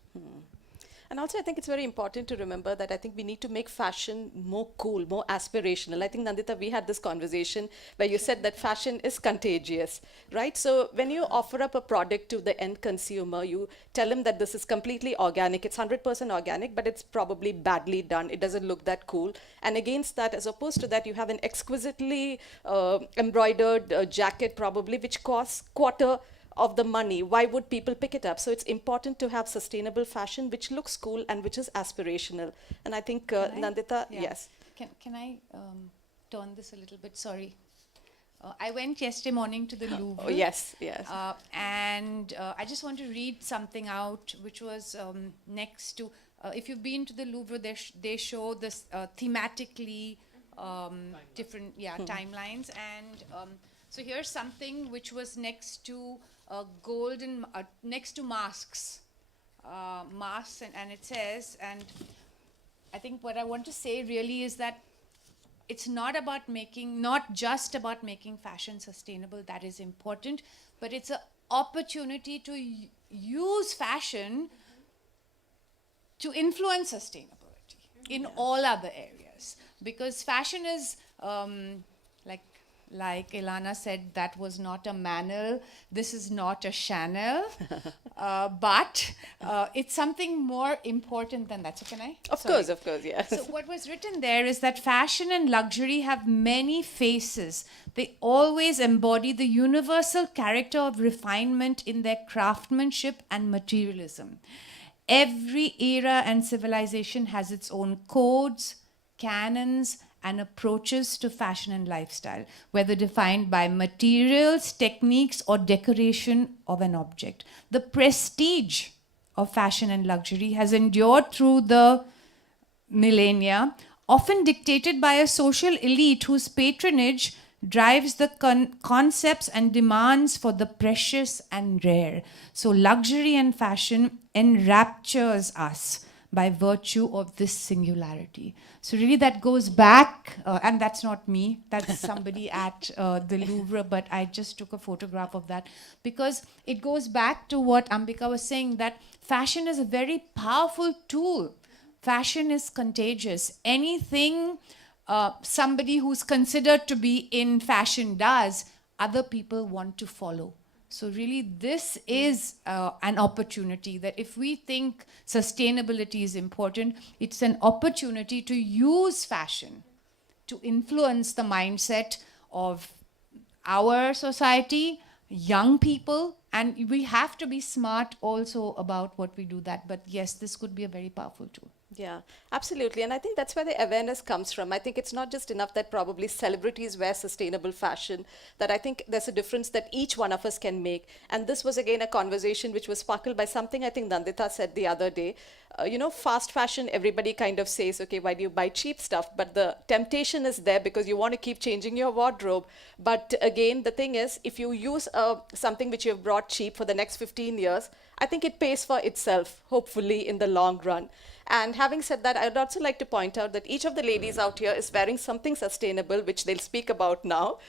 And also, I think it's very important to remember that I think we need to make fashion more cool, more aspirational. I think, Nandita, we had this conversation where you said that fashion is contagious, right? So when you offer up a product to the end consumer, you tell him that this is completely organic. It's 100% organic, but it's probably badly done. It doesn't look that cool. And against that, as opposed to that, you have an exquisitely embroidered jacket, probably, which costs quarter of the money. Why would people pick it up? So it's important to have sustainable fashion which looks cool and which is aspirational. And I think Nandita, yes. Can I turn this a little bit? Sorry. I went yesterday morning to the Louvre. Oh, yes, yes. And I just want to read something out which was next to, if you've been to the Louvre, they show this thematically different timelines. And so here's something which was next to golden, next to masks. Masks, and it says, and I think what I want to say really is that it's not just about making fashion sustainable, that is important, but it's an opportunity to use fashion to influence sustainability in all other areas. Because fashion is, like Ilana said, that was not a Manil, this is not a Chanel, but it's something more important than that. So can I? Of course, yes. So what was written there is that fashion and luxury have many faces. They always embody the universal character of refinement in their craftsmanship and materialism. Every era and civilization has its own codes, canons, and approaches to fashion and lifestyle, whether defined by materials, techniques, or decoration of an object. The prestige of fashion and luxury has endured through the millennia, often dictated by a social elite whose patronage drives the concepts and demands for the precious and rare. So luxury and fashion enraptures us by virtue of this singularity. So really that goes back, and that's not me, that's somebody at the Louvre, but I just took a photograph of that, because it goes back to what Ambika was saying, that fashion is a very powerful tool. Fashion is contagious. Anything somebody who's considered to be in fashion does, other people want to follow. So really this is an opportunity that if we think sustainability is important, it's an opportunity to use fashion to influence the mindset of our society, young people, and we have to be smart also about what we do that. But yes, this could be a very powerful tool. Yeah, absolutely. And I think that's where the awareness comes from. I think it's not just enough that probably celebrities wear sustainable fashion, that I think there's a difference that each one of us can make. And this was again a conversation which was sparkled by something I think Nandita said the other day. Fast fashion, everybody kind of says, okay, why do you buy cheap stuff? But the temptation is there because you want to keep changing your wardrobe. But again, the thing is, if you use something which you've brought cheap for the next 15 years, I think it pays for itself, hopefully in the long run. And having said that, I would also like to point out that each of the ladies out here is wearing something sustainable, which they'll speak about now.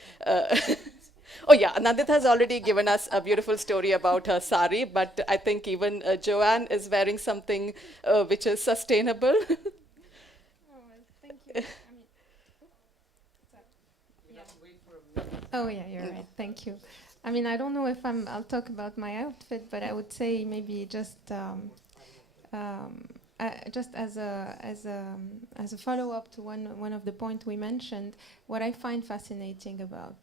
Oh yeah, Nandita has already given us a beautiful story about her sari, but I think even Joanne is wearing something which is sustainable. Thank you. Oh yeah, you're right. Thank you. I mean, I don't know if I'll talk about my outfit, but I would say maybe just as a follow-up to one of the points we mentioned, what I find fascinating about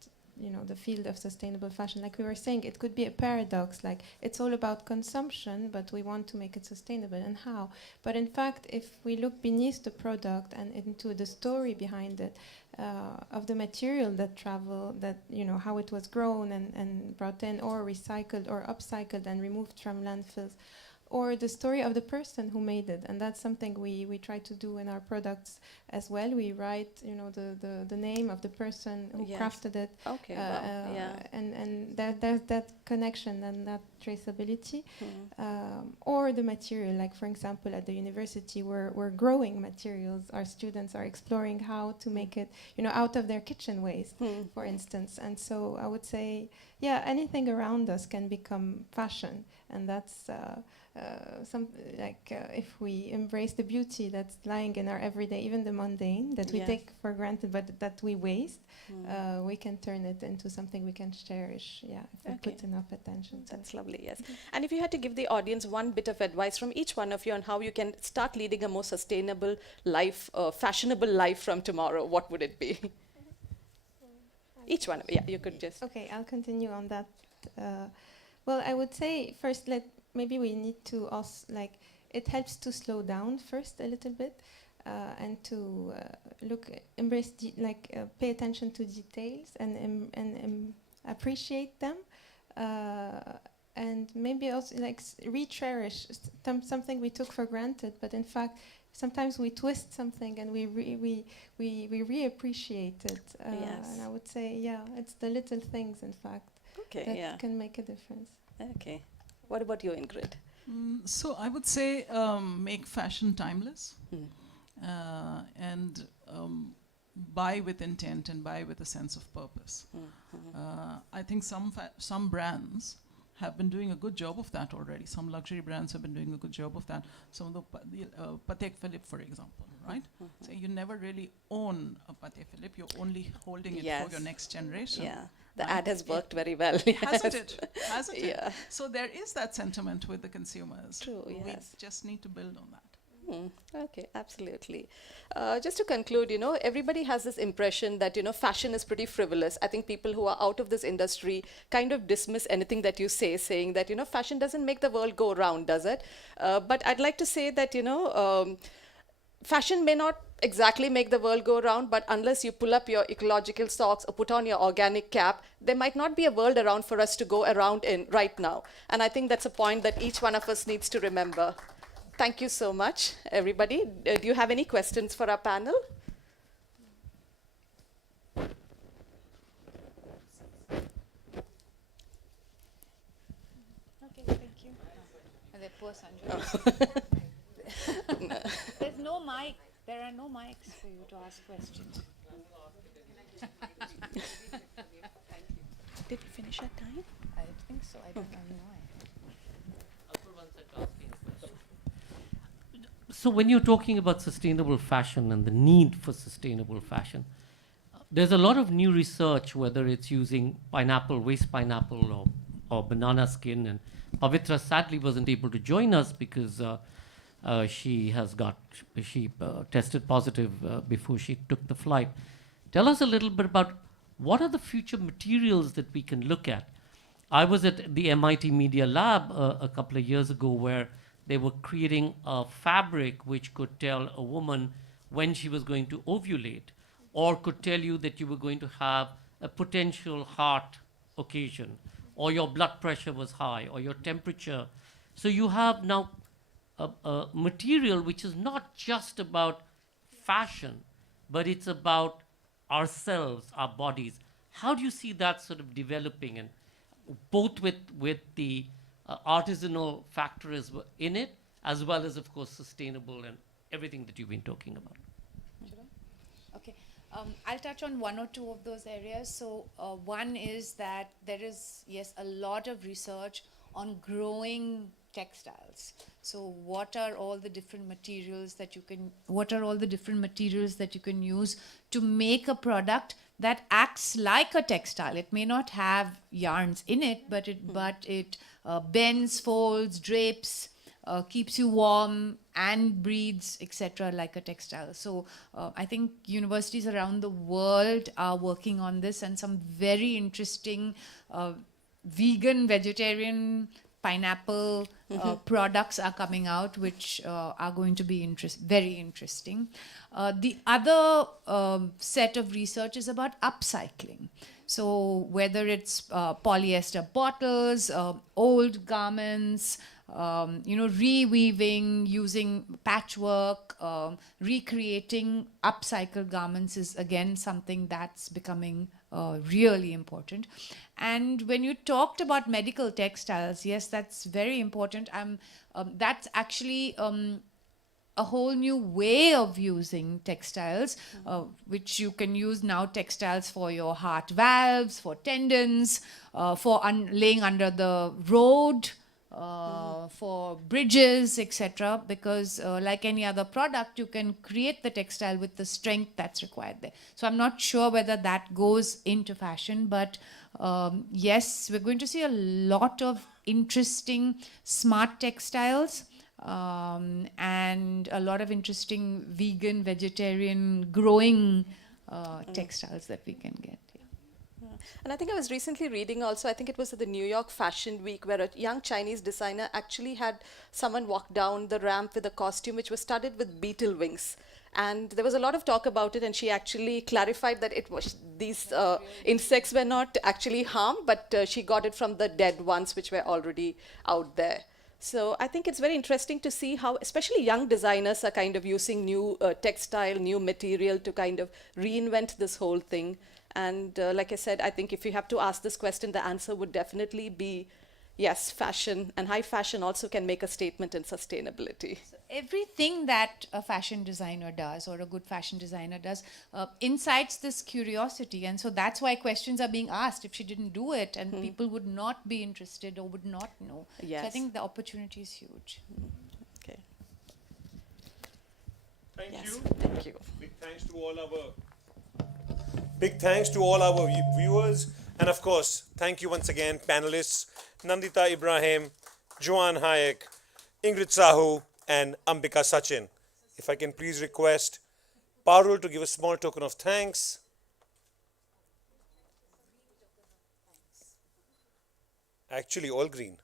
the field of sustainable fashion, like we were saying, it could be a paradox, like it's all about consumption, but we want to make it sustainable, and how? But in fact, if we look beneath the product and into the story behind it, of the material that travel, that how it was grown and brought in, or recycled or upcycled and removed from landfills, or the story of the person who made it. And that's something we try to do in our products as well. We write, the name of the person who Yes. crafted it. Okay, wow, yeah. And there's that connection and that traceability. Or the material, like for example at the university we're growing materials. Our students are exploring how to make it, out of their kitchen waste, for instance. And so I would say, yeah, anything around us can become fashion, and that's if we embrace the beauty that's lying in our everyday, even the mundane that we Yes. take for granted but that we waste, we can turn it into something we can cherish, if we Okay. put enough attention to That's lovely, yes. And if you had to give the audience one bit of advice from each one of you on how you can start leading a more sustainable life, fashionable life from tomorrow, what would it be? Each one, you could just. Okay, I'll continue on that. Well, I would say first, maybe we need to also, it helps to slow down first a little bit, and to embrace, pay attention to details and appreciate them, and maybe also re-cherish something we took for granted, but in fact sometimes we twist something and we re-appreciate it. Yes. And I would say, it's the little things, in fact, that can make a difference. Okay. What about you, Ingrid? So I would say make fashion timeless, and buy with intent and buy with a sense of purpose. I think some brands have been doing a good job of that already. Some luxury brands have been doing a good job of that. Some of the Patek Philippe, for example, right? So you never really own a Patek Philippe. You're only holding it for your next generation. Yeah. The ad has worked very well. Hasn't it? Hasn't Yeah. it? So there is that sentiment with the consumers. True, We yes. just need to build on that. Okay, absolutely. Just to conclude, everybody has this impression that, fashion is pretty frivolous. I think people who are out of this industry kind of dismiss anything that you say, saying that, fashion doesn't make the world go round, does it? But I'd like to say that, fashion may not exactly make the world go round, but unless you pull up your ecological socks or put on your organic cap, there might not be a world around for us to go around in right now. And I think that's a point that each one of us needs to remember. Thank you so much, everybody. Do you have any questions for our panel? Okay, thank you. And the poor Sanjay. There's no mic. There are no mics for you to ask questions. Did we finish our time? I think so. I don't know why. So when you're talking about sustainable fashion and the need for sustainable fashion, there's a lot of new research, whether it's using waste pineapple or banana skin. And Pavitra sadly wasn't able to join us because she tested positive before she took the flight. Tell us a little bit about what are the future materials that we can look at. I was at the MIT Media Lab a couple of years ago where they were creating a fabric which could tell a woman when she was going to ovulate, or could tell you that you were going to have a potential heart occasion, or your blood pressure was high, or your temperature. So you have now a material which is not just about fashion, but it's about ourselves, our bodies. How do you see that sort of developing, and both with the artisanal factor in it, as well as, of course, sustainable and everything that you've been talking about? Okay, I'll touch on one or two of those areas. So one is that there is, yes, a lot of research on growing textiles. So what are all the different materials that you can use to make a product that acts like a textile? It may not have yarns in it, but it bends, folds, drapes, keeps you warm and breathes, etc., like a textile. So I think universities around the world are working on this, and some very interesting vegan, vegetarian, pineapple products are coming out, which are going to be very interesting. The other set of research is about upcycling. So whether it's polyester bottles, old garments, reweaving, using patchwork, recreating upcycled garments is again something that's becoming really important. And when you talked about medical textiles, yes, that's very important. That's actually a whole new way of using textiles, which you can use now textiles for your heart valves, for tendons, for laying under the road, for bridges, etc. Because like any other product, you can create the textile with the strength that's required there. So I'm not sure whether that goes into fashion, but yes, we're going to see a lot of interesting smart textiles. And a lot of interesting vegan, vegetarian, growing textiles that we can get. And I think I was recently reading also, I think it was at the New York Fashion Week, where a young Chinese designer actually had someone walk down the ramp with a costume which was studded with beetle wings. And there was a lot of talk about it, and she actually clarified that it was these insects were not actually harmed, but she got it from the dead ones which were already out there. So I think it's very interesting to see how especially young designers are kind of using new textile, new material to kind of reinvent this whole thing. And like I said, I think if you have to ask this question, the answer would definitely be yes, fashion. And high fashion also can make a statement in sustainability. So everything that a fashion designer does or a good fashion designer does incites this curiosity. And so that's why questions are being asked if she didn't do it, and people would not be interested or would not know. Yes. So I think the opportunity is huge. Okay. Thank Yes, you. thank you. Big thanks to all our viewers, and of course, thank you once again, panelists Nandita Ibrahim, Joanne Hayek, Ingrid Saaho, and Ambika Sachin. If I can please request Parul to give a small token of thanks. Actually, all green.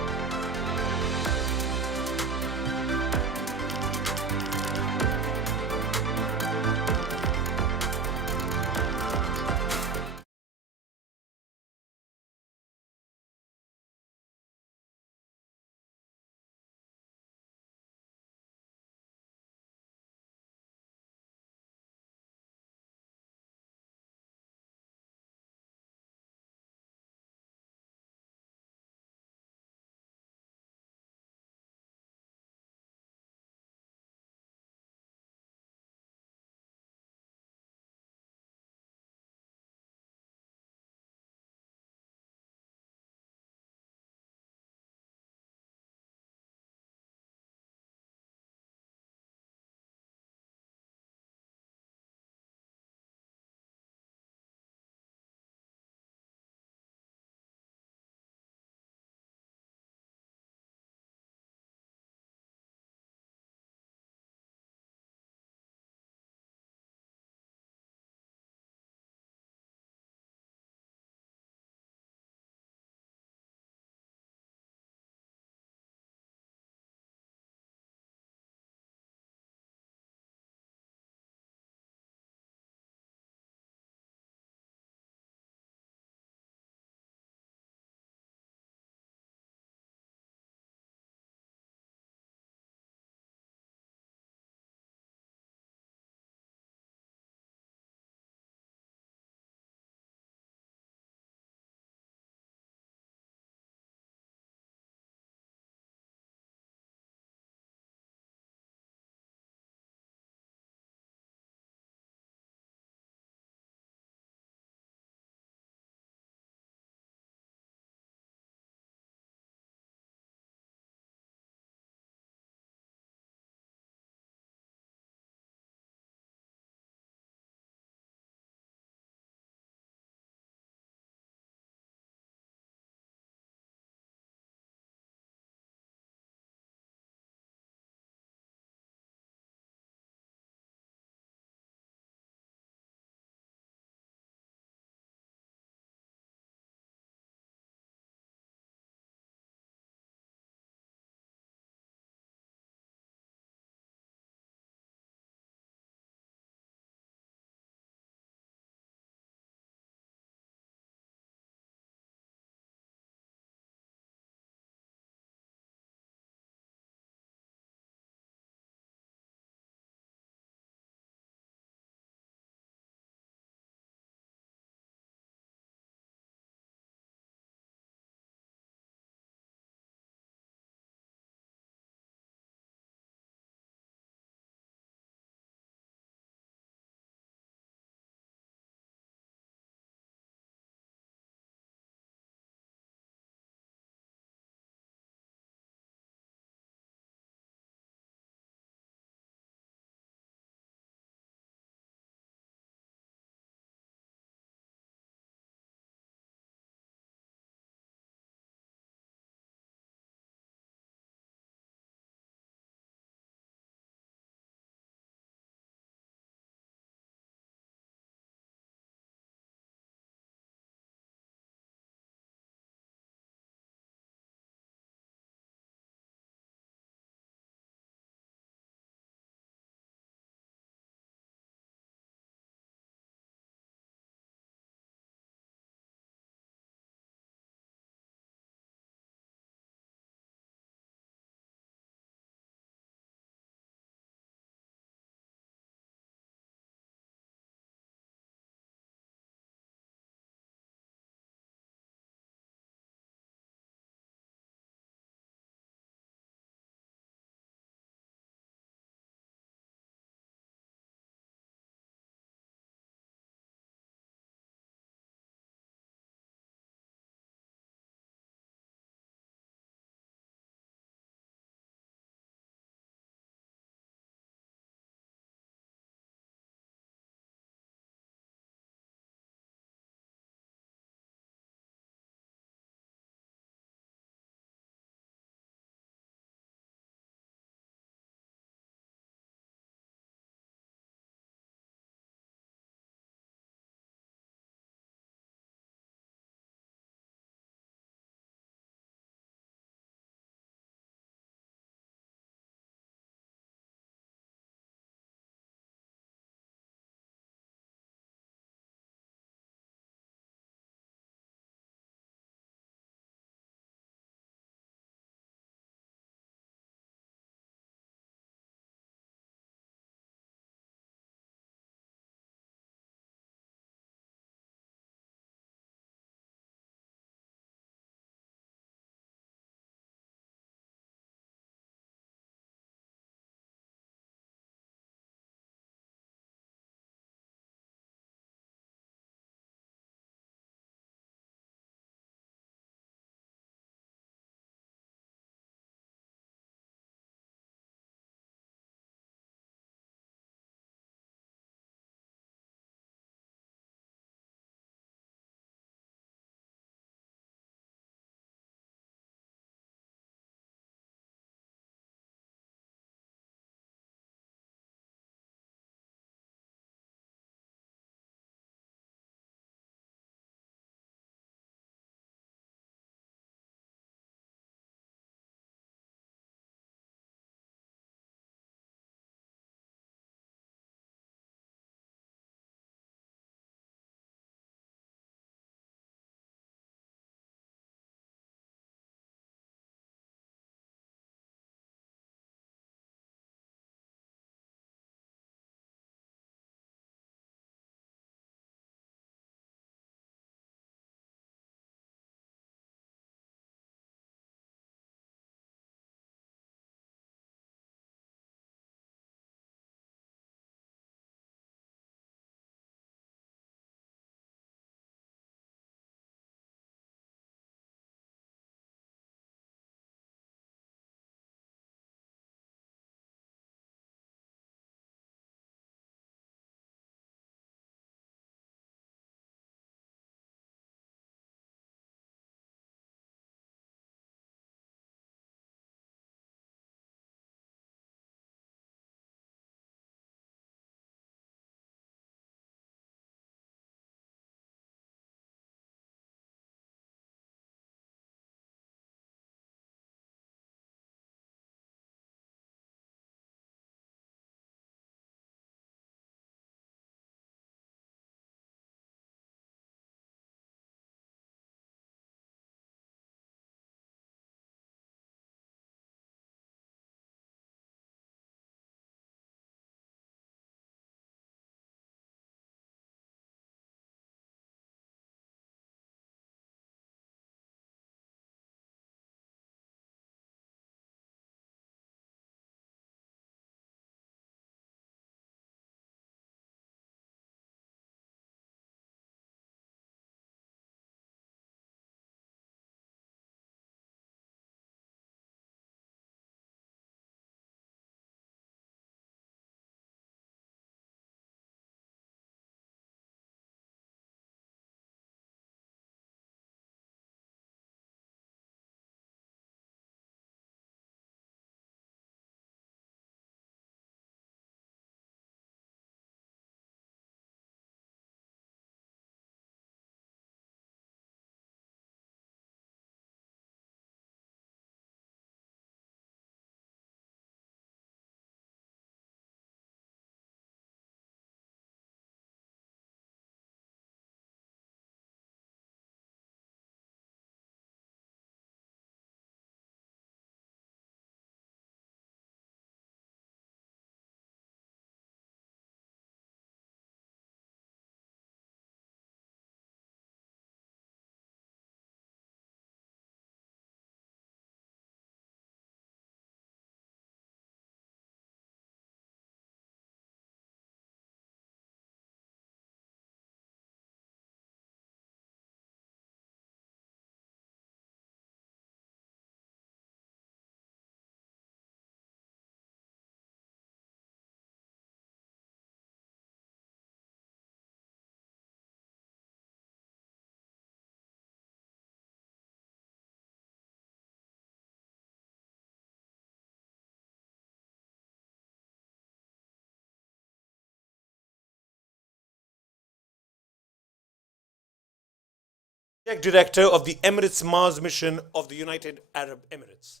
Project Director of the Emirates Mars Mission of the United Arab Emirates.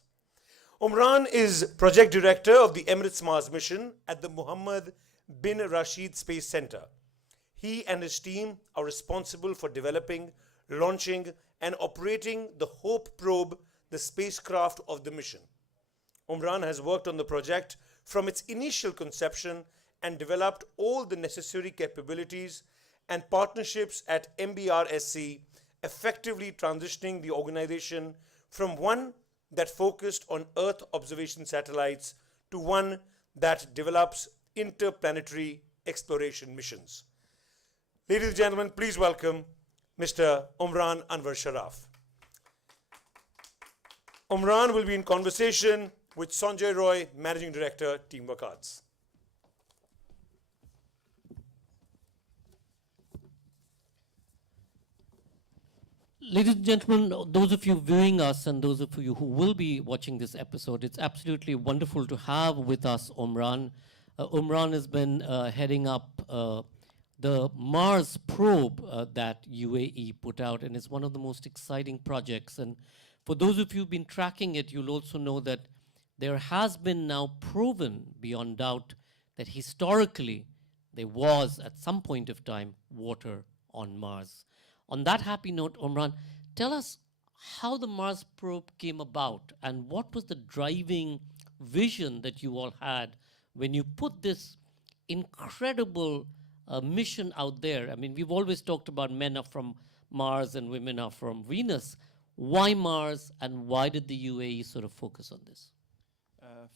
Umran is Project Director of the Emirates Mars Mission at the Mohammed bin Rashid Space Center. He and his team are responsible for developing, launching, and operating the Hope probe, the spacecraft of the mission. Umran has worked on the project from its initial conception and developed all the necessary capabilities and partnerships at MBRSC, effectively transitioning the organization from one that focused on Earth observation satellites to one that develops interplanetary exploration missions. Ladies and gentlemen, please welcome Mr. Umran Anwar Sharaf. Umran will be in conversation with Sanjay Roy, Managing Director, Teamwork Arts. Ladies and gentlemen, those of you viewing us and those of you who will be watching this episode, it's absolutely wonderful to have with us Umran. Umran has been heading up the Mars probe that UAE put out, and it's one of the most exciting projects. And for those of you who've been tracking it, you'll also know that there has been now proven beyond doubt that historically there was at some point of time water on Mars. On that happy note, Umran, tell us how the Mars probe came about and what was the driving vision that you all had when you put this incredible mission out there. I mean, we've always talked about men are from Mars and women are from Venus. Why Mars, and why did the UAE sort of focus on this?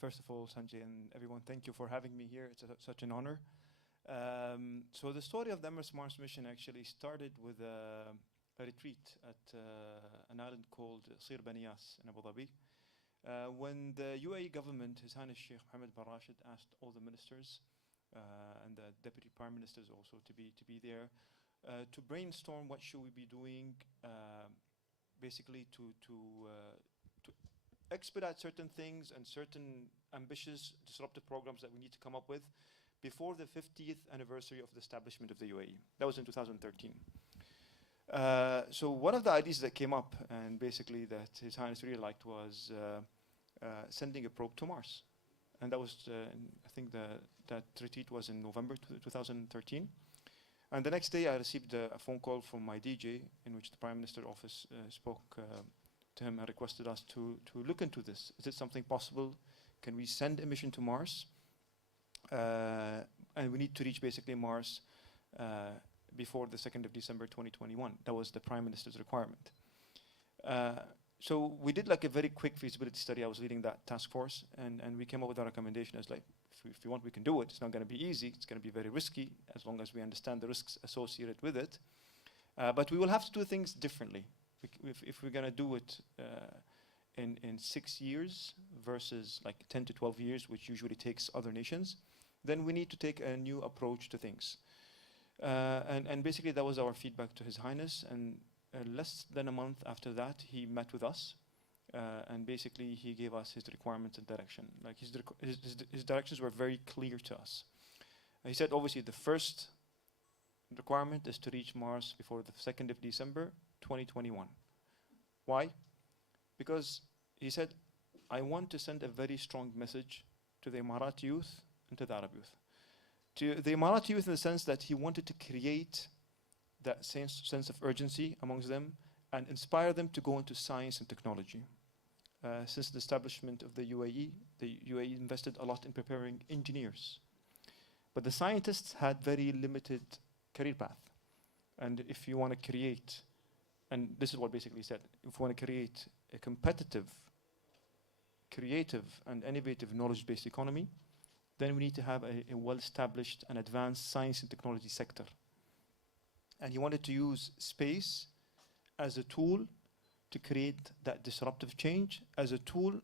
First of all, Sanjay and everyone, thank you for having me here. It's such an honor. So the story of the Emirates Mars mission actually started with a retreat at an island called Sir Baniyas in Abu Dhabi. When the UAE government, His Highness Sheikh Mohammed bin Rashid, asked all the ministers and the deputy prime ministers also to be there to brainstorm what should we be doing, basically to expedite certain things and certain ambitious disruptive programs that we need to come up with before the 50th anniversary of the establishment of the UAE. That was in 2013. So one of the ideas that came up, and basically that His Highness really liked, was sending a probe to Mars. And that was, I think that retreat was in November 2013. And the next day I received a phone call from my DJ in which the Prime Minister's office spoke to him and requested us to look into this. Is it something possible? Can we send a mission to Mars? And we need to reach basically Mars before the 2nd of December 2021. That was the Prime Minister's requirement. So we did like a very quick feasibility study. I was leading that task force, and we came up with a recommendation as like, if you want, we can do it. It's not going to be easy. It's going to be very risky as long as we understand the risks associated with it. But we will have to do things differently. If we're going to do it in 6 years versus like 10 to 12 years, which usually takes other nations, then we need to take a new approach to things. And basically that was our feedback to His Highness, and less than a month after that he met with us, and basically he gave us his requirements and direction. Like his directions were very clear to us. He said obviously the first requirement is to reach Mars before the 2nd of December 2021. Why? Because he said, I want to send a very strong message to the Emirati youth and to the Arab youth. To the Emirati youth in the sense that he wanted to create that sense of urgency amongst them and inspire them to go into science and technology. Since the establishment of the UAE invested a lot in preparing engineers. But the scientists had very limited career path. And if you want to create, and this is what basically he said, if you want to create a competitive, creative, and innovative knowledge-based economy, then we need to have a well-established and advanced science and technology sector. And he wanted to use space as a tool to create that disruptive change, as a tool,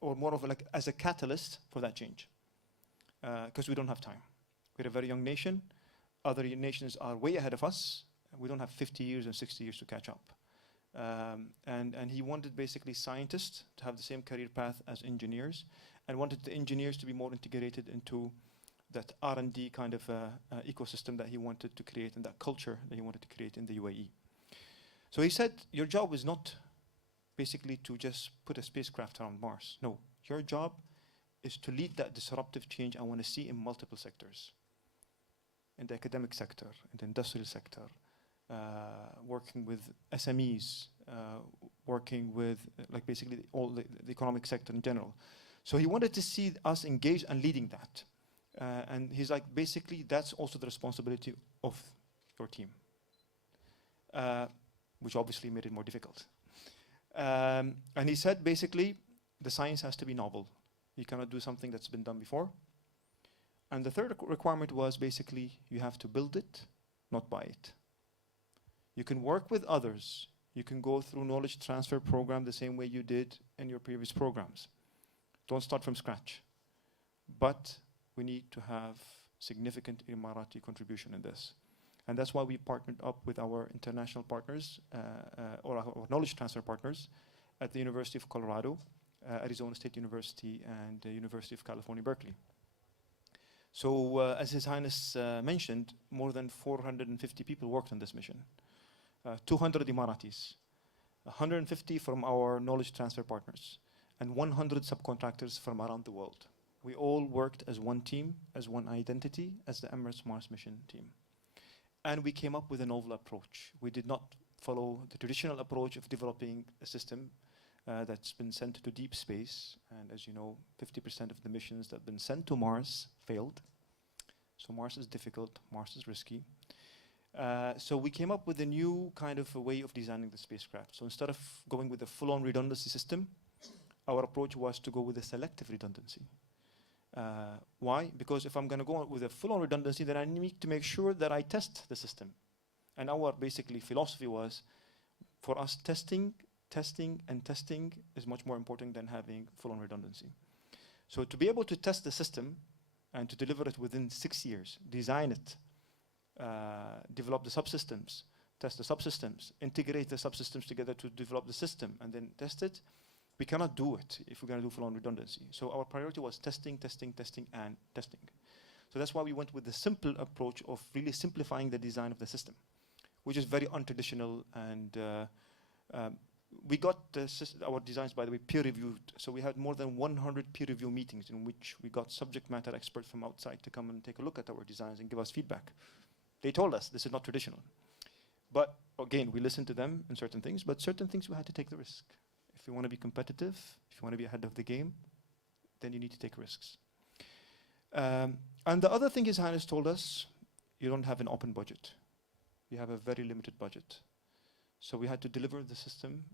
or more of like as a catalyst for that change. Because we don't have time. We're a very young nation. Other nations are way ahead of us. We don't have 50 years and 60 years to catch up. And he wanted basically scientists to have the same career path as engineers, and wanted the engineers to be more integrated into that R&D kind of ecosystem that he wanted to create, and that culture that he wanted to create in the UAE. So he said, your job is not basically to just put a spacecraft around Mars. No, your job is to lead that disruptive change I want to see in multiple sectors. In the academic sector, in the industrial sector, working with SMEs, working with like basically all the economic sector in general. So he wanted to see us engaged and leading that. And he's like, basically, that's also the responsibility of your team, which obviously made it more difficult. And he said, basically, the science has to be novel. You cannot do something that's been done before. And the third requirement was basically, you have to build it, not buy it. You can work with others. You can go through knowledge transfer program the same way you did in your previous programs. Don't start from scratch. But we need to have significant Emirati contribution in this. And that's why we partnered up with our international partners, or our knowledge transfer partners at the University of Colorado, Arizona State University, and the University of California, Berkeley. So as His Highness mentioned, more than 450 people worked on this mission. 200 Emiratis, 150 from our knowledge transfer partners, and 100 subcontractors from around the world. We all worked as one team, as one identity, as the Emirates Mars mission team. And we came up with a novel approach. We did not follow the traditional approach of developing a system that's been sent to deep space. And as you know, 50% of the missions that have been sent to Mars failed. So Mars is difficult, Mars is risky. So we came up with a new kind of a way of designing the spacecraft. So instead of going with a full-on redundancy system, our approach was to go with a selective redundancy. Why? Because if I'm going to go with a full-on redundancy, then I need to make sure that I test the system. And our basically philosophy was, for us, testing is much more important than having full-on redundancy. So to be able to test the system and to deliver it within 6 years, design it, develop the subsystems, test the subsystems, integrate the subsystems together to develop the system, and then test it, we cannot do it if we're going to do full-on redundancy. So our priority was testing, and testing. So that's why we went with the simple approach of really simplifying the design of the system, which is very untraditional. And we got our designs, by the way, peer-reviewed. So we had more than 100 peer review meetings in which we got subject matter experts from outside to come and take a look at our designs and give us feedback. They told us this is not traditional. But again, we listened to them in certain things, but certain things we had to take the risk. If you want to be competitive, if you want to be ahead of the game, then you need to take risks. And the other thing His Highness told us, you don't have an open budget. You have a very limited budget. So we had to deliver the system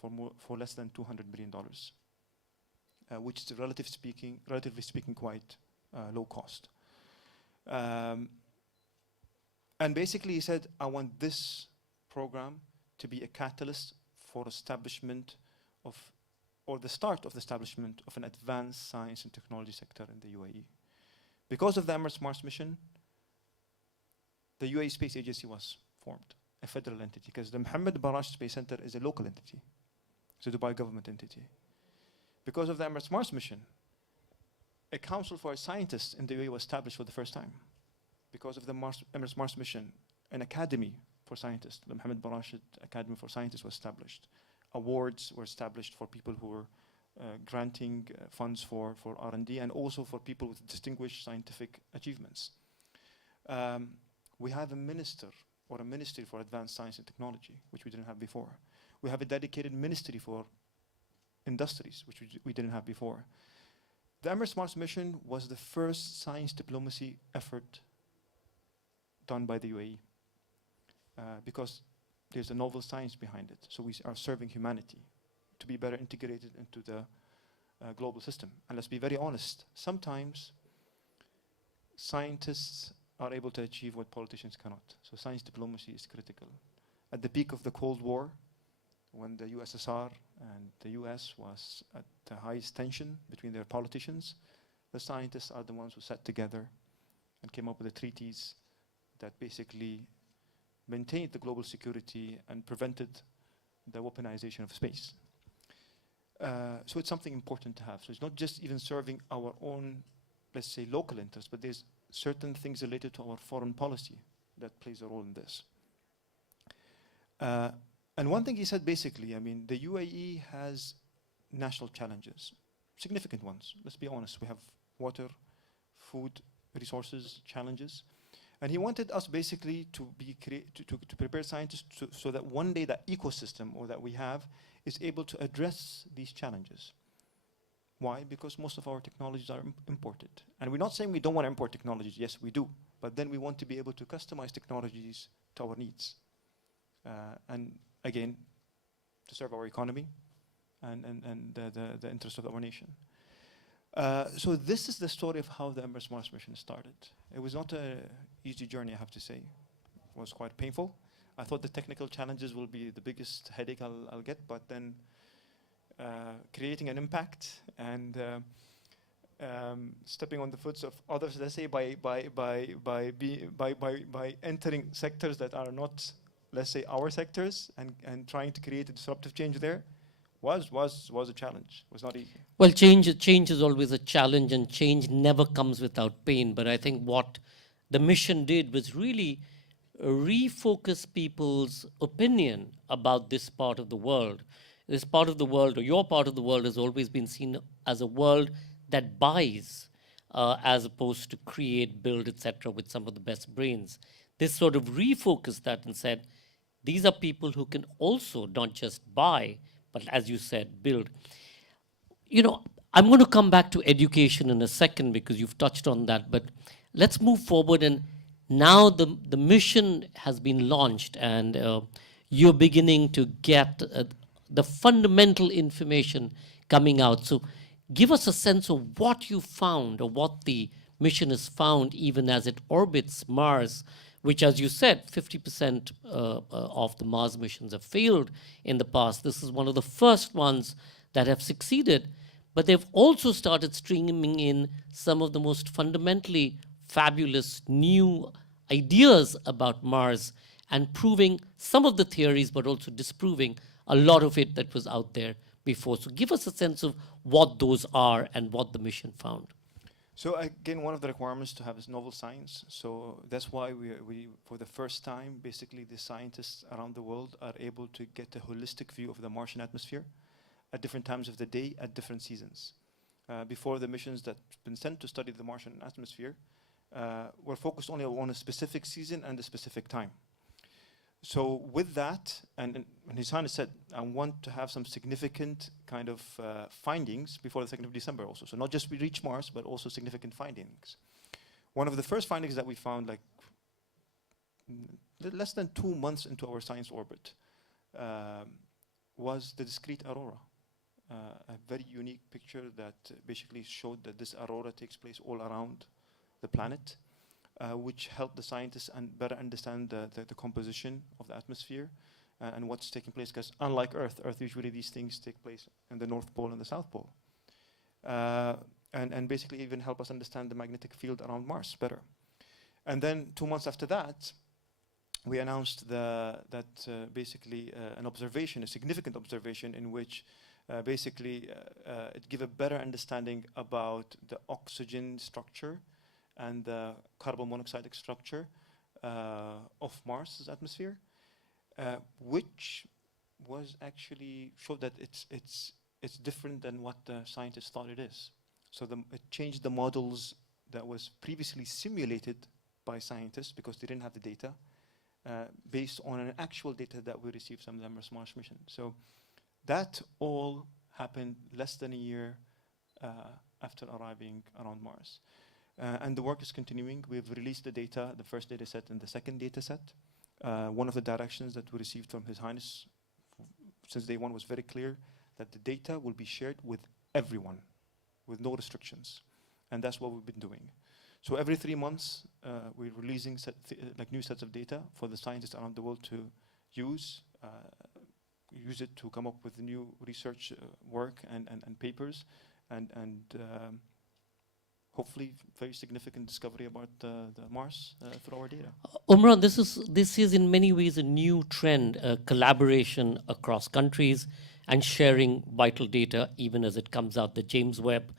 for less than $200 million, which is relatively speaking quite low cost. And basically he said, I want this program to be a catalyst for establishment of, or the start of the establishment of an advanced science and technology sector in the UAE. Because of the Emirates Mars mission, the UAE Space Agency was formed, a federal entity, because the Mohammed Barash Space Center is a local entity. It's a Dubai government entity. Because of the Emirates Mars mission, a council for scientists in the UAE was established for the first time. Because of the Emirates Mars mission, an academy for scientists, the Mohammed Barash Academy for Scientists was established. Awards were established for people who were granting funds for R&D, and also for people with distinguished scientific achievements. We have a minister or a ministry for advanced science and technology, which we didn't have before. We have a dedicated ministry for industries, which we didn't have before. The Emirates Mars mission was the first science diplomacy effort done by the UAE, because there's a novel science behind it. So we are serving humanity to be better integrated into the global system. And let's be very honest, sometimes scientists are able to achieve what politicians cannot. So science diplomacy is critical. At the peak of the Cold War, when the USSR and the US was at the highest tension between their politicians, the scientists are the ones who sat together and came up with the treaties that basically maintained the global security and prevented the weaponization of space. So it's something important to have. So it's not just even serving our own, let's say, local interests, but there's certain things related to our foreign policy that plays a role in this. And one thing he said basically, I mean, the UAE has national challenges, significant ones. Let's be honest. We have water, food, resources challenges. And he wanted us basically to be to prepare scientists so that one day that ecosystem or that we have is able to address these challenges. Why? Because most of our technologies are imported. And we're not saying we don't want to import technologies. Yes, we do. But then we want to be able to customize technologies to our needs. And again, to serve our economy and the interests of our nation. So this is the story of how the Emirates Mars mission started. It was not an easy journey, I have to say. It was quite painful. I thought the technical challenges will be the biggest headache I'll get, but then creating an impact and stepping on the foots of others, let's say, by entering sectors that are not, let's say, our sectors and trying to create a disruptive change there was a challenge. It was not easy. Well, change is always a challenge, and change never comes without pain. But I think what the mission did was really refocus people's opinion about this part of the world. This part of the world, or your part of the world, has always been seen as a world that buys, as opposed to create, build, etc., with some of the best brains. This sort of refocused that and said, these are people who can also not just buy, but as you said, build. You know, I'm going to come back to education in a second because you've touched on that, but let's move forward. And now the mission has been launched, and you're beginning to get the fundamental information coming out. So give us a sense of what you found, or what the mission has found, even as it orbits Mars, which, as you said, 50% of the Mars missions have failed in the past. This is one of the first ones that have succeeded. But they've also started streaming in some of the most fundamentally fabulous new ideas about Mars and proving some of the theories, but also disproving a lot of it that was out there before. So give us a sense of what those are and what the mission found. So again, one of the requirements to have is novel science. So that's why we for the first time, basically the scientists around the world are able to get a holistic view of the Martian atmosphere at different times of the day, at different seasons. Before, the missions that been sent to study the Martian atmosphere were focused only on a specific season and a specific time. So with that, and His Highness said, I want to have some significant kind of findings before the 2nd of December also. So not just we reach Mars, but also significant findings. One of the first findings that we found, like less than 2 months into our science orbit, was the discrete aurora. A very unique picture that basically showed that this aurora takes place all around the planet, which helped the scientists better understand the composition of the atmosphere and what's taking place. Because unlike Earth, usually these things take place in the North Pole and the South Pole. And basically even help us understand the magnetic field around Mars better. And then 2 months after that, we announced that basically an observation, a significant observation in which basically it gave a better understanding about the oxygen structure and the carbon monoxide structure of Mars' atmosphere, which was actually showed that it's different than what the scientists thought it is. So it changed the models that was previously simulated by scientists because they didn't have the data, based on an actual data that we received from the Emirates Mars mission. So that all happened less than a year after arriving around Mars. And the work is continuing. We've released the data, the first data set and the second data set. One of the directions that we received from His Highness since day one was very clear, that the data will be shared with everyone, with no restrictions. And that's what we've been doing. So every 3 months, we're releasing new sets of data for the scientists around the world to use it to come up with new research work and papers, and hopefully very significant discovery about the Mars through our data. Umran, this is in many ways a new trend, collaboration across countries and sharing vital data even as it comes out. The James Webb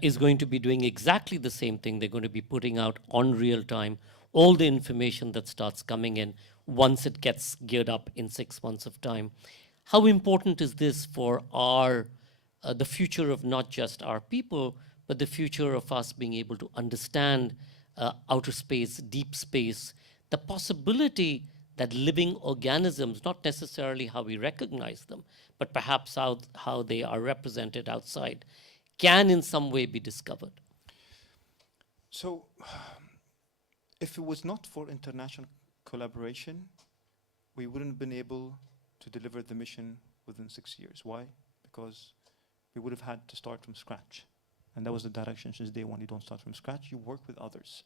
is going to be doing exactly the same thing. They're going to be putting out on real time all the information that starts coming in once it gets geared up in 6 months of time. How important is this for the future of not just our people, but the future of us being able to understand outer space, deep space, the possibility that living organisms, not necessarily how we recognize them, but perhaps how they are represented outside, can in some way be discovered? So, if it was not for international collaboration, we wouldn't have been able to deliver the mission within 6 years. Why? Because we would have had to start from scratch. And that was the direction since day one. You don't start from scratch, you work with others.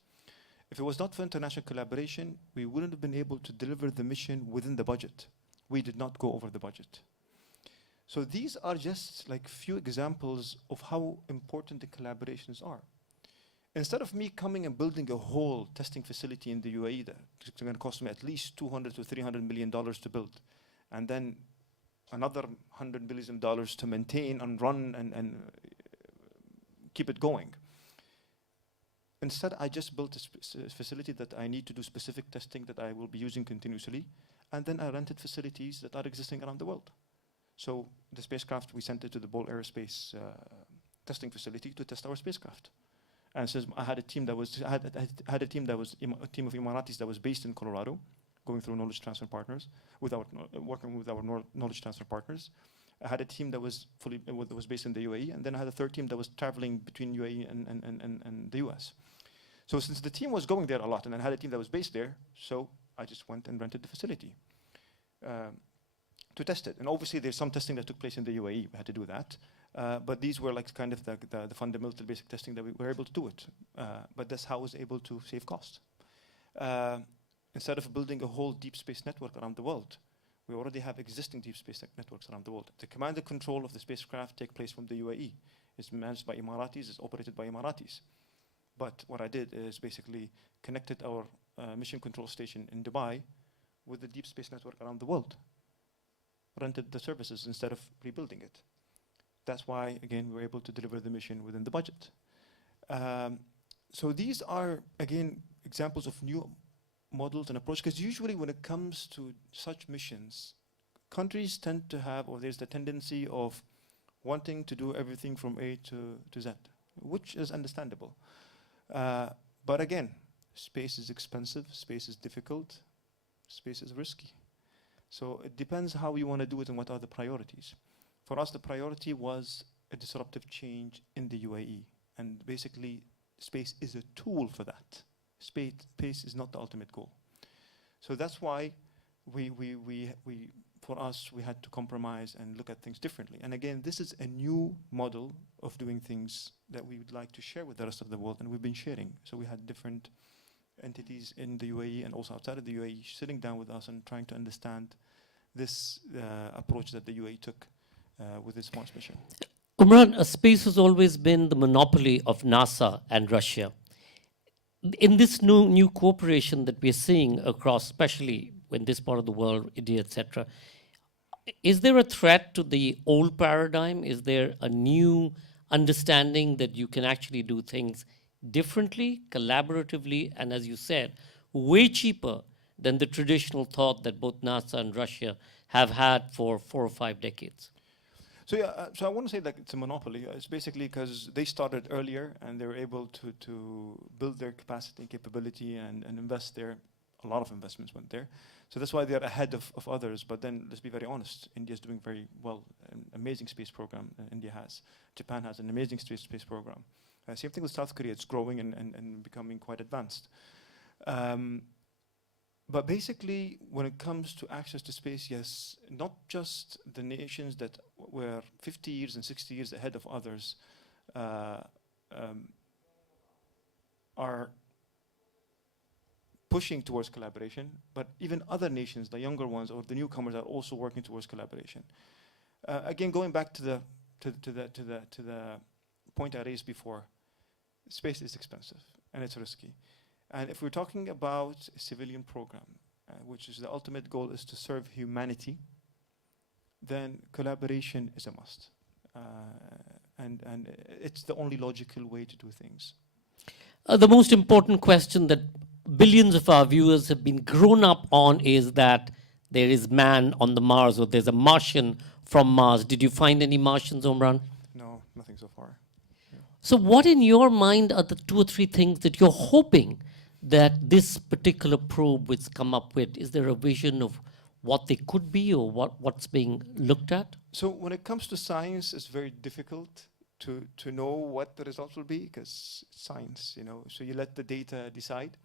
If it was not for international collaboration, we wouldn't have been able to deliver the mission within the budget. We did not go over the budget. So these are just like few examples of how important the collaborations are. Instead of me coming and building a whole testing facility in the UAE that's going to cost me at least $200 to $300 million to build, and then another $100 million to maintain and run and keep it going. Instead, I just built a facility that I need to do specific testing that I will be using continuously, and then I rented facilities that are existing around the world. So the spacecraft, we sent it to the Ball Aerospace testing facility to test our spacecraft. And since I had a team that was, a team of Emiratis that was based in Colorado, going through knowledge transfer partners, working with our knowledge transfer partners. I had a team that was based in the UAE, and then I had a third team that was traveling between UAE and the US. So since the team was going there a lot, and I had a team that was based there, so I just went and rented the facility to test it. And obviously there's some testing that took place in the UAE, we had to do that. But these were like kind of the fundamental basic testing that we were able to do it. But that's how I was able to save cost. Instead of building a whole deep space network around the world, we already have existing deep space networks around the world. The command and control of the spacecraft take place from the UAE. It's managed by Emiratis, it's operated by Emiratis. But what I did is basically connected our mission control station in Dubai with the deep space network around the world. Rented the services instead of rebuilding it. That's why, again, we were able to deliver the mission within the budget. So these are, again, examples of new models and approach, because usually when it comes to such missions, countries tend to have, or there's the tendency of wanting to do everything from A to Z, which is understandable. But again, space is expensive, space is difficult, space is risky. So it depends how you want to do it and what are the priorities. For us, the priority was a disruptive change in the UAE. And basically, space is a tool for that. Space is not the ultimate goal. So that's why for us, we had to compromise and look at things differently. And again, this is a new model of doing things that we would like to share with the rest of the world, and we've been sharing. So we had different entities in the UAE and also outside of the UAE sitting down with us and trying to understand this approach that the UAE took with its Mars mission. Umran, space has always been the monopoly of NASA and Russia. In this new cooperation that we're seeing across, especially in this part of the world, India, etc., is there a threat to the old paradigm? Is there a new understanding that you can actually do things differently, collaboratively, and as you said, way cheaper than the traditional thought that both NASA and Russia have had for 4 or 5 decades? So yeah, so I want to say that it's a monopoly. It's basically because they started earlier and they were able to build their capacity and capability and invest there. A lot of investments went there. So that's why they're ahead of others. But then let's be very honest, India's doing very well. An amazing space program India has. Japan has an amazing space program. Same thing with South Korea. It's growing and becoming quite advanced. But basically, when it comes to access to space, yes, not just the nations that were 50 years and 60 years ahead of others are pushing towards collaboration, but even other nations, the younger ones or the newcomers, are also working towards collaboration. Again, going back to the point I raised before, space is expensive and it's risky. And if we're talking about a civilian program, which is the ultimate goal is to serve humanity, then collaboration is a must. And it's the only logical way to do things. The most important question that billions of our viewers have been grown up on is that there is man on the Mars, or there's a Martian from Mars. Did you find any Martians, Omran? No, nothing so far. So what in your mind are the 2 or 3 things that you're hoping that this particular probe will come up with? Is there a vision of what they could be, or what's being looked at? So when it comes to science, it's very difficult to know what the results will be, because it's science, you know, so you let the data decide.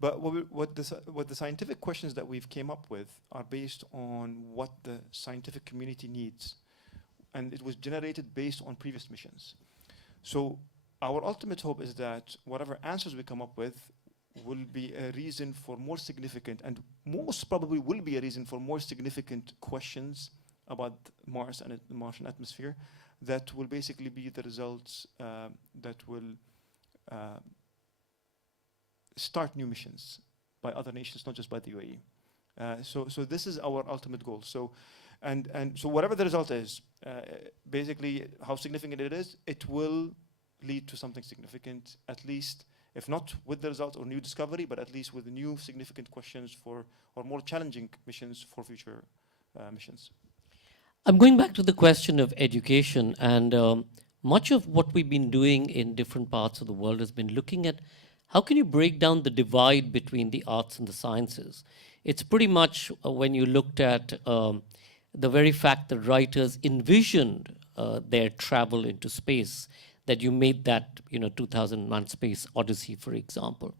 But what the scientific questions that we've came up with are based on what the scientific community needs. And it was generated based on previous missions. So our ultimate hope is that whatever answers we come up with will be a reason for more significant, and most probably will be a reason for more significant questions about Mars and the Martian atmosphere, that will basically be the results that will start new missions by other nations, not just by the UAE. So this is our ultimate goal. So, and so whatever the result is, basically how significant it is, it will lead to something significant, at least, if not with the result or new discovery, but at least with new significant questions for, or more challenging missions for future missions. I'm going back to the question of education, and much of what we've been doing in different parts of the world has been looking at how can you break down the divide between the arts and the sciences. It's pretty much when you looked at the very fact that writers envisioned their travel into space, that you made that, 2001 Space Odyssey, for example.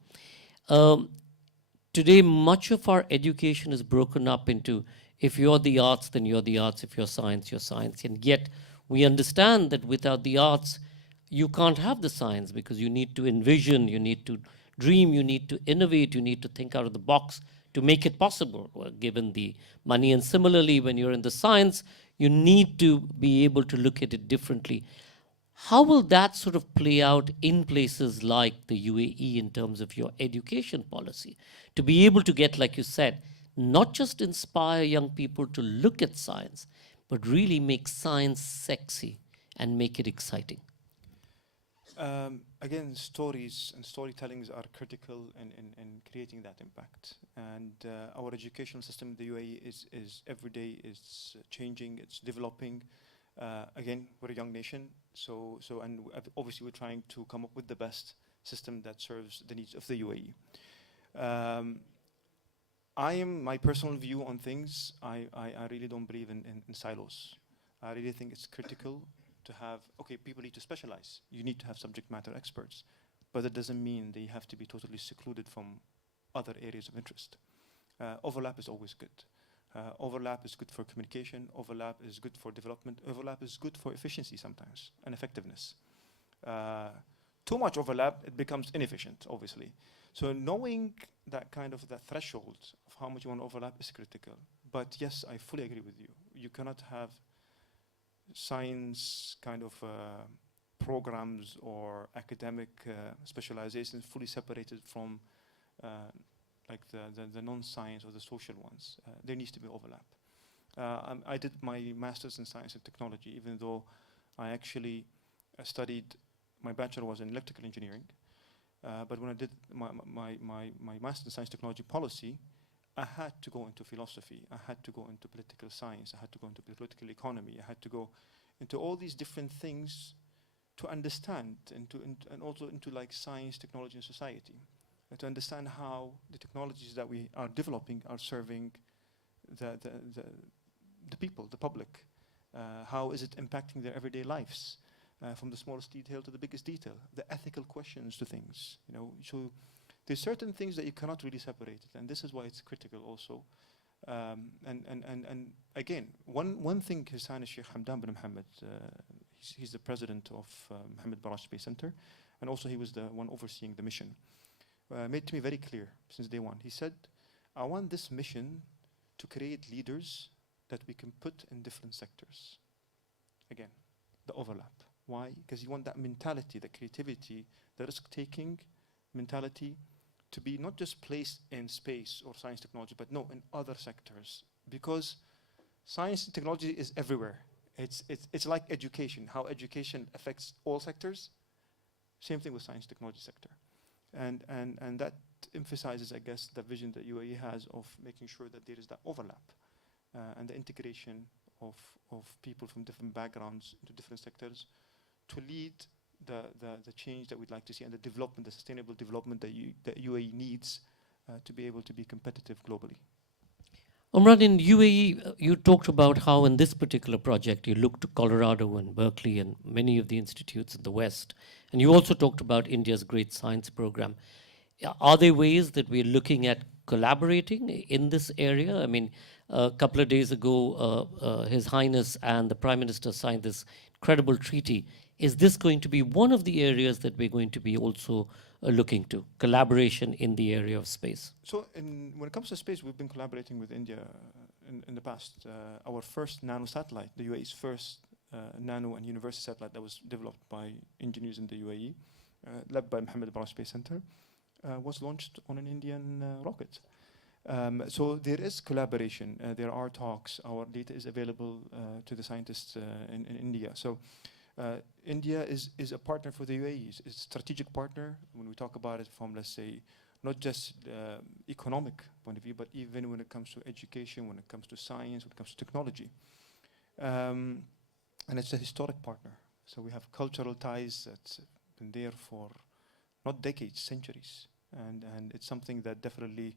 Today, much of our education is broken up into, if you're the arts, then you're the arts. If you're science, you're science. And yet, we understand that without the arts, you can't have the science, because you need to envision, you need to dream, you need to innovate, you need to think out of the box to make it possible, given the money. And similarly, when you're in the science, you need to be able to look at it differently. How will that sort of play out in places like the UAE in terms of your education policy? To be able to get, like you said, not just inspire young people to look at science, but really make science sexy and make it exciting. Again, stories and storytellings are critical in creating that impact. And our educational system in the UAE is every day is changing, it's developing. Again, we're a young nation, and obviously we're trying to come up with the best system that serves the needs of the UAE. My personal view on things, I really don't believe in silos. I really think it's critical to have, people need to specialize. You need to have subject matter experts, but that doesn't mean they have to be totally secluded from other areas of interest. Overlap is always good. Overlap is good for communication, overlap is good for development, overlap is good for efficiency sometimes, and effectiveness. Too much overlap, it becomes inefficient, obviously. So knowing that threshold of how much you want to overlap is critical. But yes, I fully agree with you. You cannot have science programs or academic specializations fully separated from the non-science or the social ones. There needs to be overlap. I did my master's in science and technology, even though I actually studied, my bachelor was in electrical engineering. But when I did my master's in science technology policy, I had to go into philosophy, I had to go into political science, I had to go into political economy, I had to go into all these different things to understand, and also into science, technology, and society. To understand how the technologies that we are developing are serving the people, the public. How is it impacting their everyday lives, from the smallest detail to the biggest detail? The ethical questions to things, So there's certain things that you cannot really separate, and this is why it's critical also. And again, one thing His Highness Sheikh Hamdan bin Mohammed, he's the president of Mohammed Baraj Space Center, and also he was the one overseeing the mission. Made to me very clear since day one. He said, I want this mission to create leaders that we can put in different sectors. Again, the overlap. Why? Because you want that mentality, the creativity, the risk-taking mentality to be not just placed in space or science technology, but no, in other sectors. Because science and technology is everywhere. It's like education, how education affects all sectors. Same thing with science technology sector. And that emphasizes, I guess, the vision that UAE has of making sure that there is that overlap and the integration of people from different backgrounds into different sectors to lead the change that we'd like to see and the development, the sustainable development that UAE needs to be able to be competitive globally. Omran, in UAE, you talked about how in this particular project you looked to Colorado and Berkeley and many of the institutes in the West. And you also talked about India's Great Science Program. Are there ways that we're looking at collaborating in this area? I mean, a couple of days ago, His Highness and the Prime Minister signed this incredible treaty. Is this going to be one of the areas that we're going to be also looking to, collaboration in the area of space? So when it comes to space, we've been collaborating with India in the past. Our first nano satellite, the UAE's first nano and universal satellite that was developed by engineers in the UAE, led by Mohammed Ibrahim Space Center, was launched on an Indian rocket. So there is collaboration. There are talks. Our data is available to the scientists in India. So India is a partner for the UAE. It's a strategic partner when we talk about it from, let's say, not just economic point of view, but even when it comes to education, when it comes to science, when it comes to technology. And it's a historic partner. So we have cultural ties that's been there for not decades, centuries. And it's something that definitely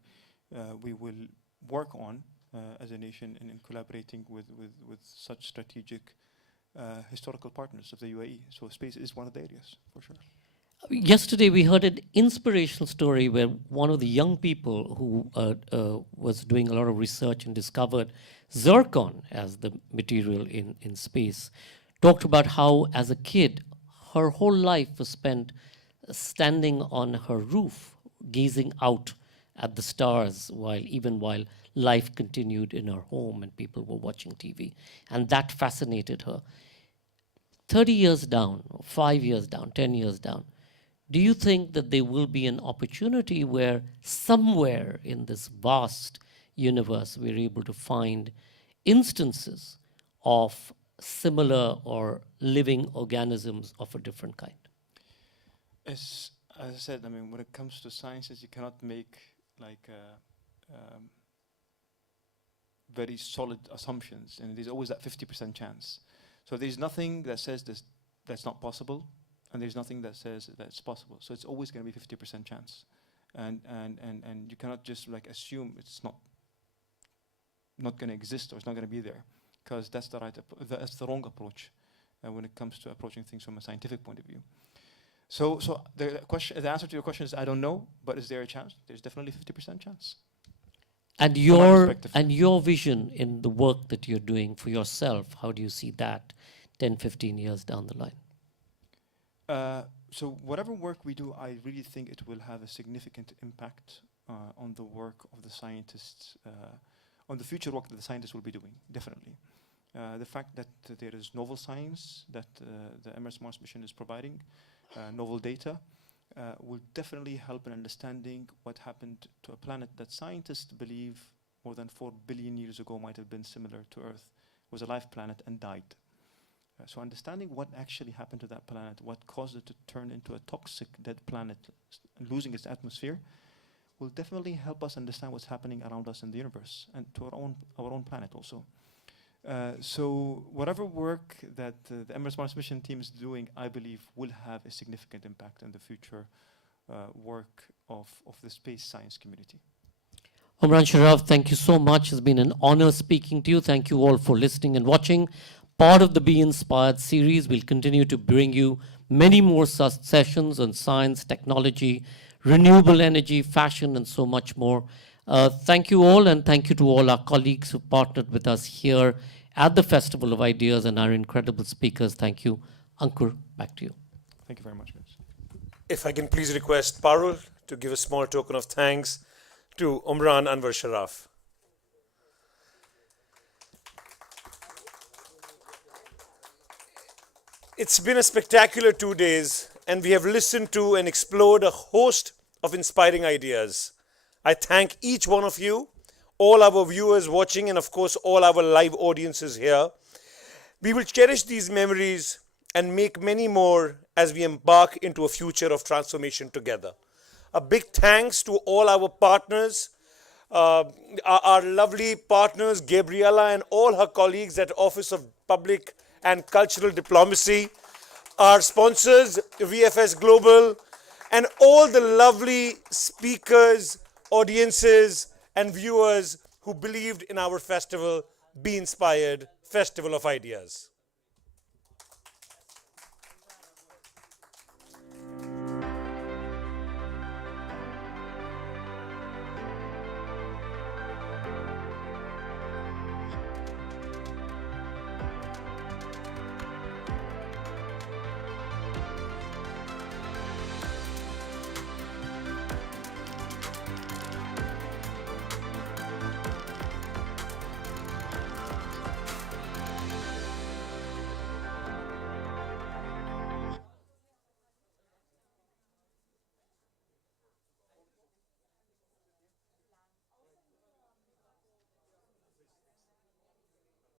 we will work on as a nation in collaborating with such strategic historical partners of the UAE. So space is one of the areas, for sure. Yesterday, we heard an inspirational story where one of the young people who was doing a lot of research and discovered zircon as the material in space talked about how, as a kid, her whole life was spent standing on her roof, gazing out at the stars while life continued in her home and people were watching TV. And that fascinated her. 30 years down, 5 years down, 10 years down, do you think that there will be an opportunity where somewhere in this vast universe we're able to find instances of similar or living organisms of a different kind? As I said, I mean, when it comes to sciences, you cannot make like very solid assumptions, and there's always that 50% chance. So there's nothing that says that's not possible, and there's nothing that says that's possible. So it's always going to be 50% chance, and you cannot just like assume it's not going to exist or it's not going to be there, because that's that's the wrong approach when it comes to approaching things from a scientific point of view. So the answer to your question is I don't know, but is there a chance? There's definitely 50% chance. And your vision in the work that you're doing for yourself, how do you see that 10, 15 years down the line? So whatever work we do, I really think it will have a significant impact on the work of the scientists, on the future work that the scientists will be doing, definitely. The fact that there is novel science that the Emirates Mars mission is providing, novel data, will definitely help in understanding what happened to a planet that scientists believe more than 4 billion years ago might have been similar to Earth, was a live planet and died. So understanding what actually happened to that planet, what caused it to turn into a toxic dead planet, losing its atmosphere, will definitely help us understand what's happening around us in the universe and to our own planet also. So whatever work that the Emirates Mars mission team is doing, I believe, will have a significant impact on the future work of the space science community. Omran Sharaf, thank you so much. It's been an honor speaking to you. Thank you all for listening and watching. Part of the Be Inspired series will continue to bring you many more such sessions on science, technology, renewable energy, fashion, and so much more. Thank you all, and thank you to all our colleagues who partnered with us here at the Festival of Ideas and our incredible speakers. Thank you. Ankur, back to you. Thank you very much, Vince. If I can please request Parul to give a small token of thanks to Omran Anwar Sharaf. It's been a spectacular 2 days, and we have listened to and explored a host of inspiring ideas. I thank each one of you, all our viewers watching, and of course all our live audiences here. We will cherish these memories and make many more as we embark into a future of transformation together. A big thanks to all our partners, our lovely partners, Gabriella and all her colleagues at Office of Public and Cultural Diplomacy, our sponsors, VFS Global, and all the lovely speakers, audiences, and viewers who believed in our festival, Be Inspired, Festival of Ideas.